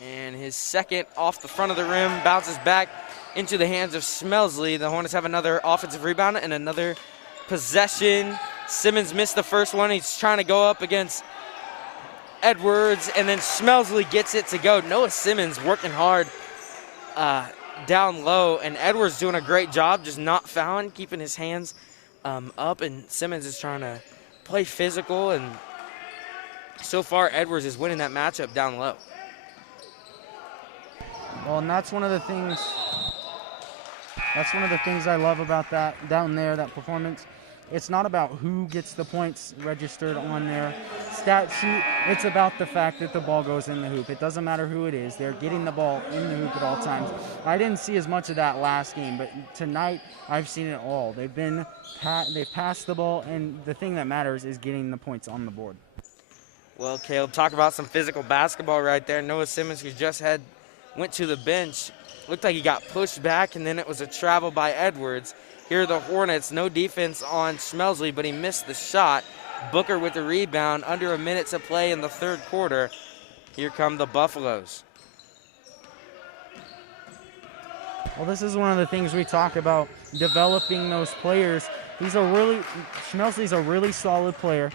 And his second off the front of the rim, bounces back into the hands of Smelsley. The Hornets have another offensive rebound and another possession. Simmons missed the first one. He's trying to go up against Edwards, and then Smelsley gets it to go. Noah Simmons working hard down low, and Edwards doing a great job just not fouling, keeping his hands up, and Simmons is trying to play physical, and so far Edwards is winning that matchup down low. Well, and that's one of the things I love about that down there, that performance. It's not about who gets the points registered on their stat sheet. It's about the fact that the ball goes in the hoop. It doesn't matter who it is. They're getting the ball in the hoop at all times. I didn't see as much of that last game, but tonight I've seen it all. They've passed the ball, and the thing that matters is getting the points on the board. Well, Caleb, talk about some physical basketball right there. Noah Simmons, who just went to the bench, looked like he got pushed back, and then it was a travel by Edwards. Here are the Hornets, no defense on Smelsley, but he missed the shot. Booker with the rebound, under a minute to play in the third quarter. Here come the Buffaloes. Well, this is one of the things we talk about, developing those players. Smelsley's a really solid player,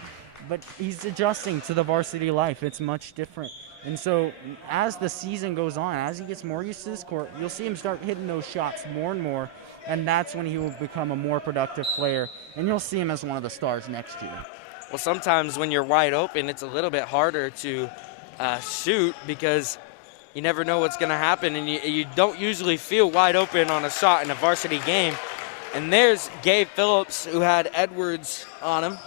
but he's adjusting to the varsity life. It's much different. And so as the season goes on, as he gets more used to this court, you'll see him start hitting those shots more and more, and that's when he will become a more productive player, and you'll see him as one of the stars next year. Well, sometimes when you're wide open, it's a little bit harder to shoot because you never know what's going to happen, and you don't usually feel wide open on a shot in a varsity game. And there's Gabe Phillips, who had Edwards on him.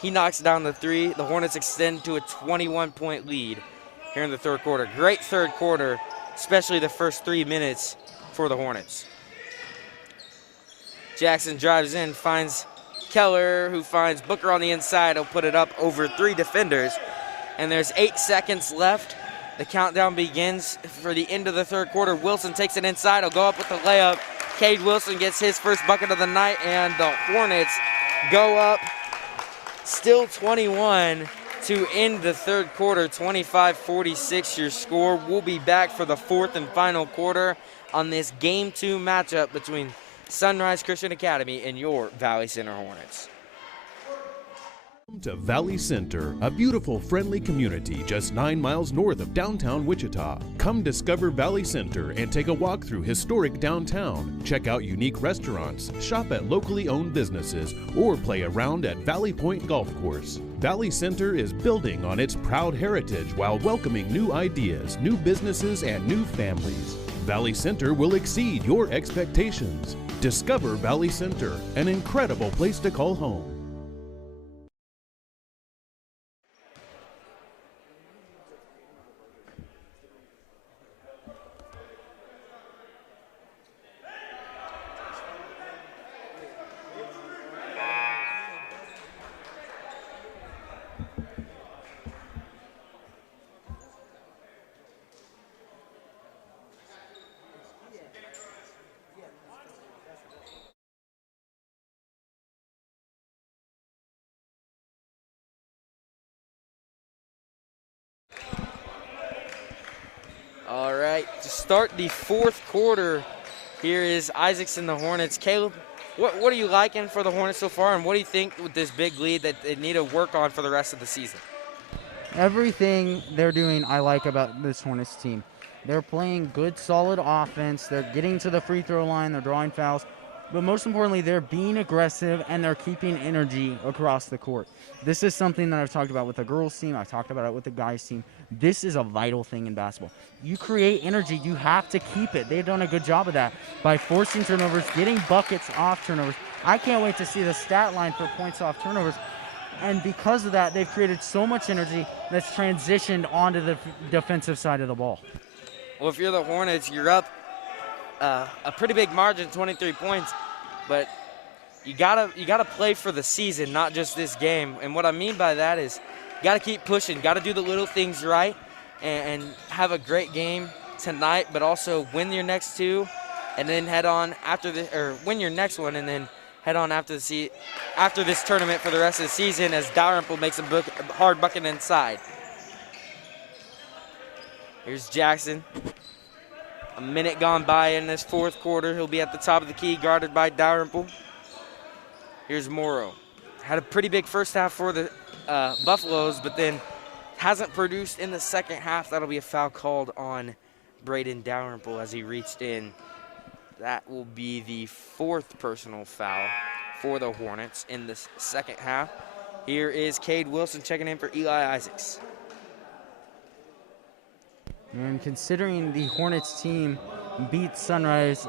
He knocks down the three. The Hornets extend to a 21-point lead here in the third quarter. Great third quarter, especially the first 3 minutes for the Hornets. Jackson drives in, finds Keller, who finds Booker on the inside. He'll put it up over 3 defenders. And there's 8 seconds left. The countdown begins for the end of the third quarter. Wilson takes it inside. He'll go up with the layup. Cade Wilson gets his first bucket of the night, and the Hornets go up still 21 to end the third quarter. 25-46 your score. We'll be back for the fourth and final quarter on this Game 2 matchup between Sunrise Christian Academy and your Valley Center Hornets. Welcome to Valley Center, a beautiful, friendly community just 9 miles north of downtown Wichita. Come discover Valley Center and take a walk through historic downtown. Check out unique restaurants, shop at locally owned businesses, or play around at Valley Point Golf Course. Valley Center is building on its proud heritage while welcoming new ideas, new businesses, and new families. Valley Center will exceed your expectations. Discover Valley Center, an incredible place to call home. right, to start the fourth quarter, here is Isaacs and the Hornets. Caleb, what are you liking for the Hornets so far, and what do you think with this big lead that they need to work on for the rest of the season? Everything they're doing I like about this Hornets team. They're playing good, solid offense. They're getting to the free throw line. They're drawing fouls. But most importantly, they're being aggressive, and they're keeping energy across the court. This is something that I've talked about with the girls' team. I've talked about it with the guys' team. This is a vital thing in basketball. You create energy. You have to keep it. They've done a good job of that by forcing turnovers, getting buckets off turnovers. I can't wait to see the stat line for points off turnovers. And because of that, they've created so much energy that's transitioned onto the defensive side of the ball. Well, if you're the Hornets, you're up a pretty big margin, 23 points, but you gotta play for the season, not just this game. And what I mean by that is you gotta keep pushing, gotta do the little things right, and have a great game tonight, but also win your next two, and then head on after the or win your next one, and then head on after this tournament for the rest of the season as Dalrymple makes a hard bucket inside. Here's Jackson. A minute gone by in this fourth quarter. He'll be at the top of the key, guarded by Dalrymple. Here's Morrow. Had a pretty big first half for the Buffaloes, but then hasn't produced in the second half. That'll be a foul called on Braden Dalrymple as he reached in. That will be the fourth personal foul for the Hornets in the second half. Here is Cade Wilson checking in for Eli Isaacs. And considering the Hornets team beat Sunrise,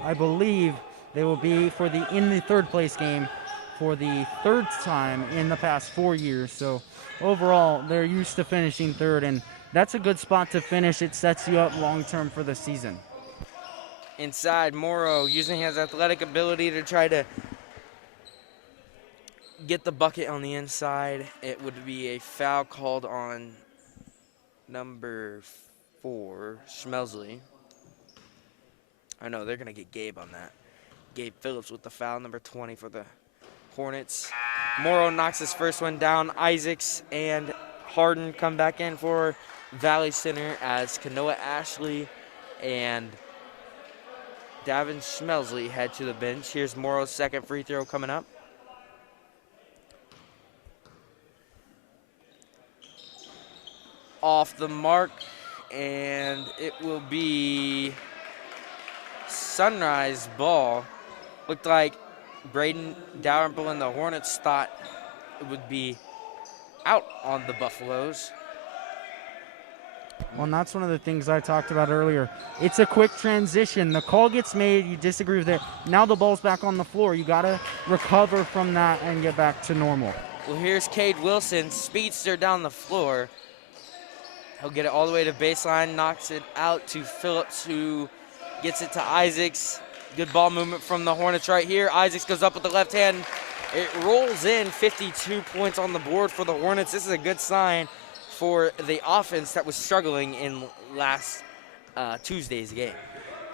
I believe they will be in the third place game for the third time in the past 4 years. So overall, they're used to finishing third, and that's a good spot to finish. It sets you up long term for the season. Inside, Morrow using his athletic ability to try to get the bucket on the inside. It would be a foul called on number 4, Schmelsley. I know they're going to get Gabe on that. Gabe Phillips with the foul, number 20 for the Hornets. Morrow knocks his first one down. Isaacs and Harden come back in for Valley Center as Kanoa Ashley and Davin Schmelsley head to the bench. Here's Morrow's second free throw coming up. Off the mark, and it will be Sunrise ball. Looked like Braden Dalrymple and the Hornets thought it would be out on the Buffaloes. Well, and that's one of the things I talked about earlier. It's a quick transition. The call gets made, you disagree with it. Now the ball's back on the floor. You got to recover from that and get back to normal. Well, here's Cade Wilson, speedster down the floor. He'll get it all the way to baseline, knocks it out to Phillips, who gets it to Isaacs. Good ball movement from the Hornets right here. Isaacs goes up with the left hand. It rolls in, 52 points on the board for the Hornets. This is a good sign for the offense that was struggling in last Tuesday's game.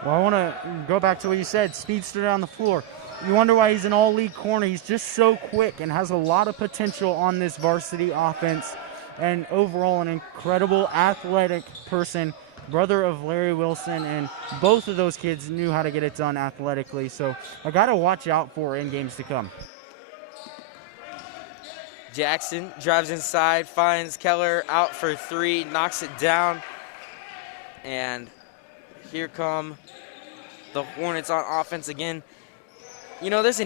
Well, I want to go back to what you said, speedster down the floor. You wonder why he's an all-league corner. He's just so quick and has a lot of potential on this varsity offense. And overall, an incredible athletic person, brother of Larry Wilson, and both of those kids knew how to get it done athletically. So I got to watch out for in games to come. Jackson drives inside, finds Keller out for 3, knocks it down. And here come the Hornets on offense again. You know, there's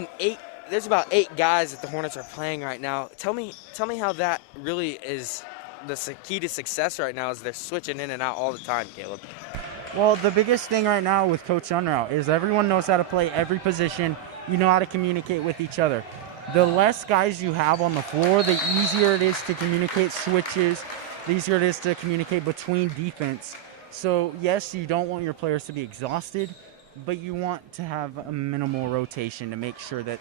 about 8 guys that the Hornets are playing right now. Tell me how that really is the key to success right now is they're switching in and out all the time, Caleb. Well, the biggest thing right now with Coach Unruh is everyone knows how to play every position. You know how to communicate with each other. The less guys you have on the floor, the easier it is to communicate switches, the easier it is to communicate between defense. So, yes, you don't want your players to be exhausted, but you want to have a minimal rotation to make sure that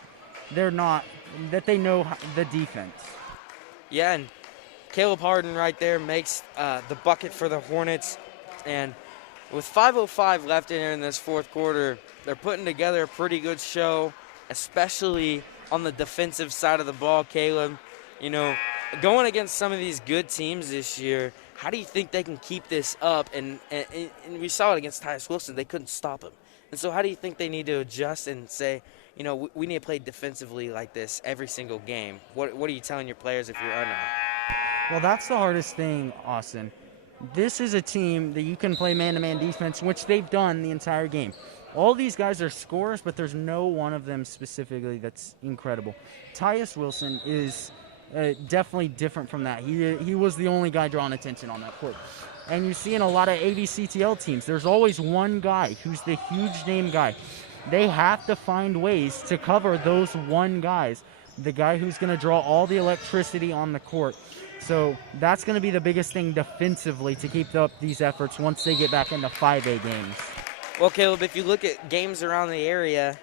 they know the defense. Yeah, and Caleb Harden right there makes the bucket for the Hornets. And with 5:05 left in this fourth quarter, they're putting together a pretty good show, especially on the defensive side of the ball, Caleb. You know, going against some of these good teams this year, How do you think they can keep this up? And we saw it against Tyus Wilson. They couldn't stop him. And so how do you think they need to adjust and say, you know, we need to play defensively like this every single game? What are you telling your players if you're under them? Well, that's the hardest thing, Austin. This is a team that you can play man-to-man defense, which they've done the entire game. All these guys are scorers, but there's no one of them specifically that's incredible. Tyus Wilson is definitely different from that. He was the only guy drawing attention on that court. And you see in a lot of ABCTL teams, there's always one guy who's the huge name guy. They have to find ways to cover those one guys, the guy who's going to draw all the electricity on the court. So that's going to be the biggest thing defensively to keep up these efforts once they get back into 5A games. Well, Caleb, if you look at games around the area,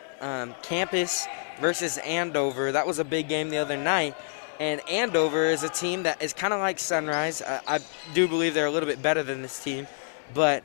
Campus versus Andover, that was a big game the other night. And Andover is a team that is kind of like Sunrise. I do believe they're a little bit better than this team. But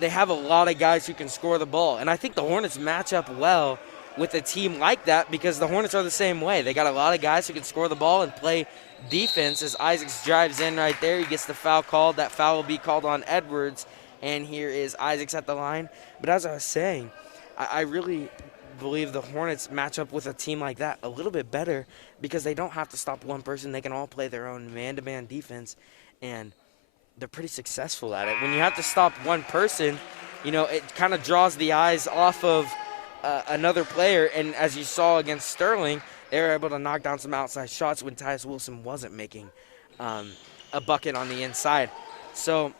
they have a lot of guys who can score the ball. And I think the Hornets match up well with a team like that because the Hornets are the same way. They got a lot of guys who can score the ball and play defense. As Isaacs drives in right there, he gets the foul called. That foul will be called on Edwards. And here is Isaacs at the line. But as I was saying, I really believe the Hornets match up with a team like that a little bit better because they don't have to stop one person. They can all play their own man-to-man defense, and they're pretty successful at it. When you have to stop one person, you know, it kind of draws the eyes off of another player, and as you saw against Sterling, they were able to knock down some outside shots when Tyus Wilson wasn't making a bucket on the inside. So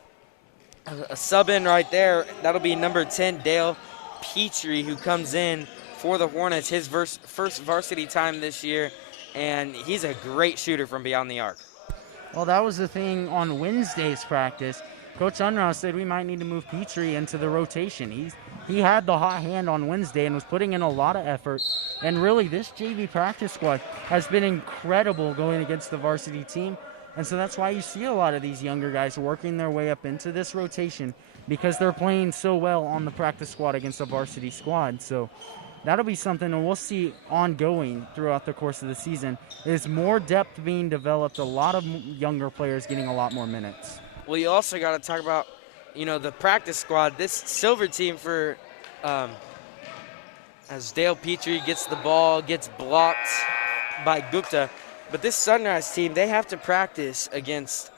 a sub in right there, that'll be number 10, Dale Petrie, who comes in for the Hornets, his first varsity time this year, and he's a great shooter from beyond the arc. Well, that was the thing on Wednesday's practice. Coach Unruh said we might need to move Petrie into the rotation. He had the hot hand on Wednesday and was putting in a lot of effort. And really, this JV practice squad has been incredible going against the varsity team. And so that's why you see a lot of these younger guys working their way up into this rotation because they're playing so well on the practice squad against the varsity squad. So that'll be something that we'll see ongoing throughout the course of the season is more depth being developed, a lot of younger players getting a lot more minutes. Well, you also got to talk about, you know, the practice squad. This silver team for as Dale Petrie gets the ball, gets blocked by Gupta. But this Sunrise team, they have to practice against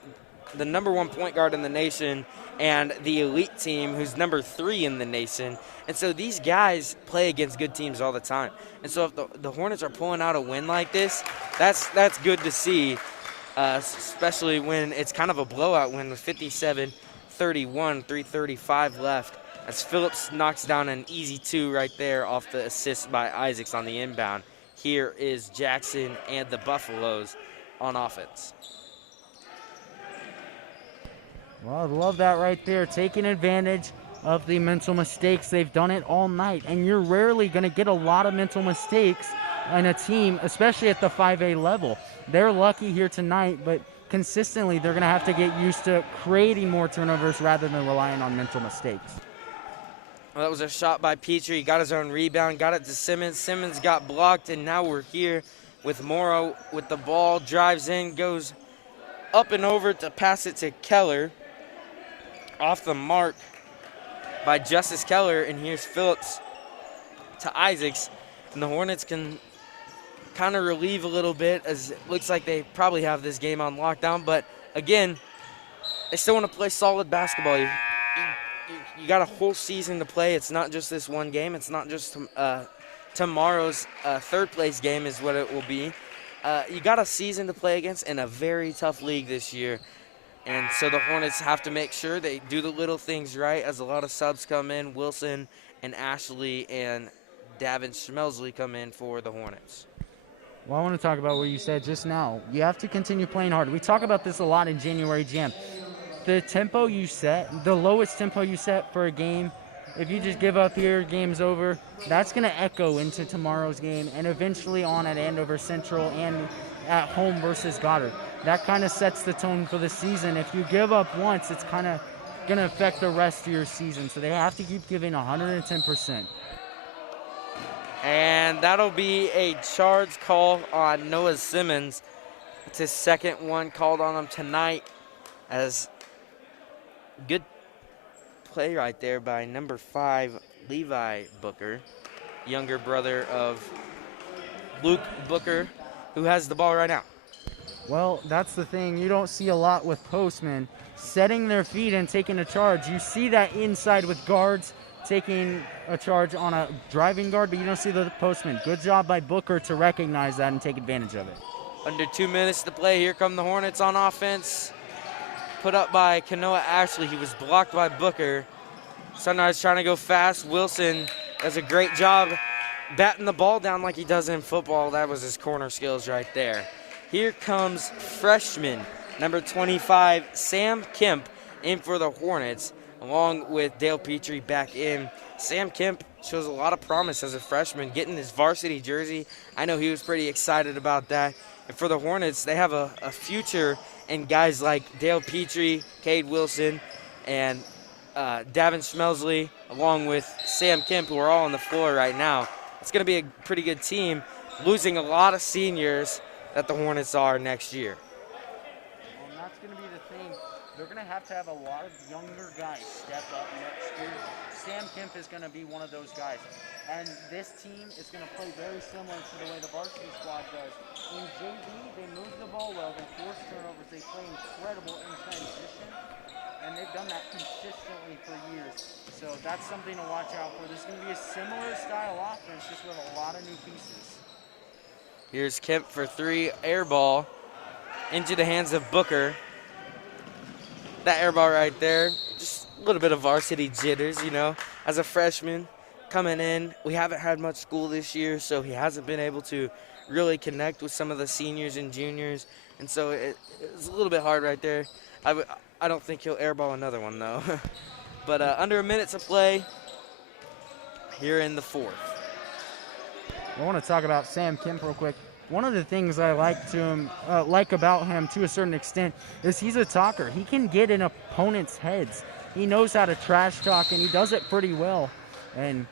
the number 1 point guard in the nation and the elite team who's number 3 in the nation. And so these guys play against good teams all the time. And so if the Hornets are pulling out a win like this, that's good to see, especially when it's kind of a blowout win with 57-31, 3:35 left, as Phillips knocks down an easy 2 right there off the assist by Isaacs on the inbound. Here is Jackson and the Buffaloes on offense. Well, I love that right there, taking advantage of the mental mistakes. They've done it all night, and you're rarely going to get a lot of mental mistakes in a team, especially at the 5A level. They're lucky here tonight, but consistently they're going to have to get used to creating more turnovers rather than relying on mental mistakes. Well, that was a shot by Petrie. He got his own rebound, got it to Simmons. Simmons got blocked, and now we're here with Morrow with the ball. Drives in, goes up and over to pass it to Keller. Off the mark by Justice Keller, and here's Phillips to Isaacs. And the Hornets can kind of relieve a little bit, as it looks like they probably have this game on lockdown. But, again, they still want to play solid basketball. You got a whole season to play. It's not just this one game. It's not just tomorrow's third-place game is what it will be. You got a season to play against in a very tough league this year. And so the Hornets have to make sure they do the little things right as a lot of subs come in. Wilson and Ashley and Davin Schmelsley come in for the Hornets. Well, I want to talk about what you said just now. You have to continue playing hard. We talk about this a lot in January Jam. The tempo you set, the lowest tempo you set for a game, if you just give up here, game's over, that's going to echo into tomorrow's game and eventually on at Andover Central and at home versus Goddard. That kind of sets the tone for the season. If you give up once, it's kind of going to affect the rest of your season. So they have to keep giving 110%. And that'll be a charge call on Noah Simmons. It's his second one called on him tonight. as good play right there by number 5, Levi Booker, younger brother of Luke Booker, who has the ball right now. Well, that's the thing. You don't see a lot with postmen setting their feet and taking a charge. You see that inside with guards taking a charge on a driving guard, but you don't see the postman. Good job by Booker to recognize that and take advantage of it. Under 2 minutes to play. Here come the Hornets on offense. Put up by Kanoa Ashley. He was blocked by Booker. Sunrise trying to go fast. Wilson does a great job batting the ball down like he does in football. That was his corner skills right there. Here comes freshman, number 25, Sam Kemp, in for the Hornets, along with Dale Petrie back in. Sam Kemp shows a lot of promise as a freshman, getting his varsity jersey. I know he was pretty excited about that. And for the Hornets, they have a future in guys like Dale Petrie, Cade Wilson, and Davin Schmelsley, along with Sam Kemp, who are all on the floor right now. It's going to be a pretty good team, losing a lot of seniors that the Hornets are next year. And that's going to be the thing. They're going to have a lot of younger guys step up next year. Sam Kemp is going to be one of those guys. And this team is going to play very similar to the way the varsity squad does. In JV, they move the ball well, they force turnovers, they play incredible in transition, and they've done that consistently for years. So that's something to watch out for. This is going to be a similar style offense, just with a lot of new pieces. Here's Kemp for 3, air ball into the hands of Booker. That air ball right there, just a little bit of varsity jitters, you know. As a freshman coming in, we haven't had much school this year, so he hasn't been able to really connect with some of the seniors and juniors, and so it's a little bit hard right there. I don't think he'll air ball another one, though. But under a minute to play here in the 4th. I want to talk about Sam Kemp real quick. One of the things I like about him to a certain extent is he's a talker. He can get in opponents' heads. He knows how to trash talk, and he does it pretty well. And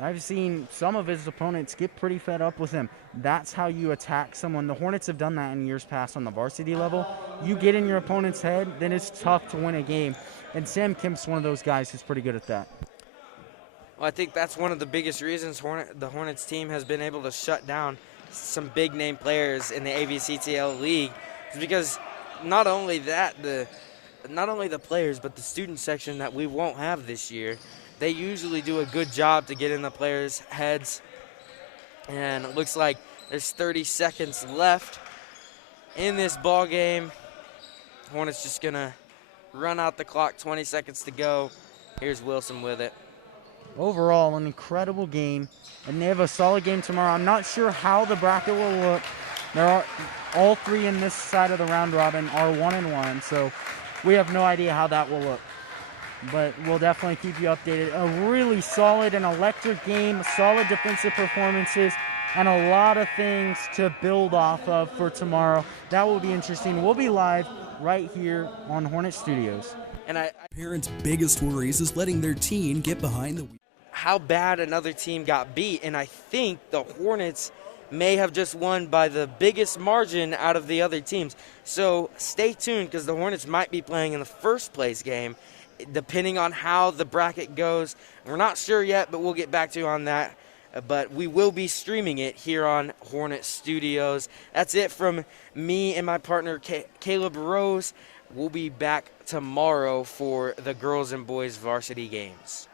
I've seen some of his opponents get pretty fed up with him. That's how you attack someone. The Hornets have done that in years past on the varsity level. You get in your opponent's head, then it's tough to win a game. And Sam Kemp's one of those guys who's pretty good at that. Well, I think that's one of the biggest reasons the Hornets team has been able to shut down some big-name players in the AVCTL league, is because not only the players, but the student section that we won't have this year, they usually do a good job to get in the players' heads. And it looks like there's 30 seconds left in this ball game. Hornets just gonna run out the clock, 20 seconds to go. Here's Wilson with it. Overall, an incredible game, and they have a solid game tomorrow. I'm not sure how the bracket will look. There are all 3 in this side of the round robin are 1-1, so we have no idea how that will look. But we'll definitely keep you updated. A really solid and electric game, solid defensive performances, and a lot of things to build off of for tomorrow. That will be interesting. We'll be live right here on Hornet Studios. And Parents' biggest worries is letting their teen get behind the wheel. How bad another team got beat, and I think the Hornets may have just won by the biggest margin out of the other teams. So stay tuned, because the Hornets might be playing in the first place game, depending on how the bracket goes. We're not sure yet, but we'll get back to you on that. But we will be streaming it here on Hornet Studios. That's it from me and my partner, Caleb Rose. We'll be back tomorrow for the girls and boys varsity games.